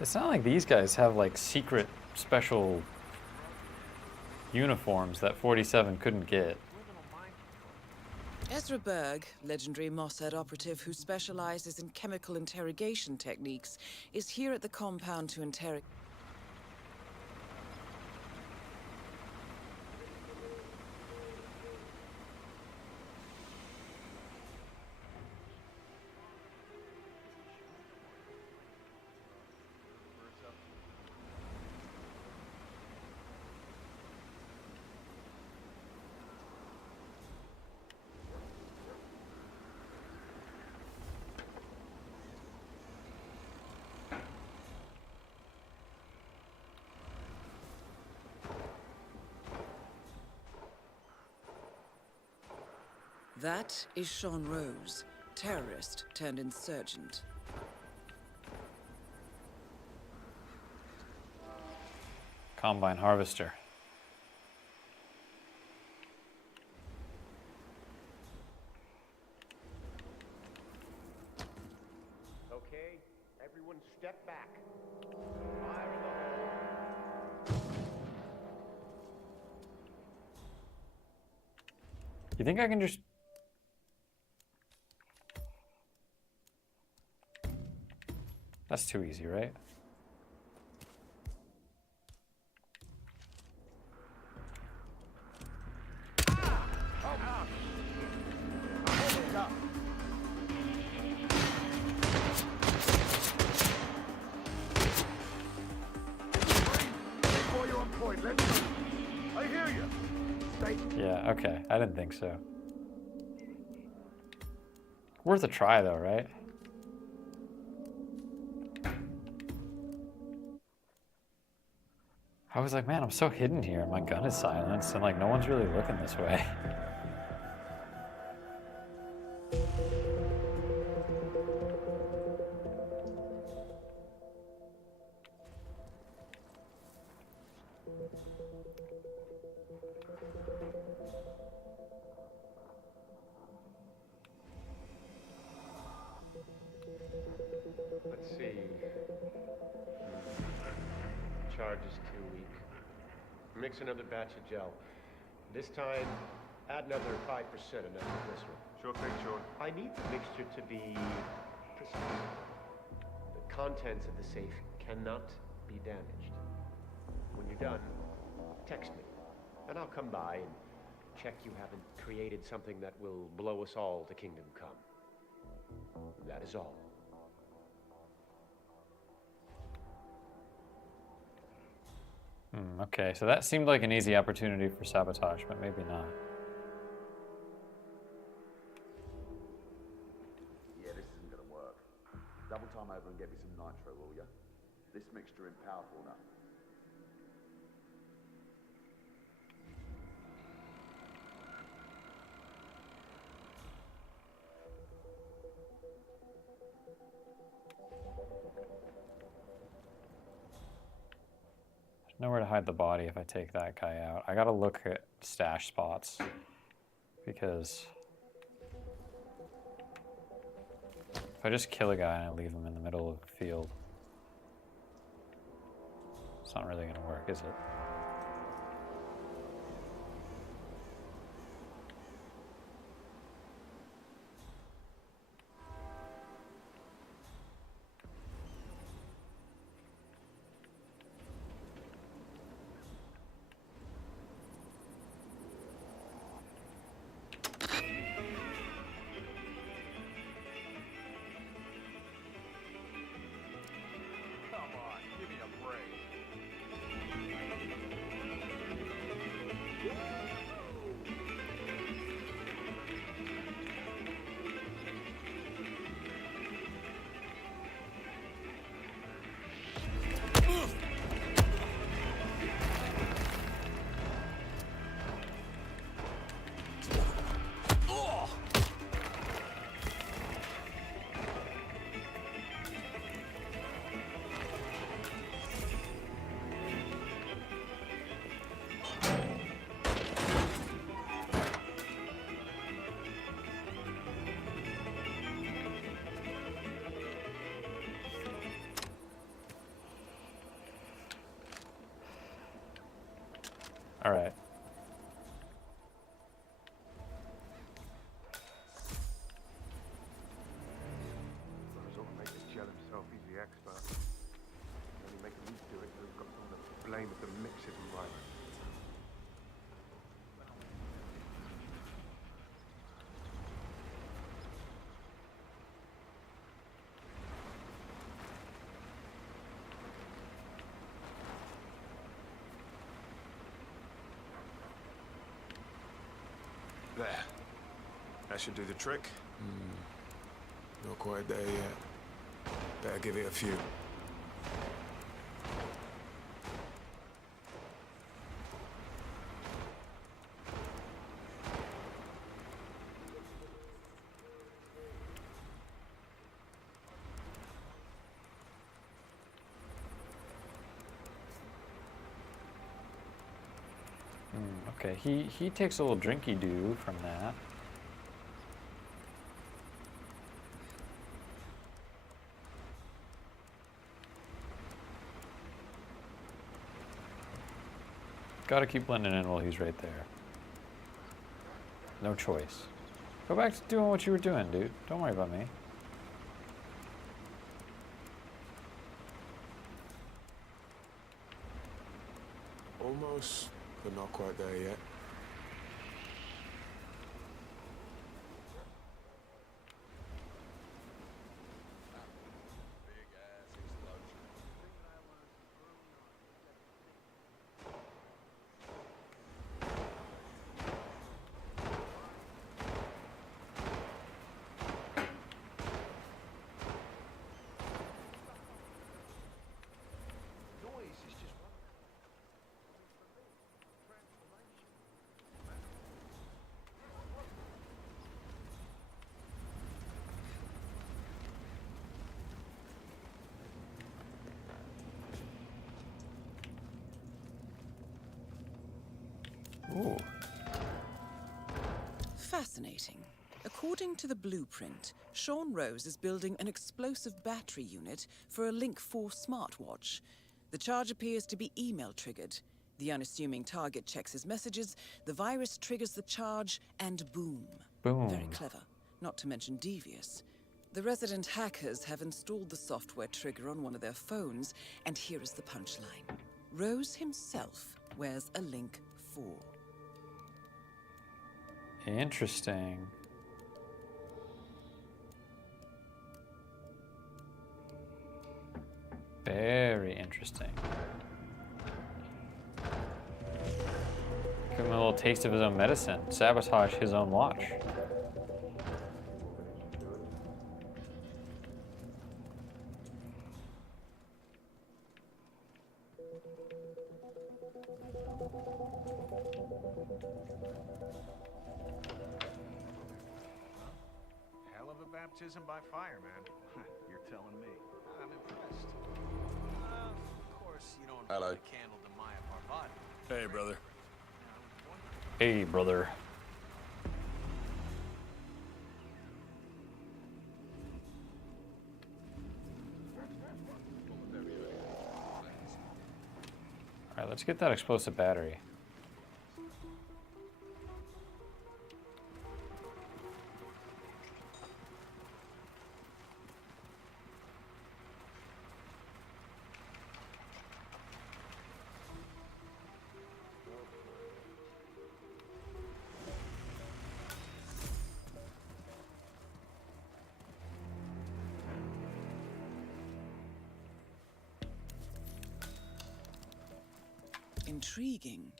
It's not like these guys have like secret special uniforms that 47 couldn't get. Ezra Berg, legendary Mossad operative who specializes in chemical interrogation techniques, is here at the compound to interrogate. That is Sean Rose, terrorist turned insurgent. Combine harvester. Okay, everyone step back. Fire in the hole. You think I can just... That's too easy, right? Before you're on point, let's go. I hear you. Stay. Yeah, okay. I didn't think so. Worth a try, though, right? I was like, man, I'm so hidden here. My gun is silenced, and like, no one's really looking this way. Let's see. Charge is 2 weak. Mix another batch of gel. This time, add another 5% of nitroglycerin. Sure thing, Sean. I need the mixture to be precise. The contents of the safe cannot be damaged. When you're done, text me, and I'll come by and check you haven't created something that will blow us all to kingdom come. That is all. Okay, so that seemed like an easy opportunity for sabotage, but maybe not. Yeah, this isn't gonna work. Double time over and get me some nitro, will ya? This mixture ain't powerful enough. There's nowhere to hide the body if I take that guy out. I gotta look at stash spots, because if I just kill a guy and I leave him in the middle of the field, it's not really gonna work, is it? Come on, give me a break. All right. Resort make this gel himself, he's the expert. Can only make him do it, so we've got someone to blame if the mix isn't right. There. That should do the trick. Not quite there yet. Better give it a few. Okay, he takes a little drinky do from that. Gotta keep blending in while he's right there. No choice. Go back to doing what you were doing, dude. Don't worry about me. Almost, but not quite there yet. Ooh. Fascinating. According to the blueprint, Sean Rose is building an explosive battery unit for a Link 4 smartwatch. The charge appears to be email triggered. The unassuming target checks his messages, the virus triggers the charge, and boom. Boom. Very clever, not to mention devious. The resident hackers have installed the software trigger on one of their phones, and here is the punchline. Rose himself wears a Link 4. Interesting. Very interesting. Give him a little taste of his own medicine. Sabotage his own watch. Hell of a baptism by fire, man. You're telling me. I'm impressed. Of course, you don't Hello. hold a candle to Maya Parvati. Hey, brother. Hey, brother. Alright, let's get that explosive battery. Intriguing.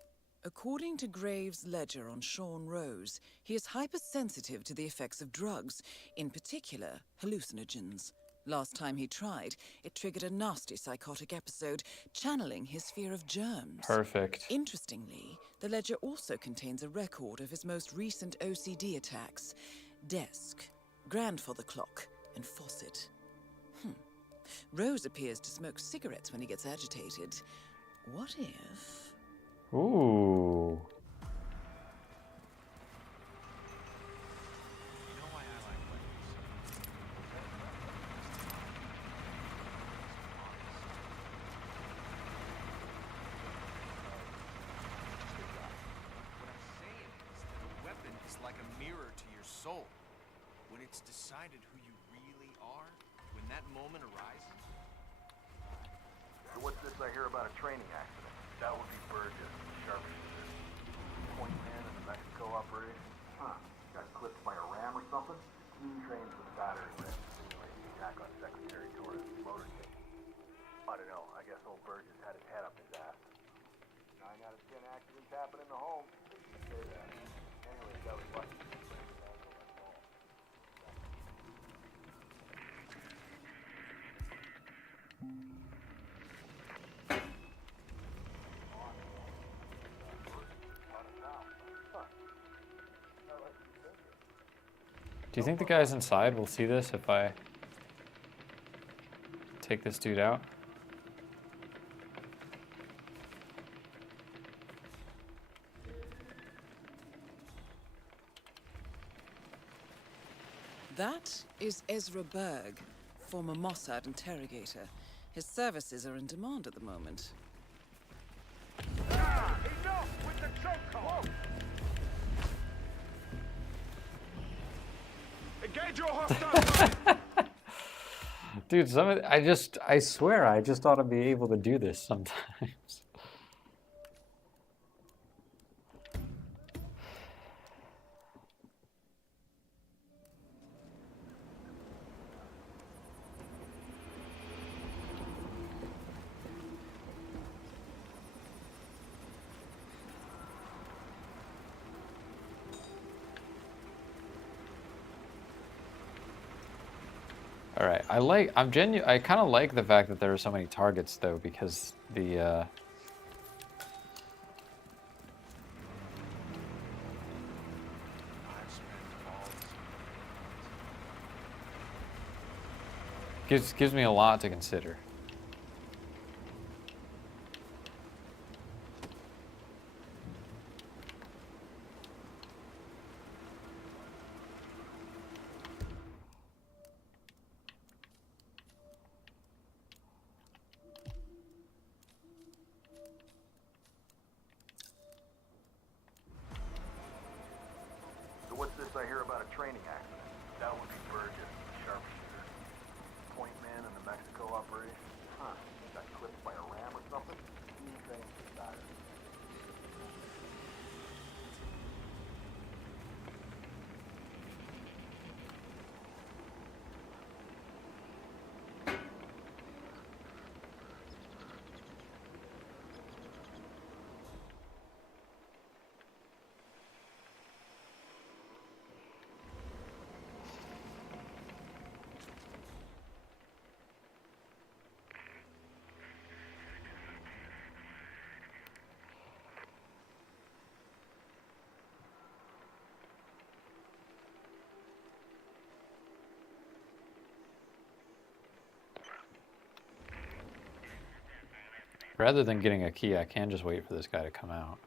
According to Graves' ledger on Sean Rose, he is hypersensitive to the effects of drugs, in particular hallucinogens. Last time he tried, it triggered a nasty psychotic episode, channeling his fear of germs. Perfect. Interestingly, the ledger also contains a record of his most recent OCD attacks: desk, grandfather clock, and faucet. Rose appears to smoke cigarettes when he gets agitated. What if... Ooh. Like a mirror to your soul. When it's decided who you really are, when that moment arises. So what's this I hear about a training accident? That would be Burgess, the sharpshooter. Point man in the Mexico operation? Huh. Got clipped by a ram or something? He trains with battery red to simulate the attack on Secretary Torres' motorcade. I don't know. I guess old Burgess had his head up his ass. 9 out of 10 accidents happen in the home. They should say that. Anyway, that was lucky. Do you think the guys inside will see this if I take this dude out? That is Ezra Berg, former Mossad interrogator. His services are in demand at the moment. Enough with the chokehold! Engage your hostile. Dude, I swear, I just ought to be able to do this sometimes. All right, I kind of like the fact that there are so many targets though, because the gives me a lot to consider. So what's this I hear about a training accident? That would be Burgess, the sharpshooter. Point man in the Mexico operation. Huh. Got clipped by a ram or something? Anything about it. Rather than getting a key, I can just wait for this guy to come out.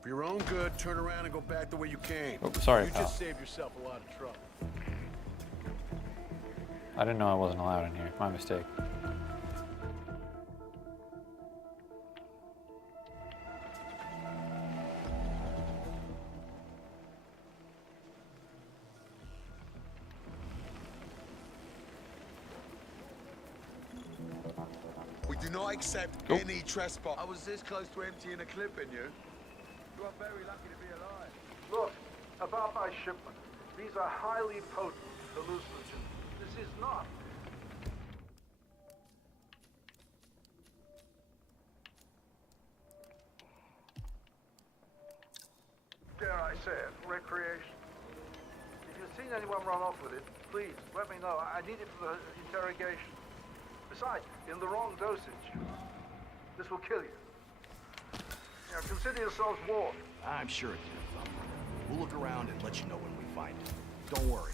For your own good, turn around and go back the way you came. Oh, sorry, You pal. just saved yourself a lot of trouble. I didn't know I wasn't allowed in here. My mistake. We do not accept any trespass. I was this close to emptying a clip in you. You are very lucky to be alive. Look, about my shipment. These are highly potent hallucinogens. This is not. Dare I say it, recreation. If you've seen anyone run off with it, please let me know. I need it for the interrogation. Besides, in the wrong dosage, this will kill you. Now, consider yourselves warned. I'm sure it's your thumb. We'll look around and let you know when we find it. Don't worry.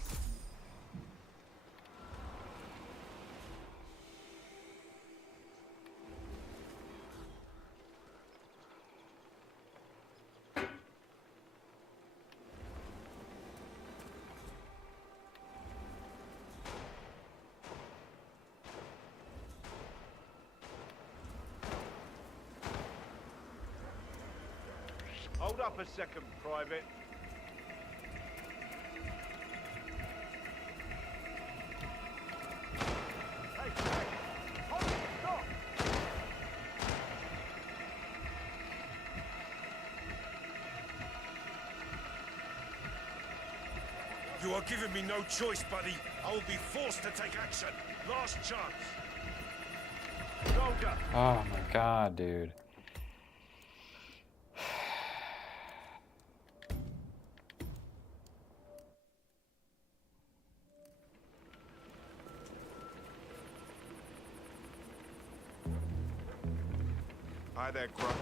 Hold up a second, Private. Hey, hold it, stop! You are giving me no choice, buddy. I will be forced to take action. Last chance. Soldier! Oh my god, dude. Hi there, Grunt.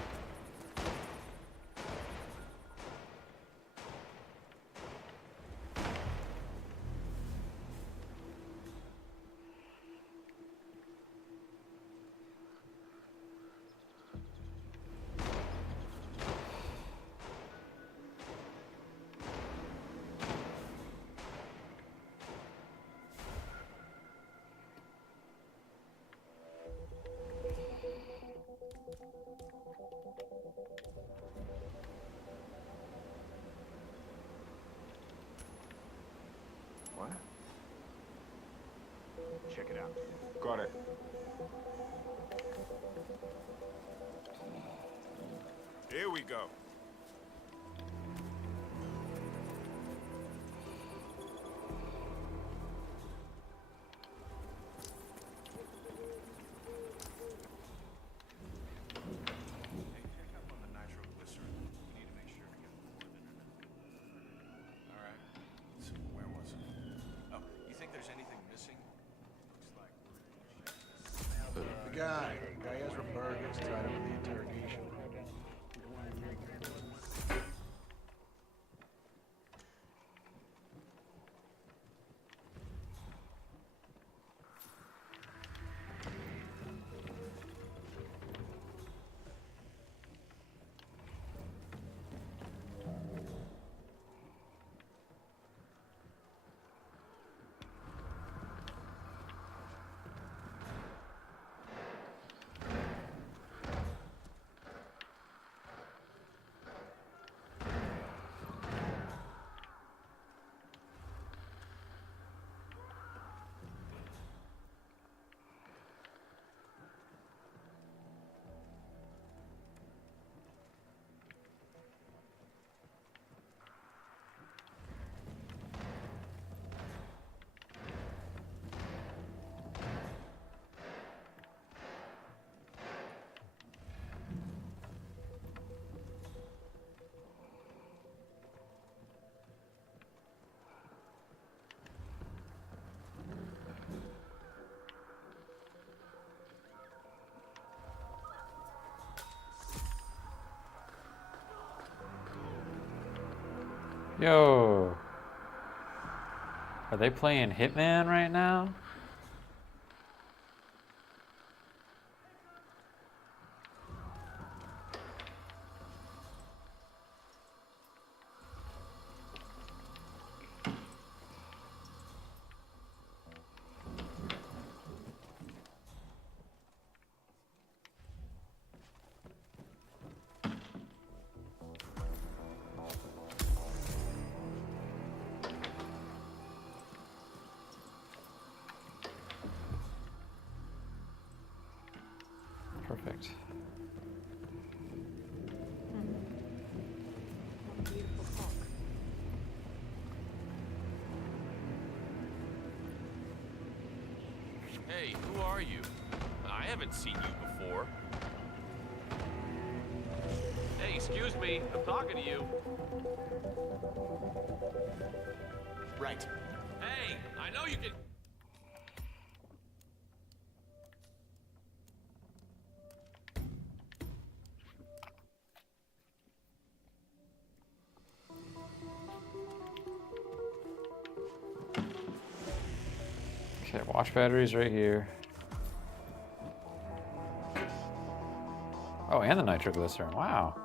Check it out. Got it. Here we go. The guy Ezra Berg is tied up in the interrogation. Yo. Are they playing Hitman right now? Perfect. Hey, who are you? I haven't seen you before. Hey, excuse me. I'm talking to you. Right. Hey, I know you can... Okay, watch batteries right here. Oh, and the nitroglycerin. Wow.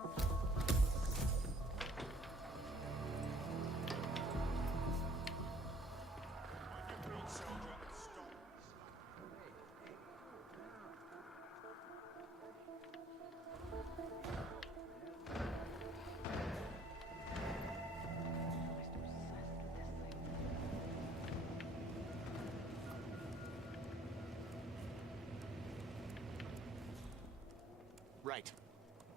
Right.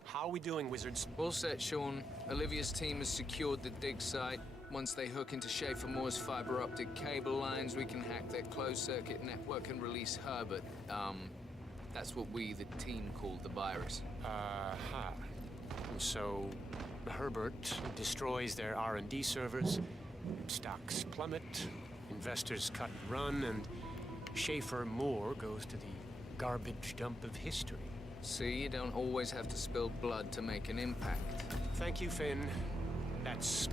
How are we doing, wizards? All set, Sean. Olivia's team has secured the dig site. Once they hook into Schaefer Moore's fiber optic cable lines, we can hack their closed-circuit network and release Herbert. That's what we, the team, call the virus. So, Herbert destroys their R&D servers, stocks plummet, investors cut and run, and Schaefer Moore goes to the garbage dump of history. See, you don't always have to spill blood to make an impact. Thank you, Finn. That's...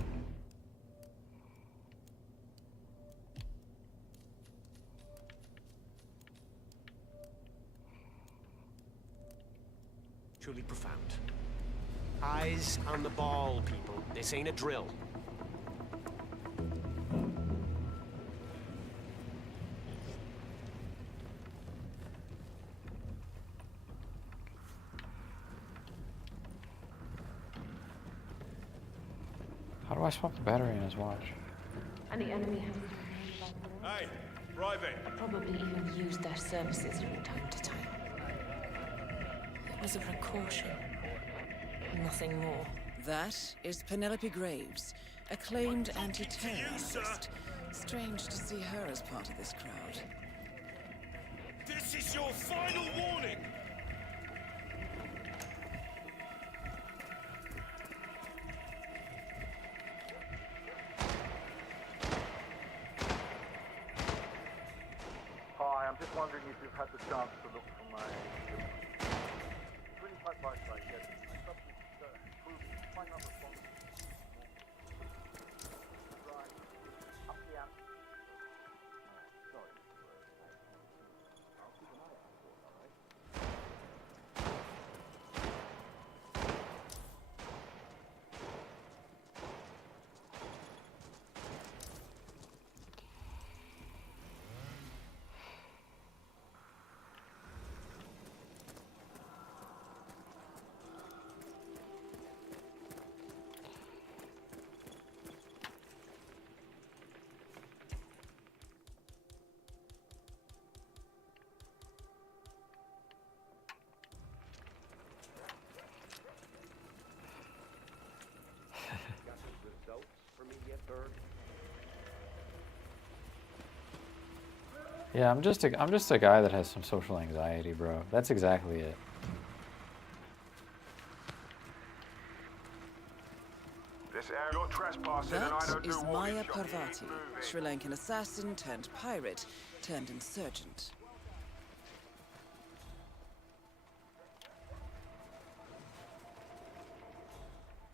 truly profound. Eyes on the ball, people. This ain't a drill. How do I swap the battery in his watch? And the enemy has... Hey, Private. I probably even used their services from time to time. It was a precaution. Nothing more. That is Penelope Graves, acclaimed anti-terror analyst. Strange to see her as part of this crowd. This is your final warning! Hi, I'm just wondering if you've had the chance to look for my... Pretty tight by side, yes. My subject might not respond. Right. Up the out. Sorry. I'll keep an eye out for it, all right? Got the results for me yet, Bird? Yeah, I'm just a guy that has some social anxiety, bro. That's exactly it. This area, you're trespassing, and I That don't do is warning Maya shots. Parvati, Sri Lankan assassin turned pirate turned insurgent.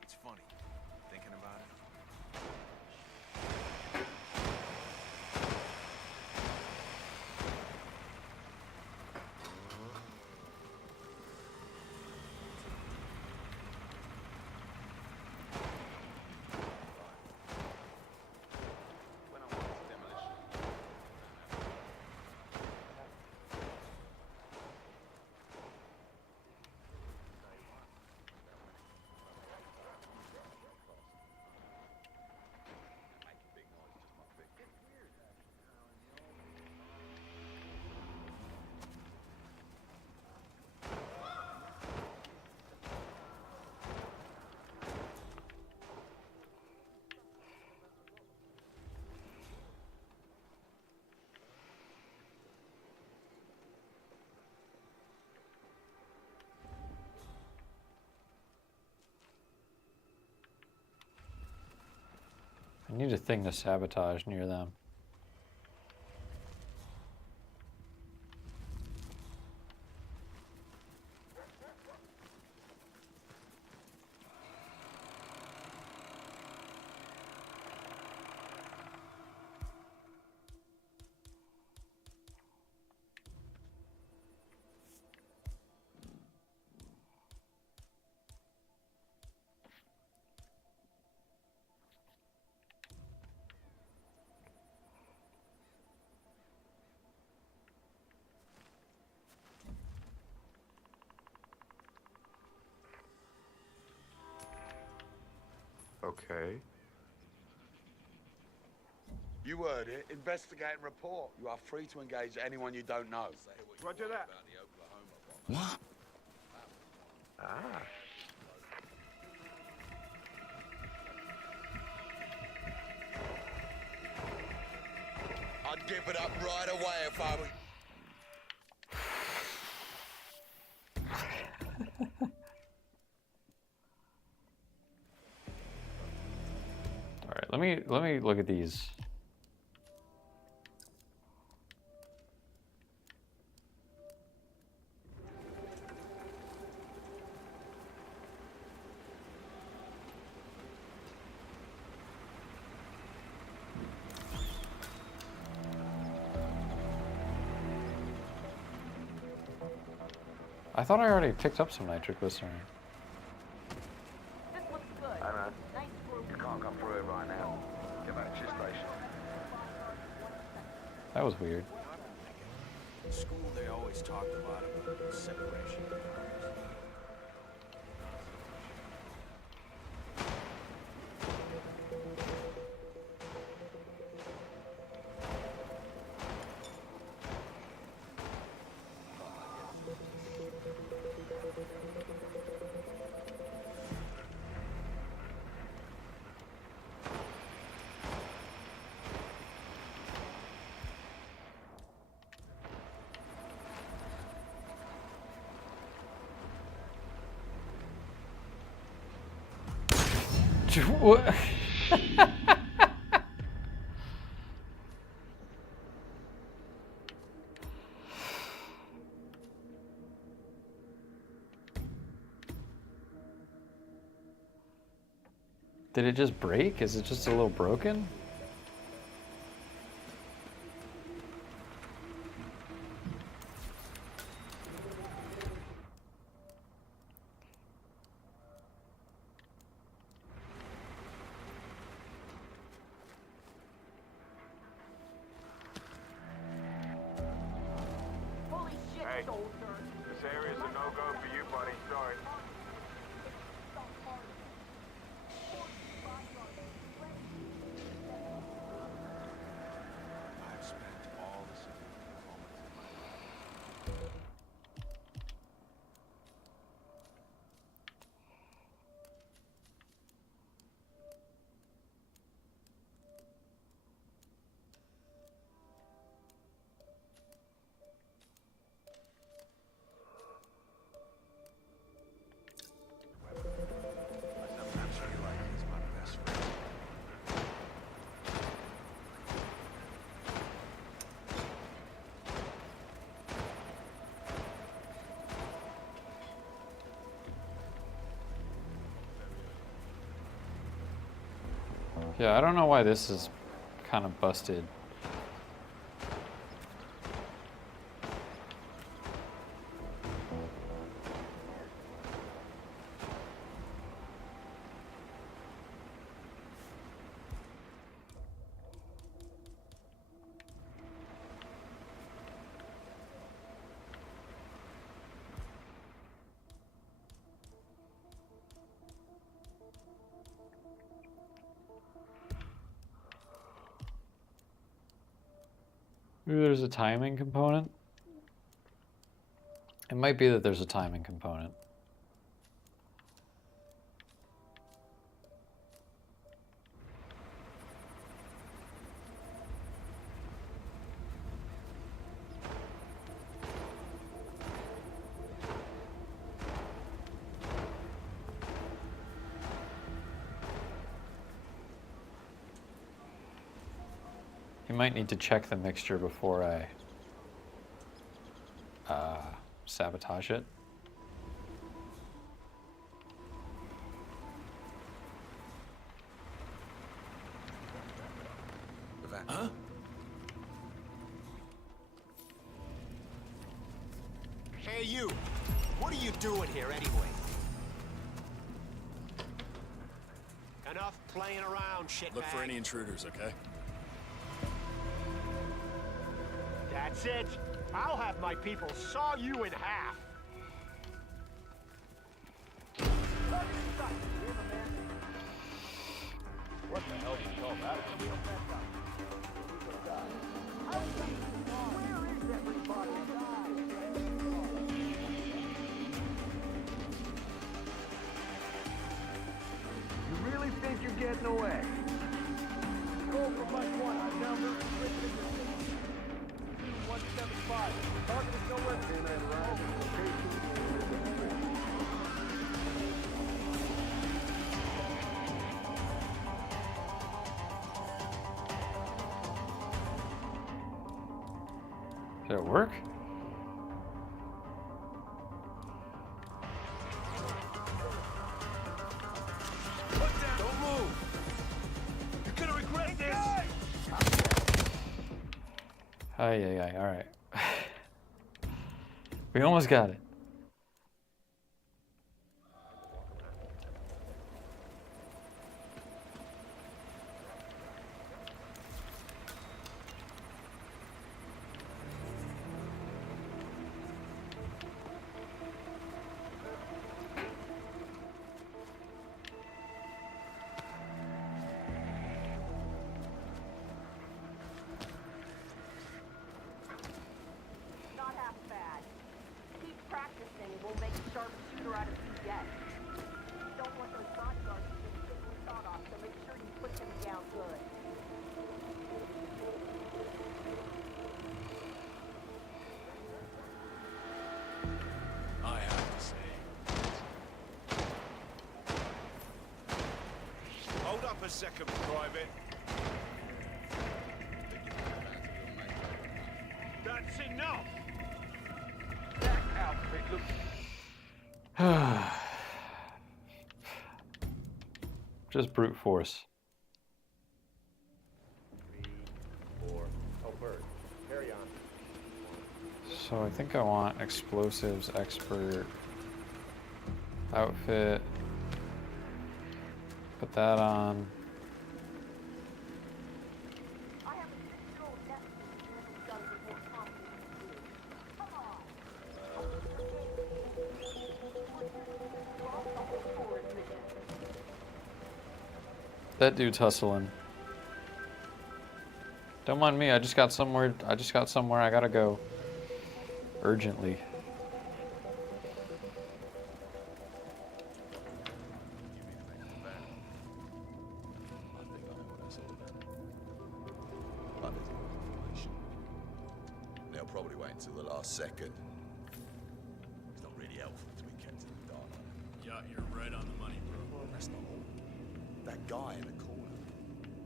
It's funny, thinking about it. I need a thing to sabotage near them. Okay. You heard it. Investigate and report. You are free to engage anyone you don't know. Roger that. What? Ah. I'd give it up right away if I were... All right, let me look at these. I thought I already picked up some nitroglycerin. I know. You can't come through it right now. Get back to your station. That was weird. In school, they always talked about separation. What? Did it just break? Is it just a little broken? Hey, this area's a no-go for you, buddy. Sorry. I've spent all the significant moments in my life. I sometimes feel like he's my best friend. Yeah, I don't know why this is kind of busted. Maybe there's a timing component. It might be that there's a timing component. You might need to check the mixture before I sabotage it. Huh? Hey, you! What are you doing here, anyway? Enough playing around, shit. Look for any intruders, okay? That's it. I'll have my people saw you in half. What the hell do you call that? Where is everybody? You really think you're getting away? Go for much one. I'm down there. 175. Target is nowhere Did it work? Don't move. You're gonna regret this. Aye, all right. We almost got it. Not half bad. Keep practicing. up a second, Private. That's enough! That outfit looks... Just brute force. 3, 4. Oh, bird. Carry on. So I think I want explosives expert outfit. Put that on. That dude's hustling. Don't mind me, I just got somewhere I gotta go. Urgently. They'll probably wait until the last second. It's not really helpful to be kept in the dark. Yeah, you're right on the money, bro. That's not all. That guy in the corner,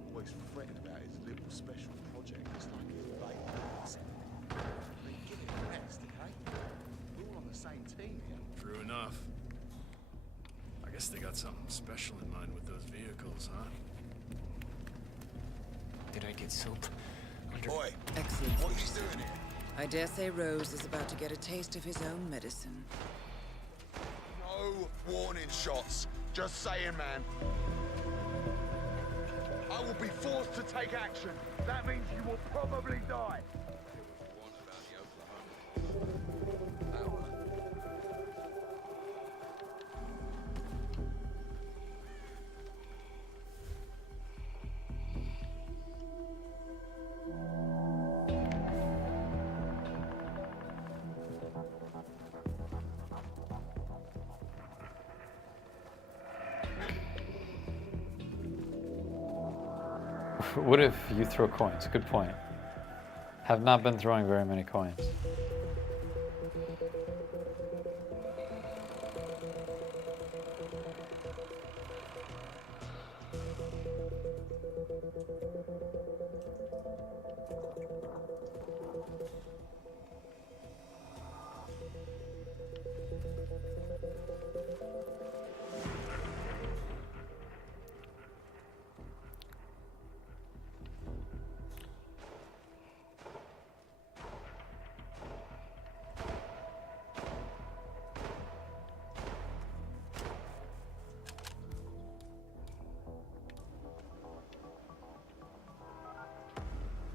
always fretting about his little special project. It's like his baby. Give it a rest, okay? We're all on the same team here. True enough. I guess they got something special in mind with those vehicles, huh? Did I get soap? Boy, Excellent. what are you doing here? I dare say Rose is about to get a taste of his own medicine. No warning shots. Just saying, man. I will be forced to take action. That means you will probably die. What if you throw coins? Good point. Have not been throwing very many coins.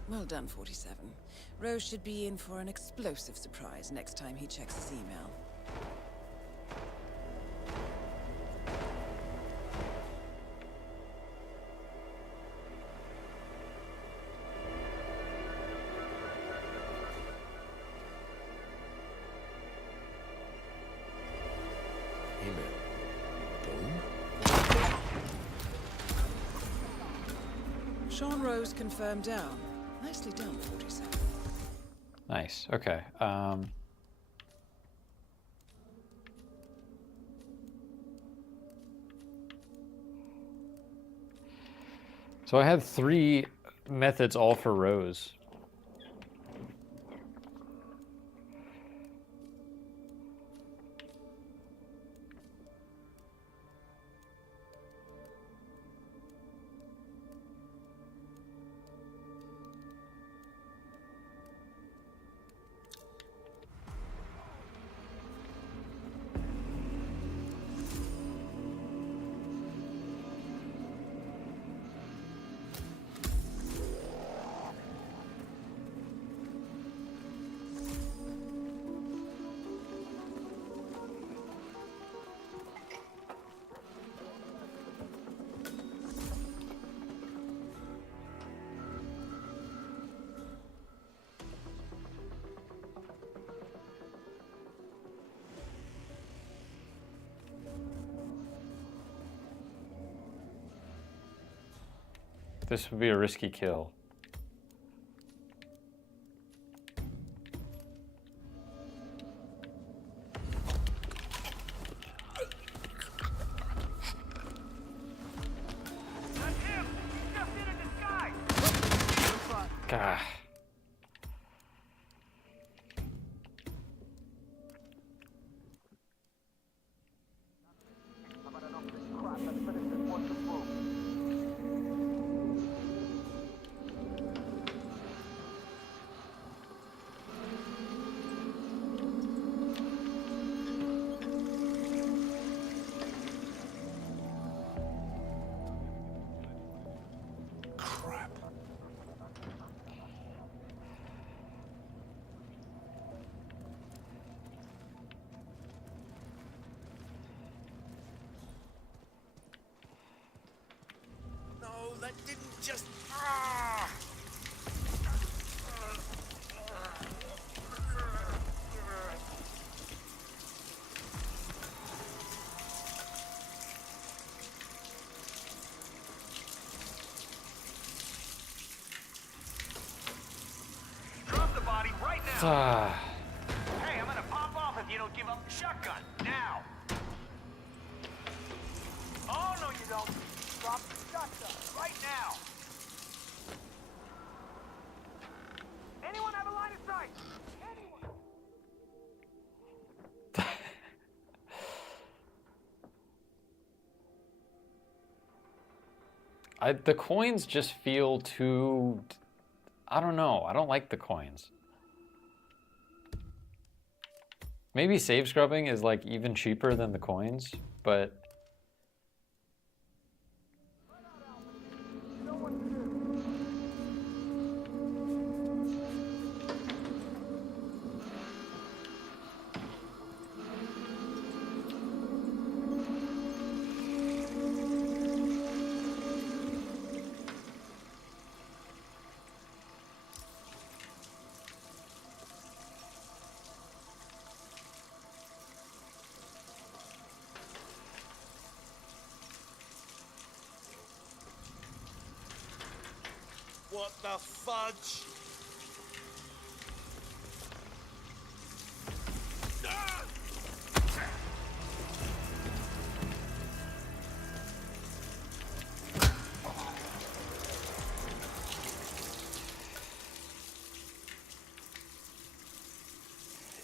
Well done, 47. Rose should be in for an explosive surprise next time he checks his email. Sean Rose confirmed down. Nicely done, 47. Nice. Okay. So I had 3 methods all for Rose. This would be a risky kill. An God. No, that didn't just... Ah! Drop the body right now. Ah. Hey, I'm gonna pop off if you don't give up the shotgun. Now. Oh, no, you don't. Drop the shotgun right now. Anyone have a line of sight? Anyone? The coins just feel too... I don't know. I don't like the coins. Maybe save scrubbing is like even cheaper than the coins, but... What the fudge? Ah!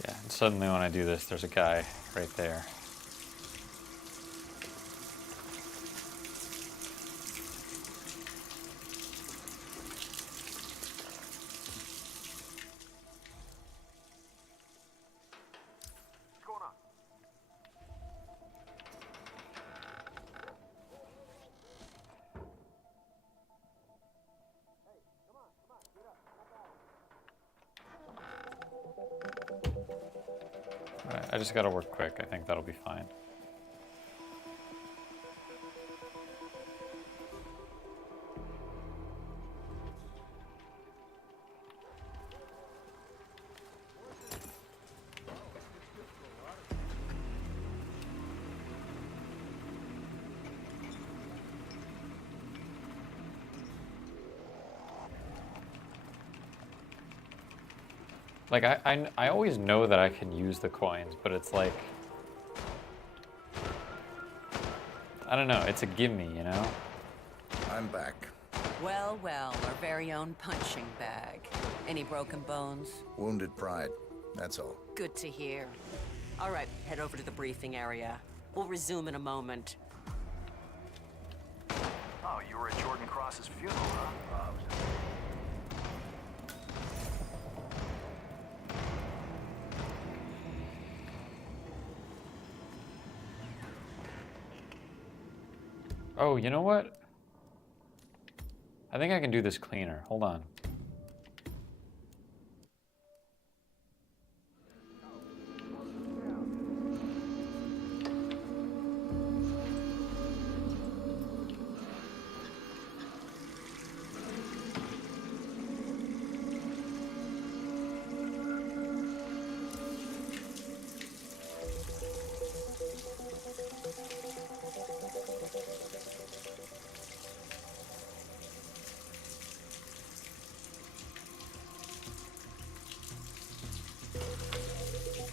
Yeah, and suddenly when I do this, there's a guy right there. Alright, I just gotta work quick. I think that'll be fine. Like, I always know that I can use the coins, but it's like... I don't know, it's a gimme, you know? I'm back. Well, well, our very own punching bag. Any broken bones? Wounded pride, that's all. Good to hear. All right, head over to the briefing area. We'll resume in a moment. Oh, you were at Jordan Cross's funeral, huh? Oh, you know what? I think I can do this cleaner. Hold on.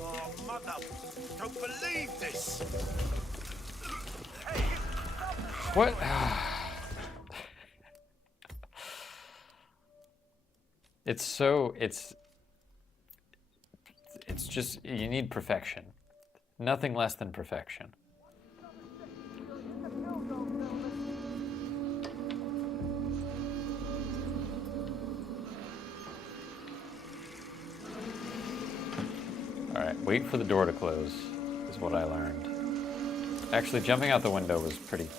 Oh, mother... Don't believe this! What? It's just, you need perfection. Nothing less than perfection. Alright, wait for the door to close, is what I learned. Actually, jumping out the window was pretty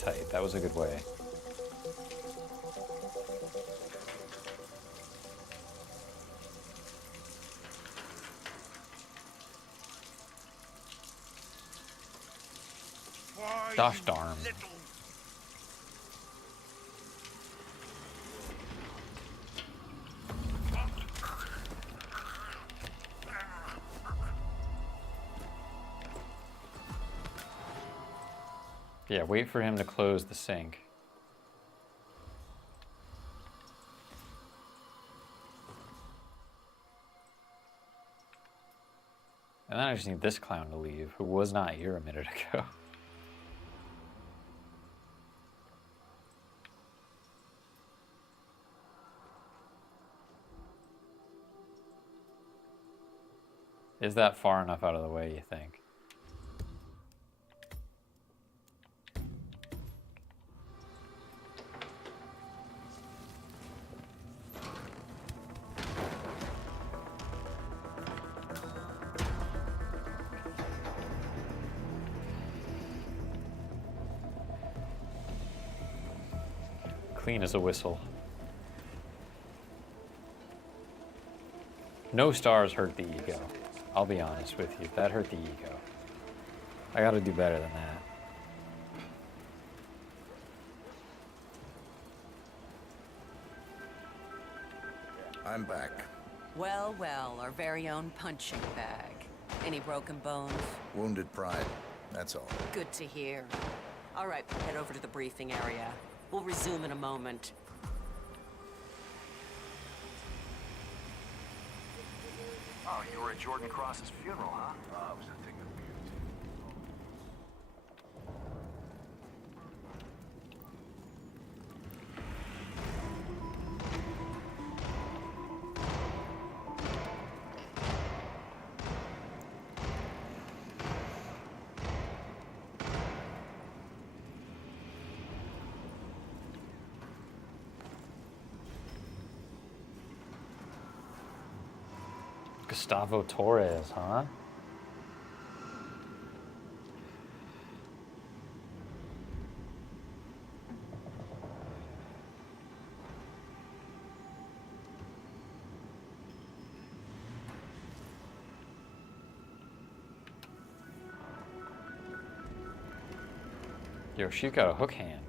tight. That was a good way. Gosh darn. Yeah, wait for him to close the sink. And then I just need this clown to leave, who was not here a minute ago. Is that far enough out of the way, you think? Clean as a whistle. No stars hurt the ego. I'll be honest with you, that hurt the ego. I gotta do better than that. I'm back. Well, well, our very own punching bag. Any broken bones? Wounded pride, that's all. Good to hear. All right, head over to the briefing area. We'll resume in a moment. Oh, you were at Jordan Cross's funeral, huh? I was thinking of you. Gustavo Torres, huh? Yo, she's got a hook hand.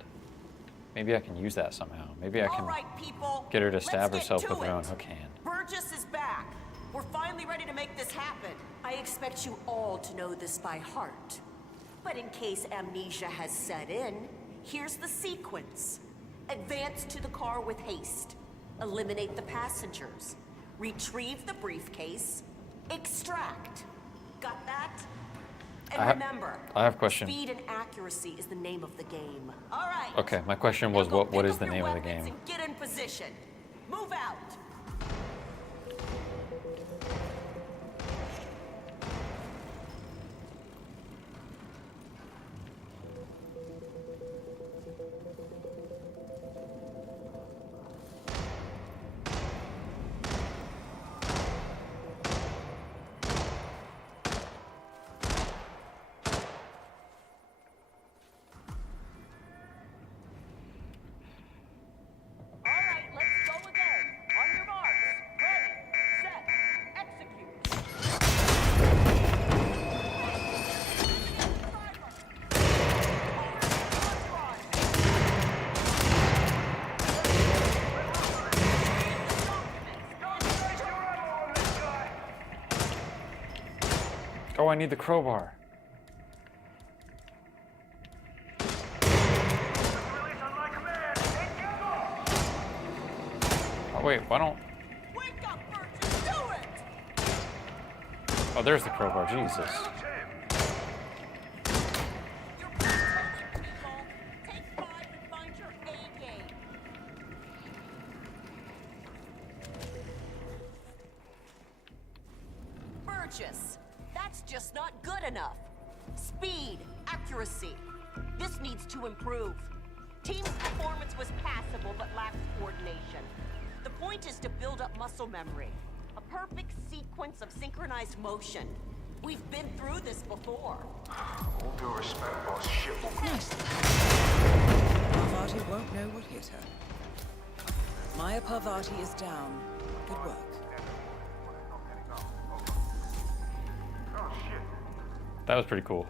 Maybe I can use that somehow. Maybe I can All right, people, get her to let's stab get herself to with her it. own hook hand. Burgess is back. We're finally ready to make this happen. I expect you all to know this by heart. But in case amnesia has set in, here's the sequence. Advance to the car with haste. Eliminate the passengers. Retrieve the briefcase. Extract. Got that? And remember, I have a question. speed and accuracy is the name of the game. All right. Okay, my question was, what is the name of the game? And get in position. Move out. Oh, I need the crowbar. Oh, wait, why don't... Oh, there's the crowbar, Jesus. Gorgeous. That's just not good enough. Speed, accuracy. This needs to improve. Team's performance was passable but lacked coordination. The point is to build up muscle memory. A perfect sequence of synchronized motion. We've been through this before. All due respect, boss. Shit will Parvati won't know what hit her. Maya Parvati is down. Good work. That was pretty cool.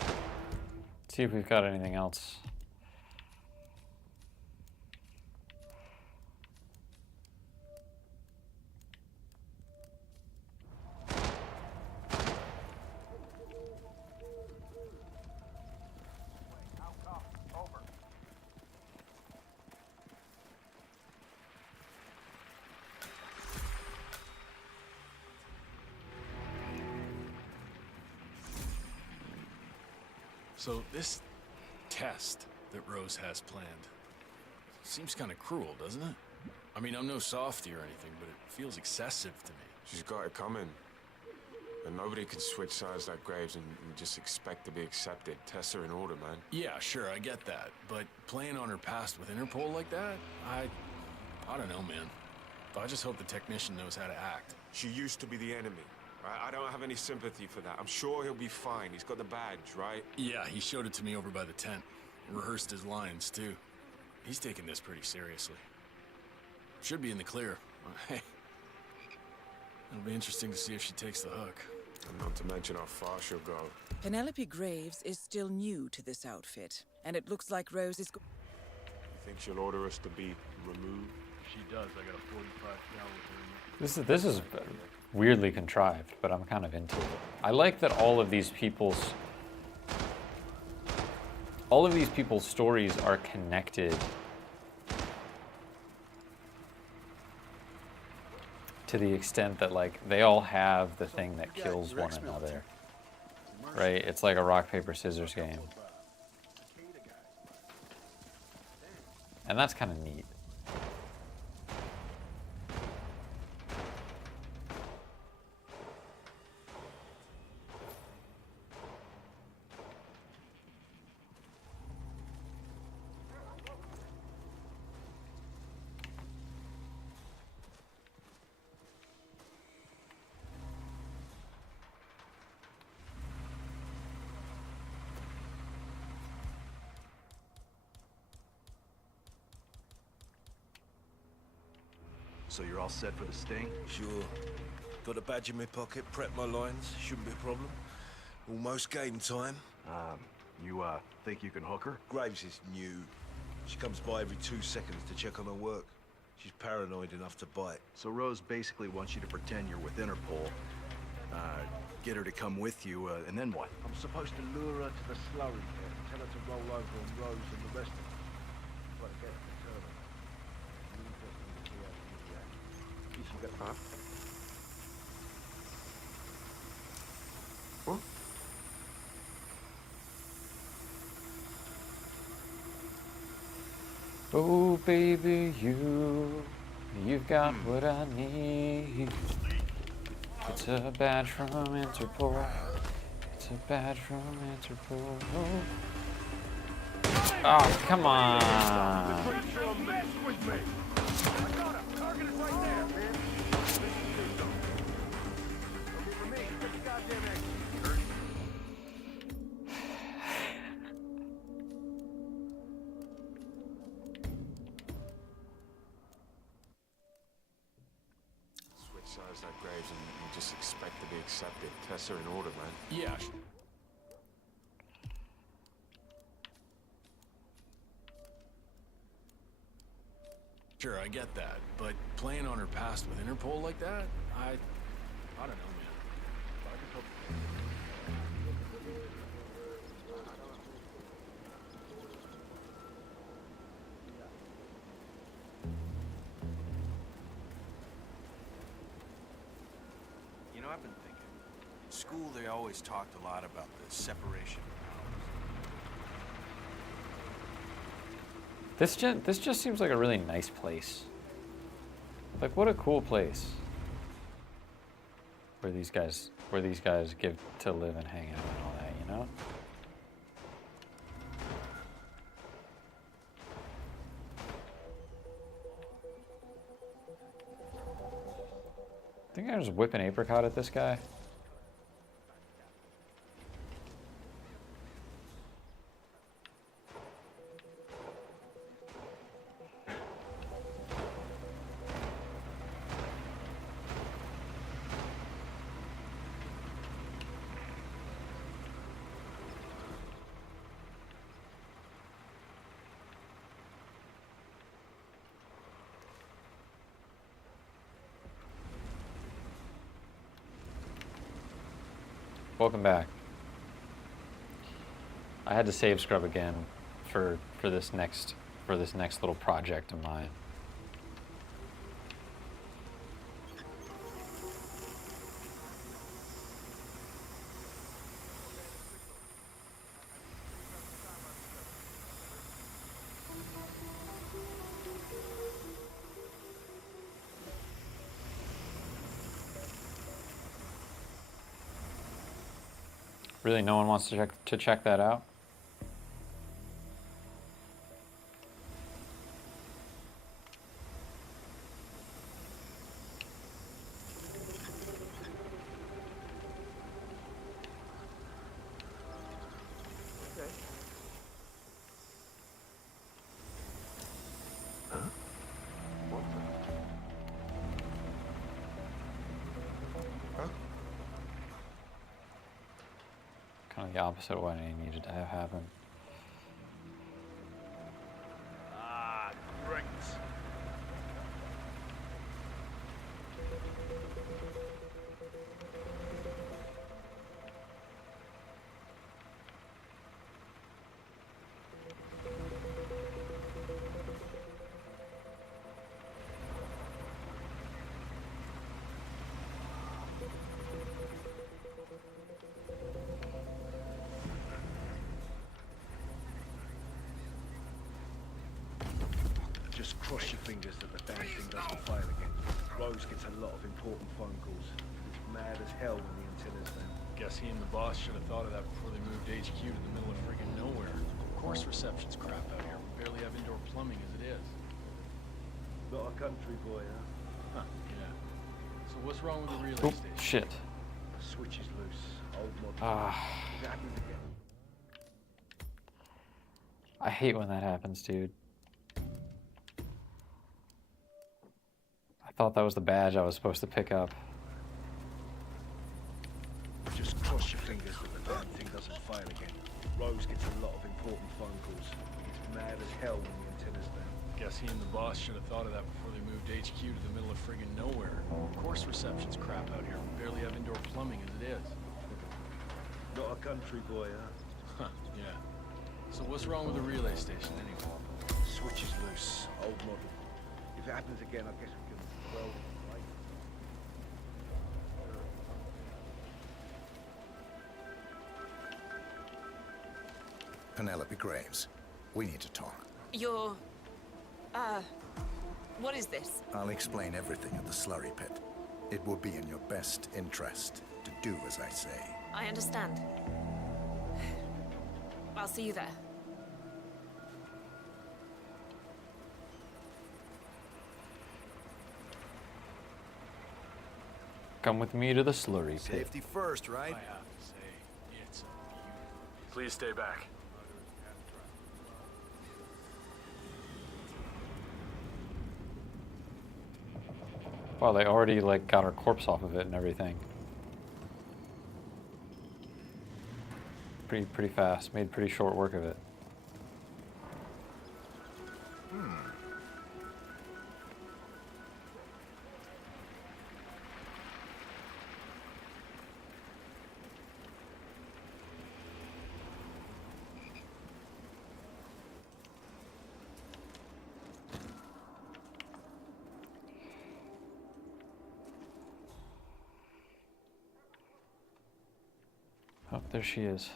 Let's see if we've got anything else. So this test that Rose has planned seems kind of cruel, doesn't it? I mean, I'm no softy or anything, but it feels excessive to me. She's got it coming. And nobody can switch sides like Graves and just expect to be accepted. Tests are in order, man. Yeah, sure, I get that. But playing on her past with Interpol like that, I don't know, man. I just hope the technician knows how to act. She used to be the enemy. I don't have any sympathy for that. I'm sure he'll be fine. He's got the badge, right? Yeah, he showed it to me over by the tent. Rehearsed his lines, too. He's taking this pretty seriously. Should be in the clear. Hey. It'll be interesting to see if she takes the hook. And not to mention how far she'll go. Penelope Graves is still new to this outfit, and it looks like Rose is... You think she'll order us to be removed? If she does, I got a 45 caliber. This is weirdly contrived, but I'm kind of into it. I like that all of these people's stories are connected to the extent that, like, they all have the thing that kills one another, right? It's like a rock, paper, scissors game. And that's kind of neat. So you're all set for the sting? Sure. Got a badge in my pocket, prep my lines. Shouldn't be a problem. Almost game time. You think you can hook her? Graves is new. She comes by every 2 seconds to check on her work. She's paranoid enough to bite. So Rose basically wants you to pretend you're with Interpol, get her to come with you, and then what? I'm supposed to lure her to the slurry pit, tell her to roll over on Rose and the rest of us. Try to get her to turn her. I'm interested to see how she reacts. See if she got... What? Oh, baby, you've got what I need. It's a badge from Interpol. It's a badge from Interpol. Oh, come on. Size like Graves and just expect to be accepted. Tests are in order, man. Yeah. Sure, I get that, but playing on her past with Interpol like that, I don't know, man. But I just hope... You know, I've been thinking. In school, they always talked a lot about the separation of powers. This just seems like a really nice place. Like, what a cool place. Where these guys give to live and hang out and all that, you know? I think I just whip an apricot at this guy. Welcome back. I had to save scrub again for this next little project of mine. Really, no one wants to check that out? Kind of the opposite of what I needed to have happen. Ah, great. Just cross your fingers that the damn thing doesn't fail again. Rose gets a lot of important phone calls. It's mad as hell when the antenna's down. Guess he and the boss should have thought of that before they moved HQ to the middle of friggin' nowhere. Of course reception's crap out here. We barely have indoor plumbing as it is. Not a country boy, huh? Huh, yeah. So what's wrong with the relay Oh, station? shit. The switch is loose. Old model. Ah. If it happens again. I hate when that happens, dude. I thought that was the badge I was supposed to pick up. Just cross your fingers that the damn thing doesn't fail again. Rose gets a lot of important phone calls. It's mad as hell when the antenna's down. Guess he and the boss should have thought of that before they moved HQ to the middle of friggin' nowhere. Of course reception's crap out here. We barely have indoor plumbing as it is. Not a country boy, huh? Huh, yeah. So what's wrong with the relay station anyway? Switch is loose. Old model. If it happens again, I guess we can weld it, right? Penelope Graves, we need to talk. You're... what is this? I'll explain everything at the slurry pit. It will be in your best interest to do as I say. I understand. I'll see you there. Come with me to the slurry pit. Safety first, right? I have to say, it's beautiful. Please stay back. Wow, they already like got our corpse off of it and everything. Pretty fast. Made pretty short work of it. Oh, there she is.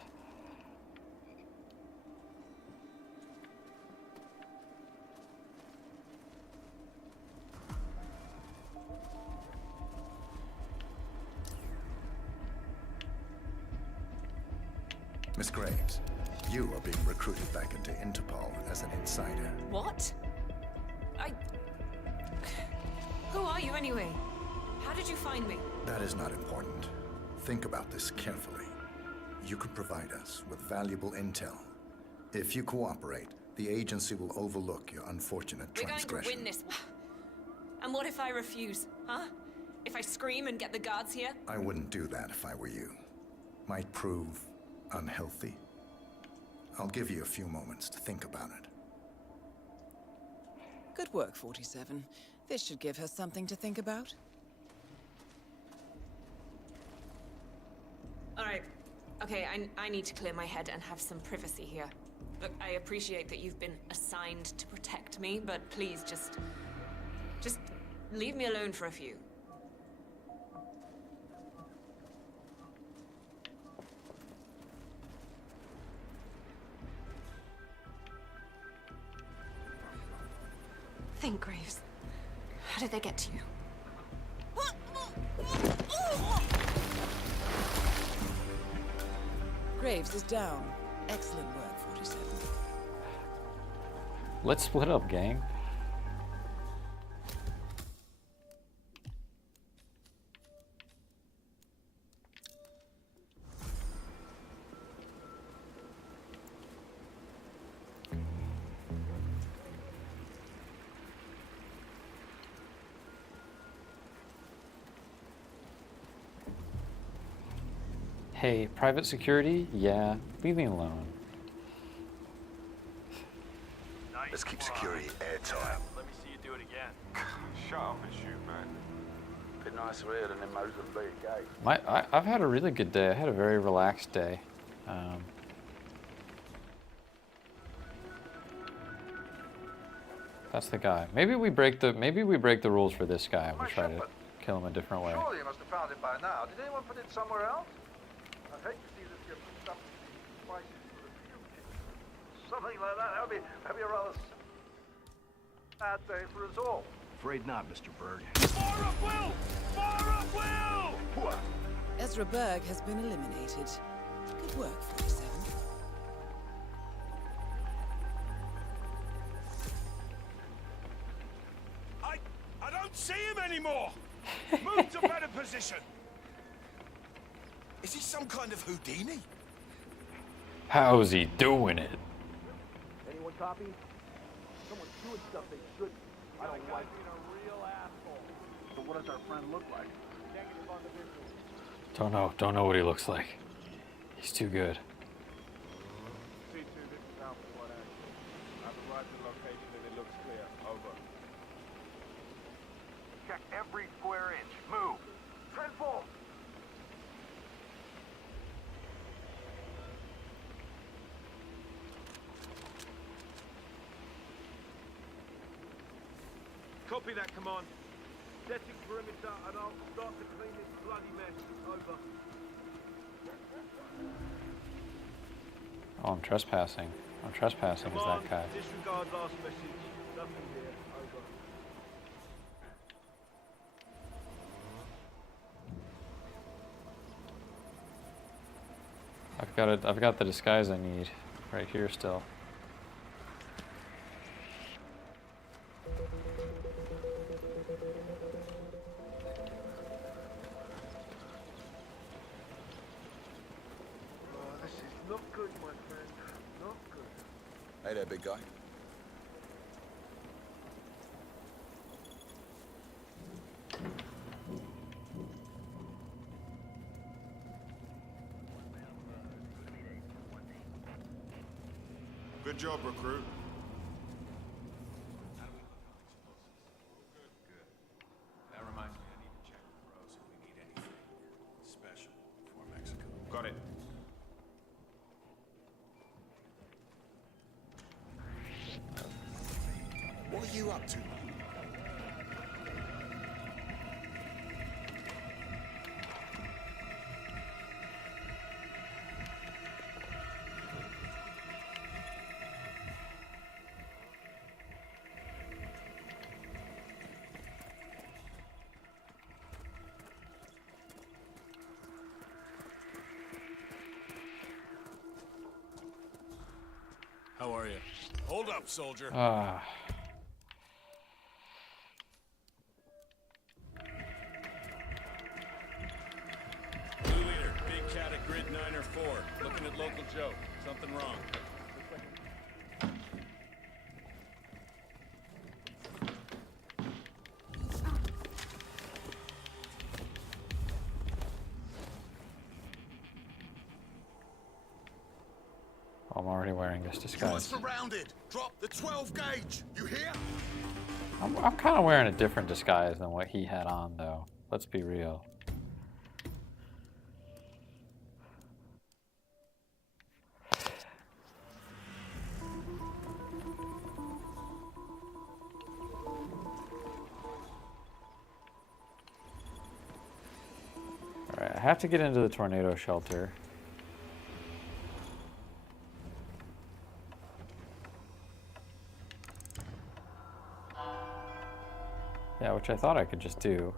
Miss Graves, you are being recruited back into Interpol as an insider. What? Who are you anyway? How did you find me? That is not important. Think about this carefully. You could provide us with valuable intel. If you cooperate, the agency will overlook your unfortunate transgression. We're going to win this. And what if I refuse, huh? If I scream and get the guards here? I wouldn't do that if I were you. Might prove unhealthy. I'll give you a few moments to think about it. Good work, 47. This should give her something to think about. All right. Okay, I need to clear my head and have some privacy here. Look, I appreciate that you've been assigned to protect me, but please just leave me alone for a few. Think, Graves. How did they get to you? Graves is down. Excellent work, 47. Let's split up, gang. Hey, private security? Yeah, leave me alone. Let's keep security airtight. Let me see you do it again. Shut up and shoot, man. Bit nicer here than in Mozambique, eh? I've had a really good day. I had a very relaxed day. That's the guy. Maybe we break the rules for this guy and we try to kill him a different way. Surely you must have found it by now. Did anyone put it somewhere else? I'd hate to see this get mixed up with spices for the future. Something like that. That'd be a rather bad day for us all. Afraid not, Mr. Berg. Fire up, Will! Fire up, Will! Ezra Berg has been eliminated. Good work, 47. I don't see him anymore! Move to better position! Is he some kind of Houdini? How's he doing it? Anyone copy? Someone's doing stuff they shouldn't. I don't like being a real asshole. So what does our friend look like? Negative on the visual. Don't know what he looks like. He's too good. C2, this is Alpha 1 action. I've arrived at the location and it looks clear. Over. Check every square inch. Move. Transform. Copy that, command. Setting perimeter and I'll start to clean this bloody mess. Over. Oh, I'm trespassing. I'm trespassing as that guy. Disregard last message. Nothing here. Over. I've got the disguise I need right here still. This is not good, my friend. Not good. Hey there, big guy. Good job, recruit. That reminds me, I need to check with Rose if we need anything special before Mexico. Got it. What are you up to? How are you? Hold up, soldier. Blue leader, big cat at grid 9 or 4. Looking at local Joe. Something wrong. I'm already wearing this disguise. Surrounded. Drop the 12 gauge. You hear? I'm kind of wearing a different disguise than what he had on, though. Let's be real. Alright, I have to get into the tornado shelter. Yeah, which I thought I could just do.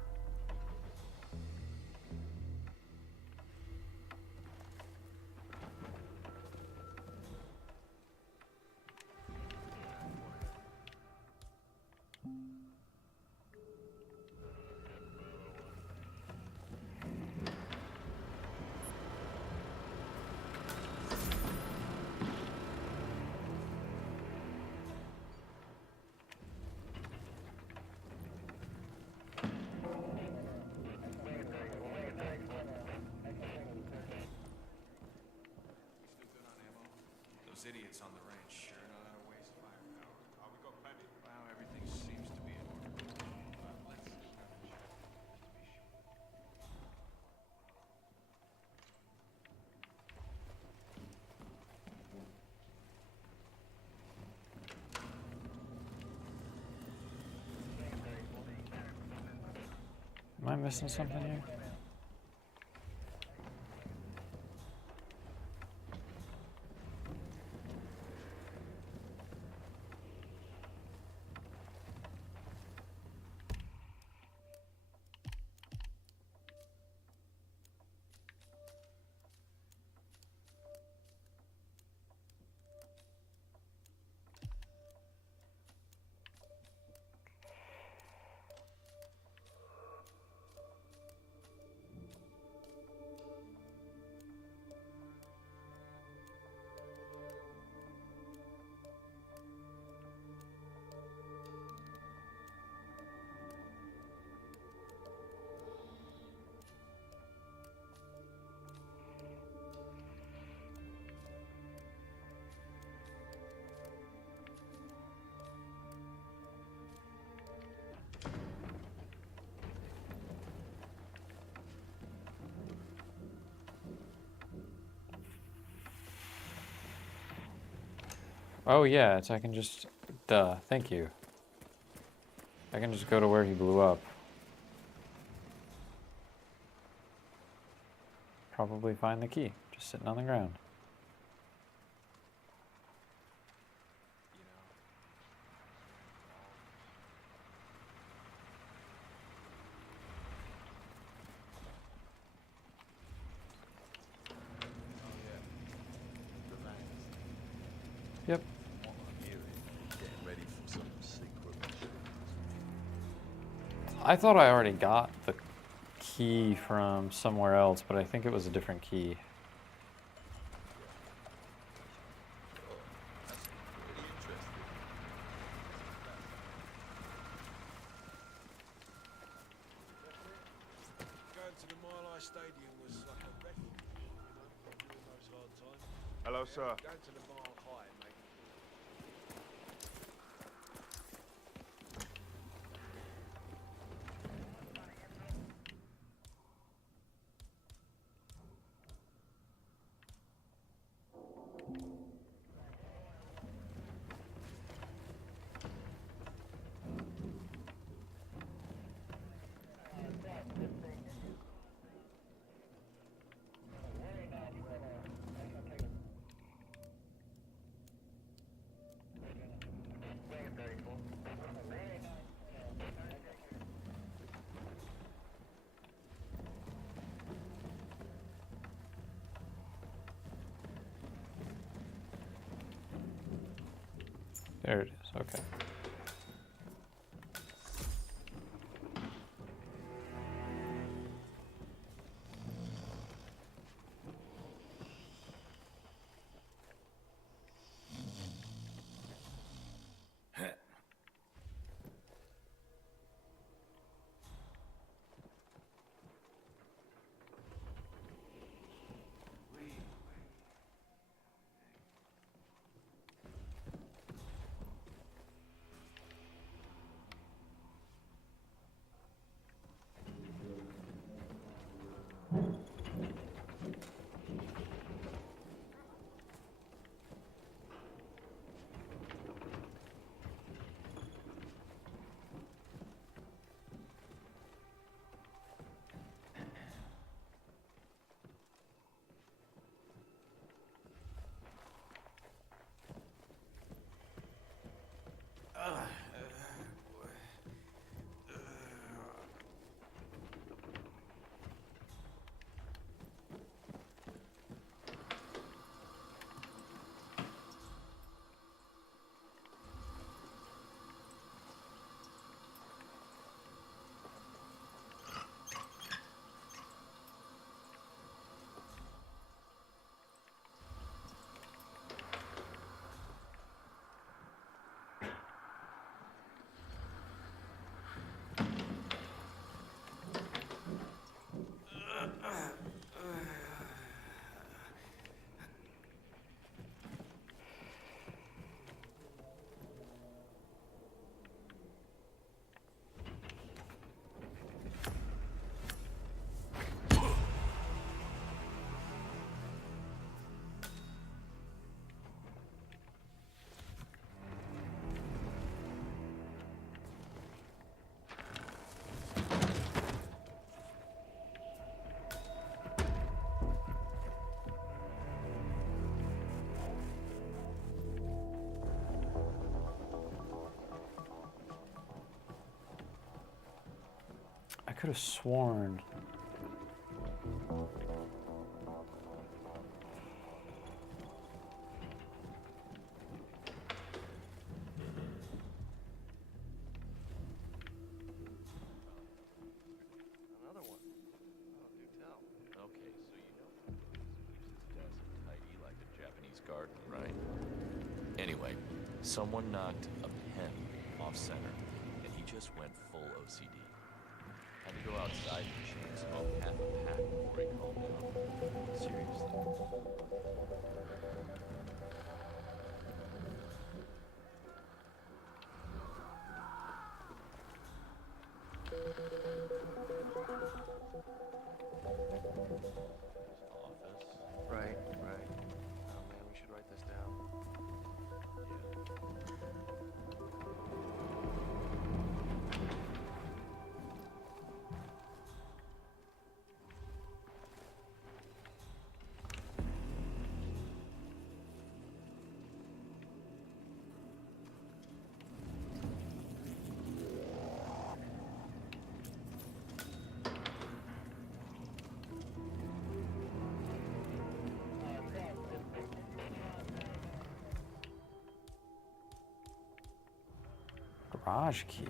Those idiots on the range sure know how to waste firepower. Oh, we got plenty. Well, everything seems to be in order. Let's just have a check, just to be sure. Am I missing something here? Oh yeah, it's I can just, duh, thank you. I can just go to where he blew up. Probably find the key, just sitting on the ground. Yep. I thought I already got the key from somewhere else, but I think it was a different key. Going to the Mile High Stadium was like a record, during those hard times. Hello, sir. Going to the Mile High, mate. There it is. Okay. I could have sworn. Another one. Oh, do tell. Okay, so you know keeps its desk tidy like a Japanese garden, right? Anyway, someone knocked a pen off center, and he just went full OCD. Had to go outside and smoke half a pack before he calmed down. Seriously. Office. Right. Oh man, we should write this down. Garage key.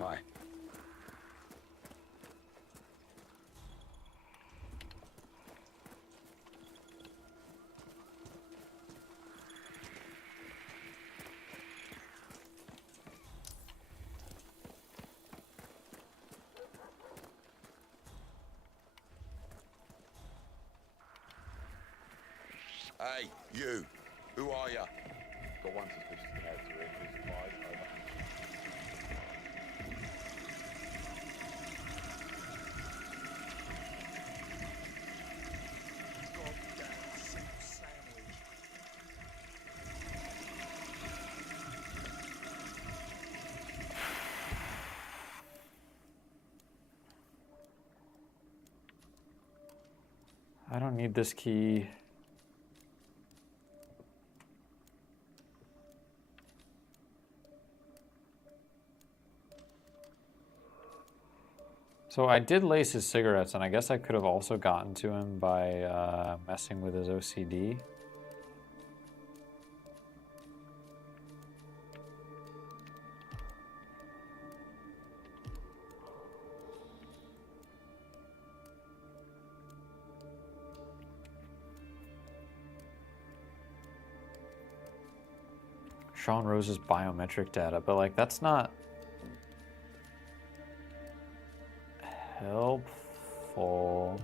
Hi. Hey, you. Who are you? Got one suspicious character here. Please advise. Over. I don't need this key. So I did lace his cigarettes, and I guess I could have also gotten to him by messing with his OCD. Sean Rose's biometric data, but like that's not helpful.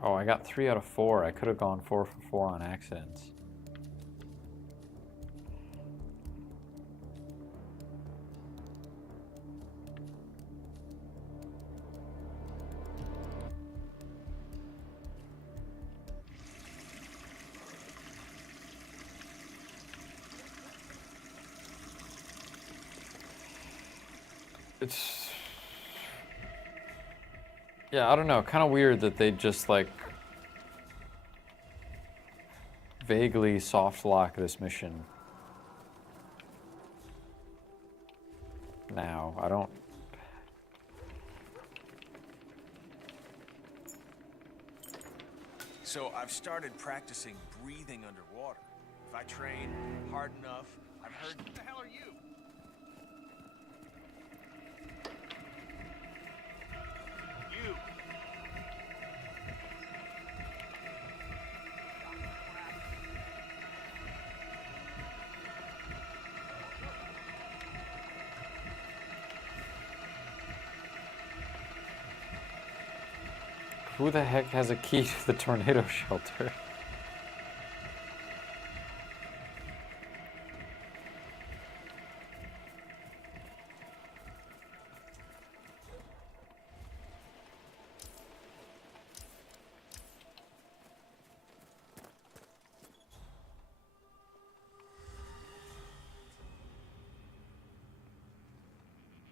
Oh, I got 3 out of 4. I could have gone 4 for 4 on accidents. It's... Yeah, I don't know. Kind of weird that they just, like, vaguely soft lock this mission. Now, I don't... So I've started practicing breathing underwater. If I train hard enough, I've heard... Who the hell are you? You! Who the heck has a key to the tornado shelter?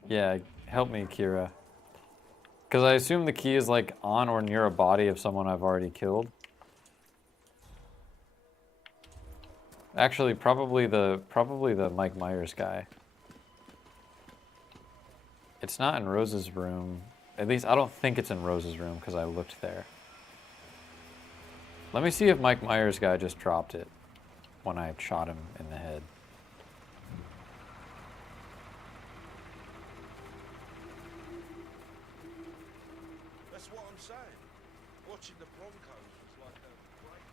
Yeah, help me, Kira. Because I assume the key is like on or near a body of someone I've already killed. Actually, probably the Mike Myers guy. It's not in Rose's room. At least I don't think it's in Rose's room because I looked there. Let me see if Mike Myers guy just dropped it when I shot him in the head. That's what I'm saying. Watching the Broncos was like a break.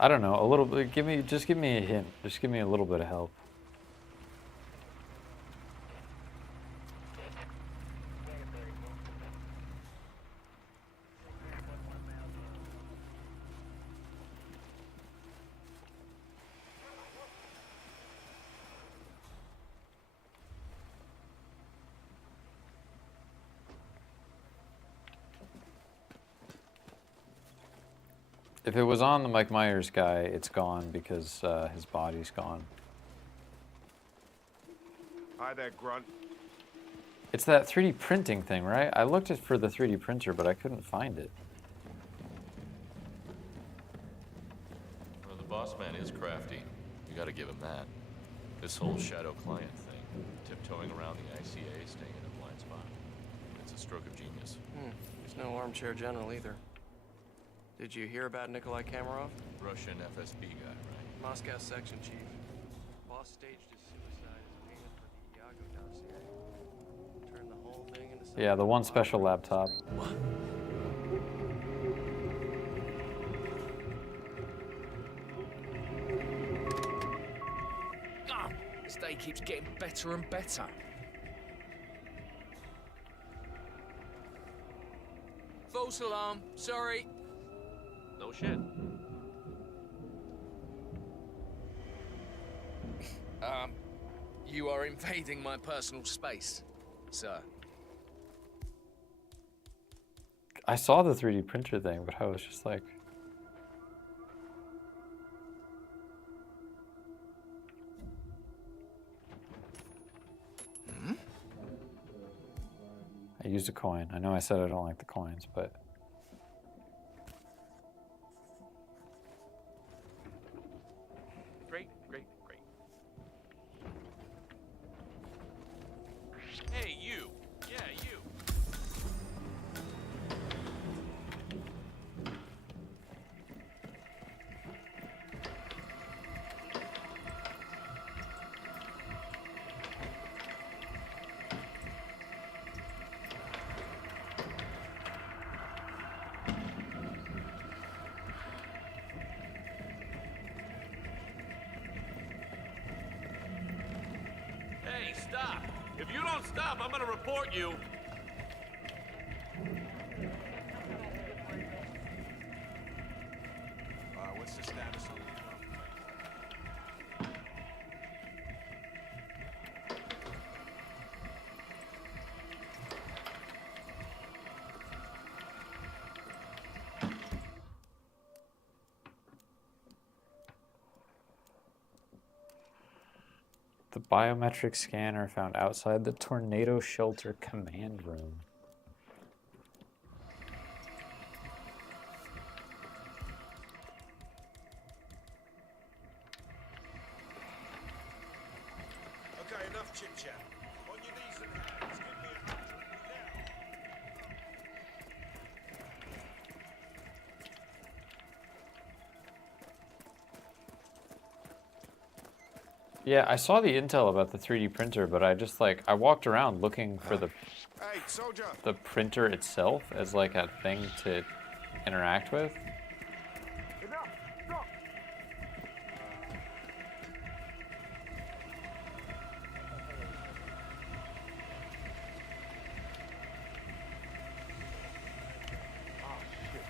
I don't know, a little bit. Just give me a hint. Just give me a little bit of help. If it was on the Mike Myers guy, it's gone because his body's gone. Hi there, Grunt. It's that 3D printing thing, right? I looked for the 3D printer, but I couldn't find it. Well, the boss man is crafty. You gotta give him that. This whole shadow client thing, tiptoeing around the ICA, staying in a blind spot. It's a stroke of genius. There's no armchair general either. Did you hear about Nikolai Kamarov? Russian FSB guy, right? Moscow section chief. Boss staged his suicide as payment for the Iago dossier. Turned the whole thing into something. Yeah, the one special laptop. Ah, this day keeps getting better and better. False alarm. Sorry. No shit. You are invading my personal space, sir. I saw the 3D printer thing, but I was just like... I used a coin. I know I said I don't like the coins, but... Great, great, great. Hey, you! Yeah, you! Hey, stop! If you don't stop, I'm gonna report you! What's the status on the The biometric scanner found outside the tornado shelter command room. Okay, enough chit-chat. On your knees and hands, give me 100 Yeah, I saw the intel about the 3D printer, but I just like, I walked around looking for the Hey, soldier! the printer itself as like a thing to interact with. Enough! Stop! Oh, shit.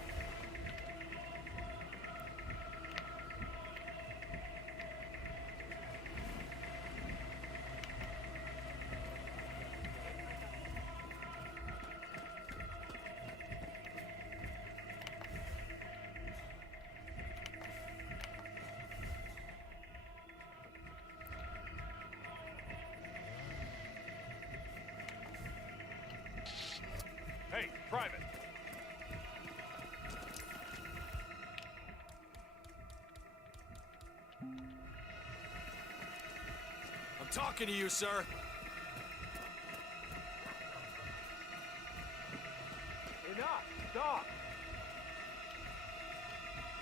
Hey, private. I'm talking to you, sir! Enough! Stop!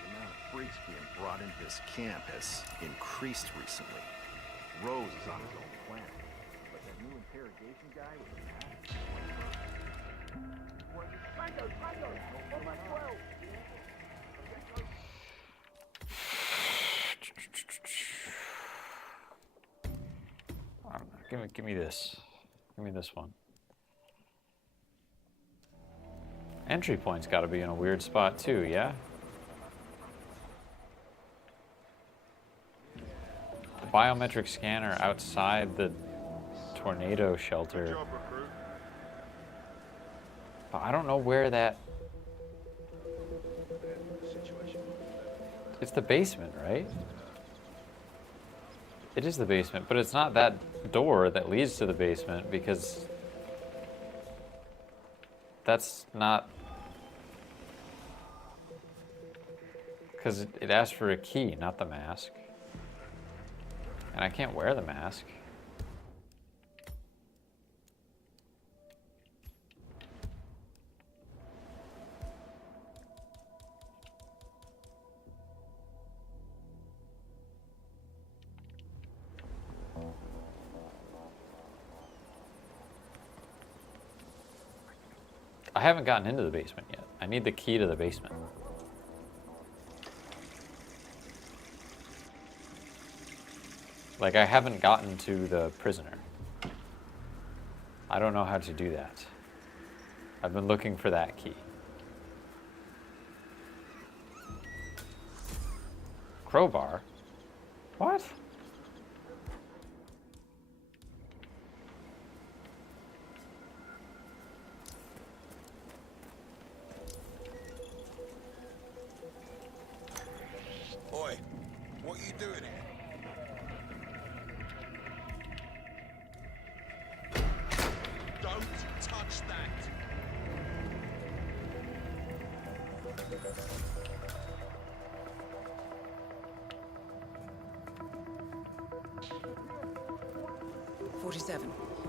The amount of freaks being brought into this camp has increased recently. Rose is on his own planet. But that new interrogation guy with the mask... Tango! Tango! On my 12! I don't know. Give me this. Give me this one. Entry point's got to be in a weird spot too, yeah? The biometric scanner outside the tornado shelter. Good job, recruit. But I don't know where that... It's the basement, right? It is the basement, but it's not that door that leads to the basement because that's not... Because it asked for a key, not the mask. And I can't wear the mask. I haven't gotten into the basement yet. I need the key to the basement. Like, I haven't gotten to the prisoner. I don't know how to do that. I've been looking for that key. Crowbar? What? security. Don't touch that.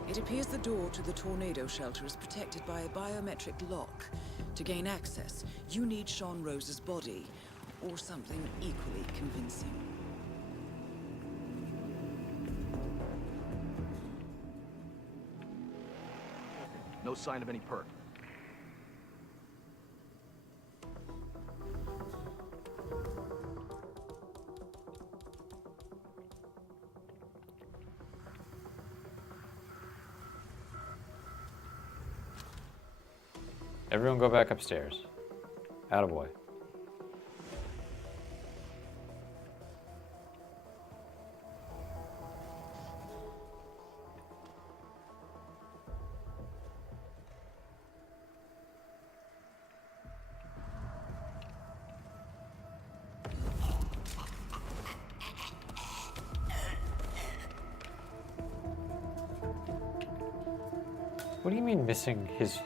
It appears the door to the tornado shelter is protected by a biometric lock. To gain access, you need Sean Rose's body, or something equally convincing. No sign of any perk. Everyone go back upstairs. Attaboy. What do you mean missing his...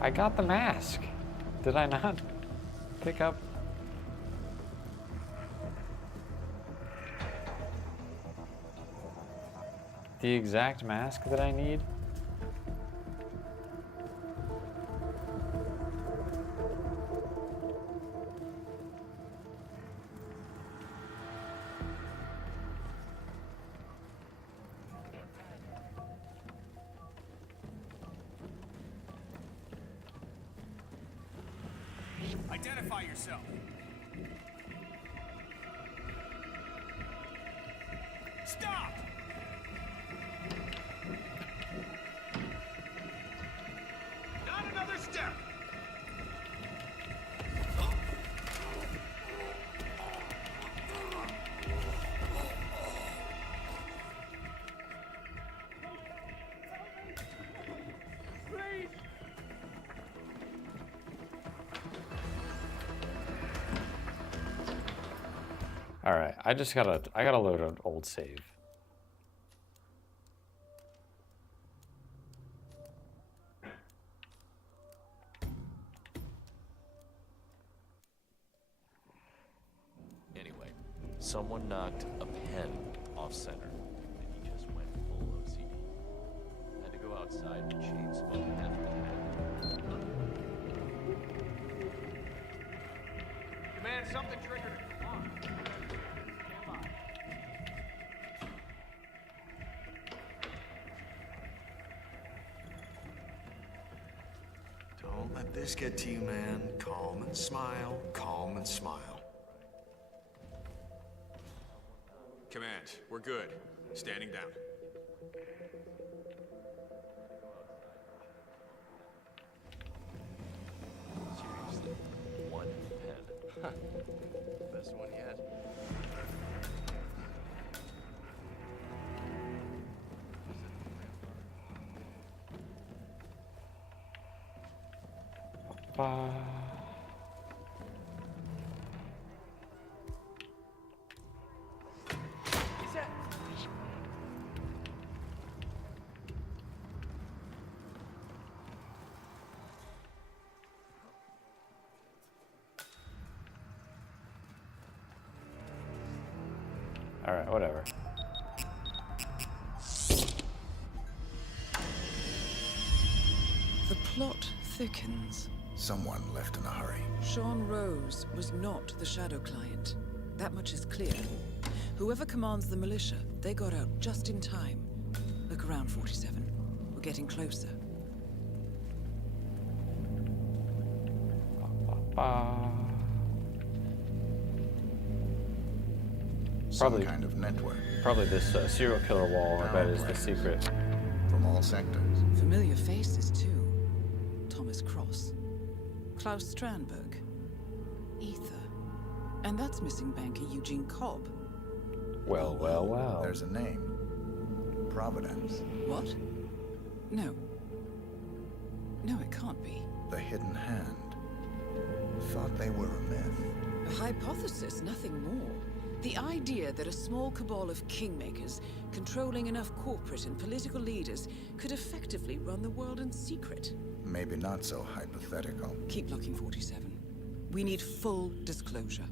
I got the mask. Did I not pick up? The exact mask that I need? Identify yourself. Stop! Not another step! Please! All right, I gotta load an old save. Anyway, someone knocked a pen off center, and he just went full OCD. Had to go outside and chain smoke after the Command, something triggered it. Come on. Stand by. Don't let this get to you, man. Calm and smile. Calm and smile. Command, we're good. Standing down. Seriously, one pen. Best one yet. All right, whatever. The plot thickens. Someone left in a hurry. Sean Rose was not the Shadow Client. That much is clear. Whoever commands the militia, they got out just in time. Look around, 47. We're getting closer. Some kind of network. Probably this serial killer wall, I bet, is the secret. From all sectors. Familiar faces, too. Thomas Cross. Klaus Strandberg. Ether. And that's missing banker Eugene Cobb. Well, well, well. There's a name. Providence. What? No. No, it can't be. The Hidden Hand. Thought they were a myth. A hypothesis, nothing more. The idea that a small cabal of kingmakers, controlling enough corporate and political leaders, could effectively run the world in secret. Maybe not so hypothetical. Keep looking, 47. We need full disclosure.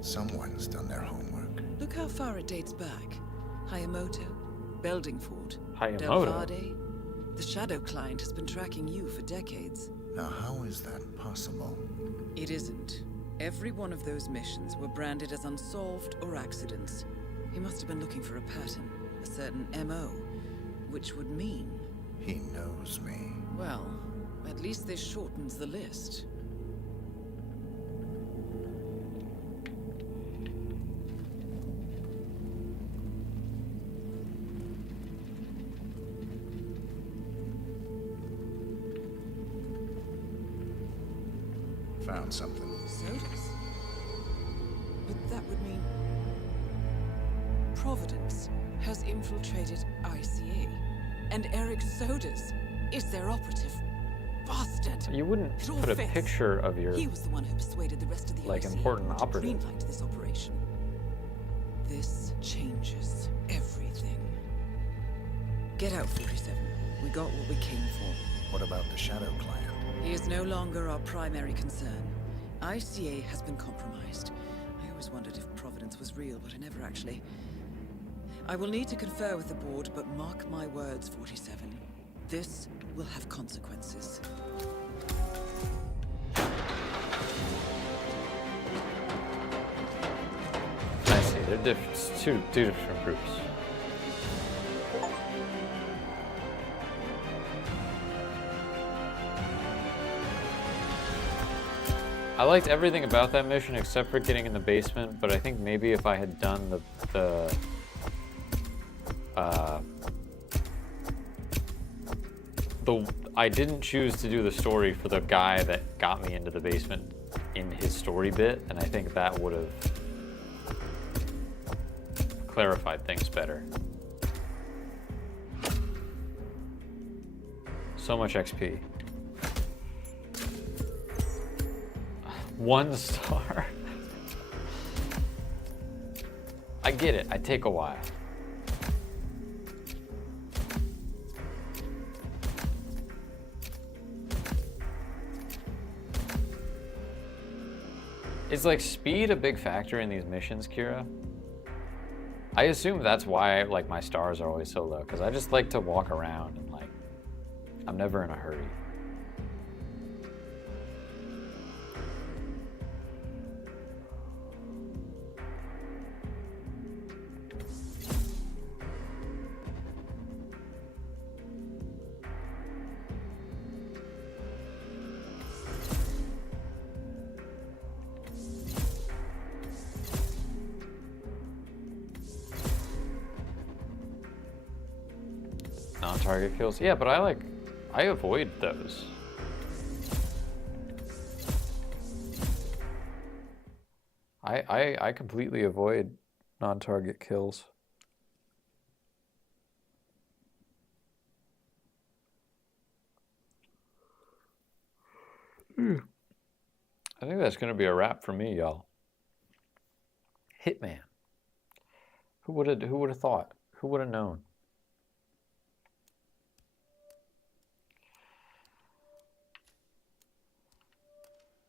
Someone's done their homework. Look how far it dates back. Hayamoto, Beldingford, Hayamoto? Delvade. The Shadow Client has been tracking you for decades. Now, how is that possible? It isn't. Every one of those missions were branded as unsolved or accidents. He must have been looking for a pattern, a certain MO, which would mean... He knows me. Well, at least this shortens the list. Found something. Sodas? But that would mean... Providence has infiltrated ICA. And Eric Sodas is their operative. Bastard! You wouldn't It all put a fits. picture of your He was the one who persuaded the rest of the like ICA important to operative. greenlight this operation. This changes everything. Get out, 47. We got what we came for. What about the Shadow Client? He is no longer our primary concern. ICA has been compromised. I always wondered if Providence was real, but I never actually... I will need to confer with the board, but mark my words, 47. This will have consequences. I see. They're it's two different groups. I liked everything about that mission except for getting in the basement, but I think maybe if I had done I didn't choose to do the story for the guy that got me into the basement in his story bit, and I think that would have clarified things better. So much XP. 1 star. I get it. I take a while. Is like speed a big factor in these missions, Kira? I assume that's why like my stars are always so low, because I just like to walk around and like I'm never in a hurry. Non-target kills. Yeah, but I avoid those. I completely avoid non-target kills. I think that's gonna be a wrap for me, y'all. Hitman. Who would have thought? Who would have known?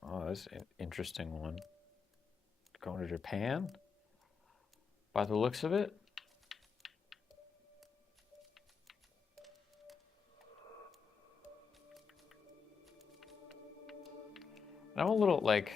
Oh, that's an interesting one. Going to Japan? By the looks of it? And I'm a little like...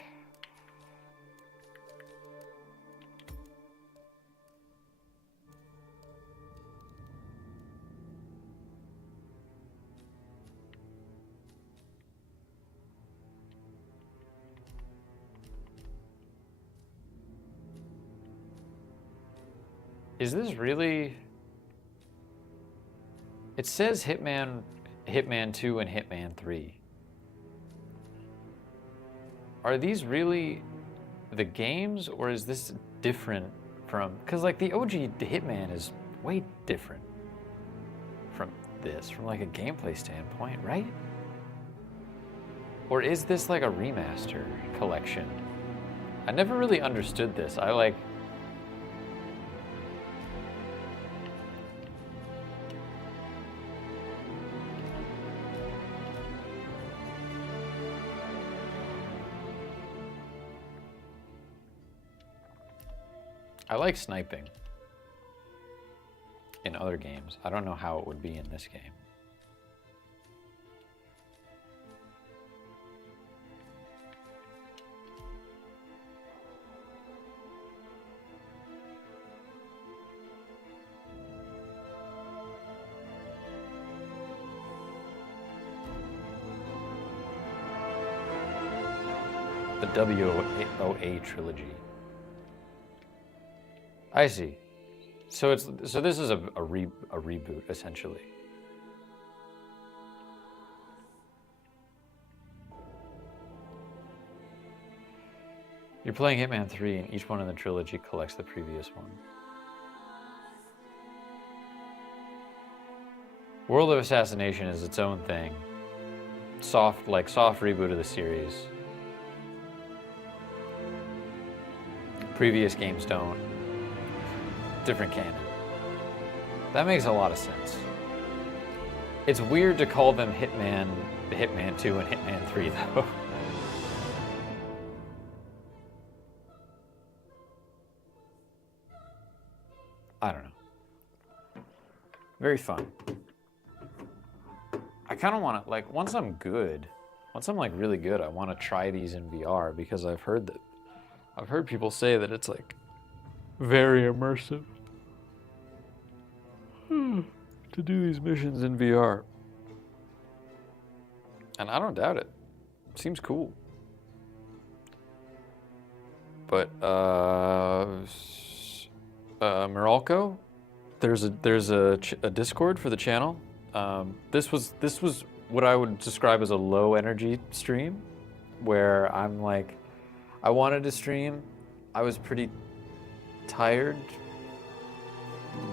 Is this really... It says Hitman 2 and Hitman 3. Are these really the games, or is this different from... Because like the OG Hitman is way different from this from like a gameplay standpoint, right? Or is this like a remaster collection? I never really understood this. I like sniping in other games. I don't know how it would be in this game. The WOA trilogy. I see. So this is a reboot essentially. You're playing Hitman 3 and each one in the trilogy collects the previous one. World of Assassination is its own thing. Soft reboot of the series. Previous games don't. Different canon. That makes a lot of sense. It's weird to call them Hitman 2 and Hitman 3 though. I don't know. Very fun. I kind of want to, like, once I'm like really good, I want to try these in VR because I've heard people say that it's like very immersive to do these missions in VR. And I don't doubt it. Seems cool. But Meralco, there's a Discord for the channel. This was what I would describe as a low energy stream, where I'm like, I wanted to stream. I was pretty tired,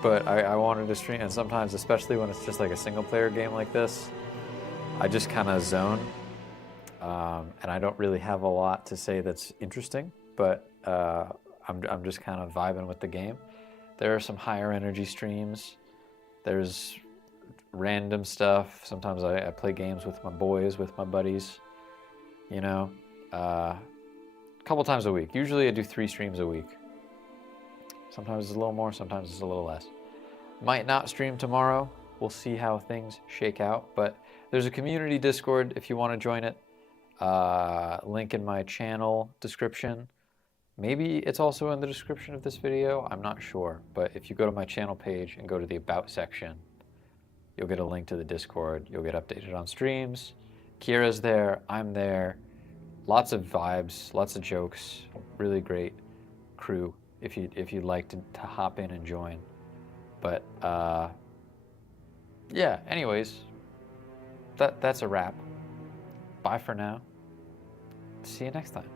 but I wanted to stream, and sometimes, especially when it's just like a single player game like this, I just kind of zone, and I don't really have a lot to say that's interesting, but I'm just kind of vibing with the game. There are some higher energy streams. There's random stuff. Sometimes I play games with my boys, with my buddies, you know, a couple times a week. Usually I do 3 streams a week. Sometimes it's a little more, sometimes it's a little less. Might not stream tomorrow. We'll see how things shake out, but there's a community Discord if you want to join it. Link in my channel description. Maybe it's also in the description of this video. I'm not sure, but if you go to my channel page and go to the About section, you'll get a link to the Discord. You'll get updated on streams. Kira's there. I'm there. Lots of vibes, lots of jokes. Really great crew if you'd like to hop in and join. But yeah. Anyways, that's a wrap. Bye for now. See you next time.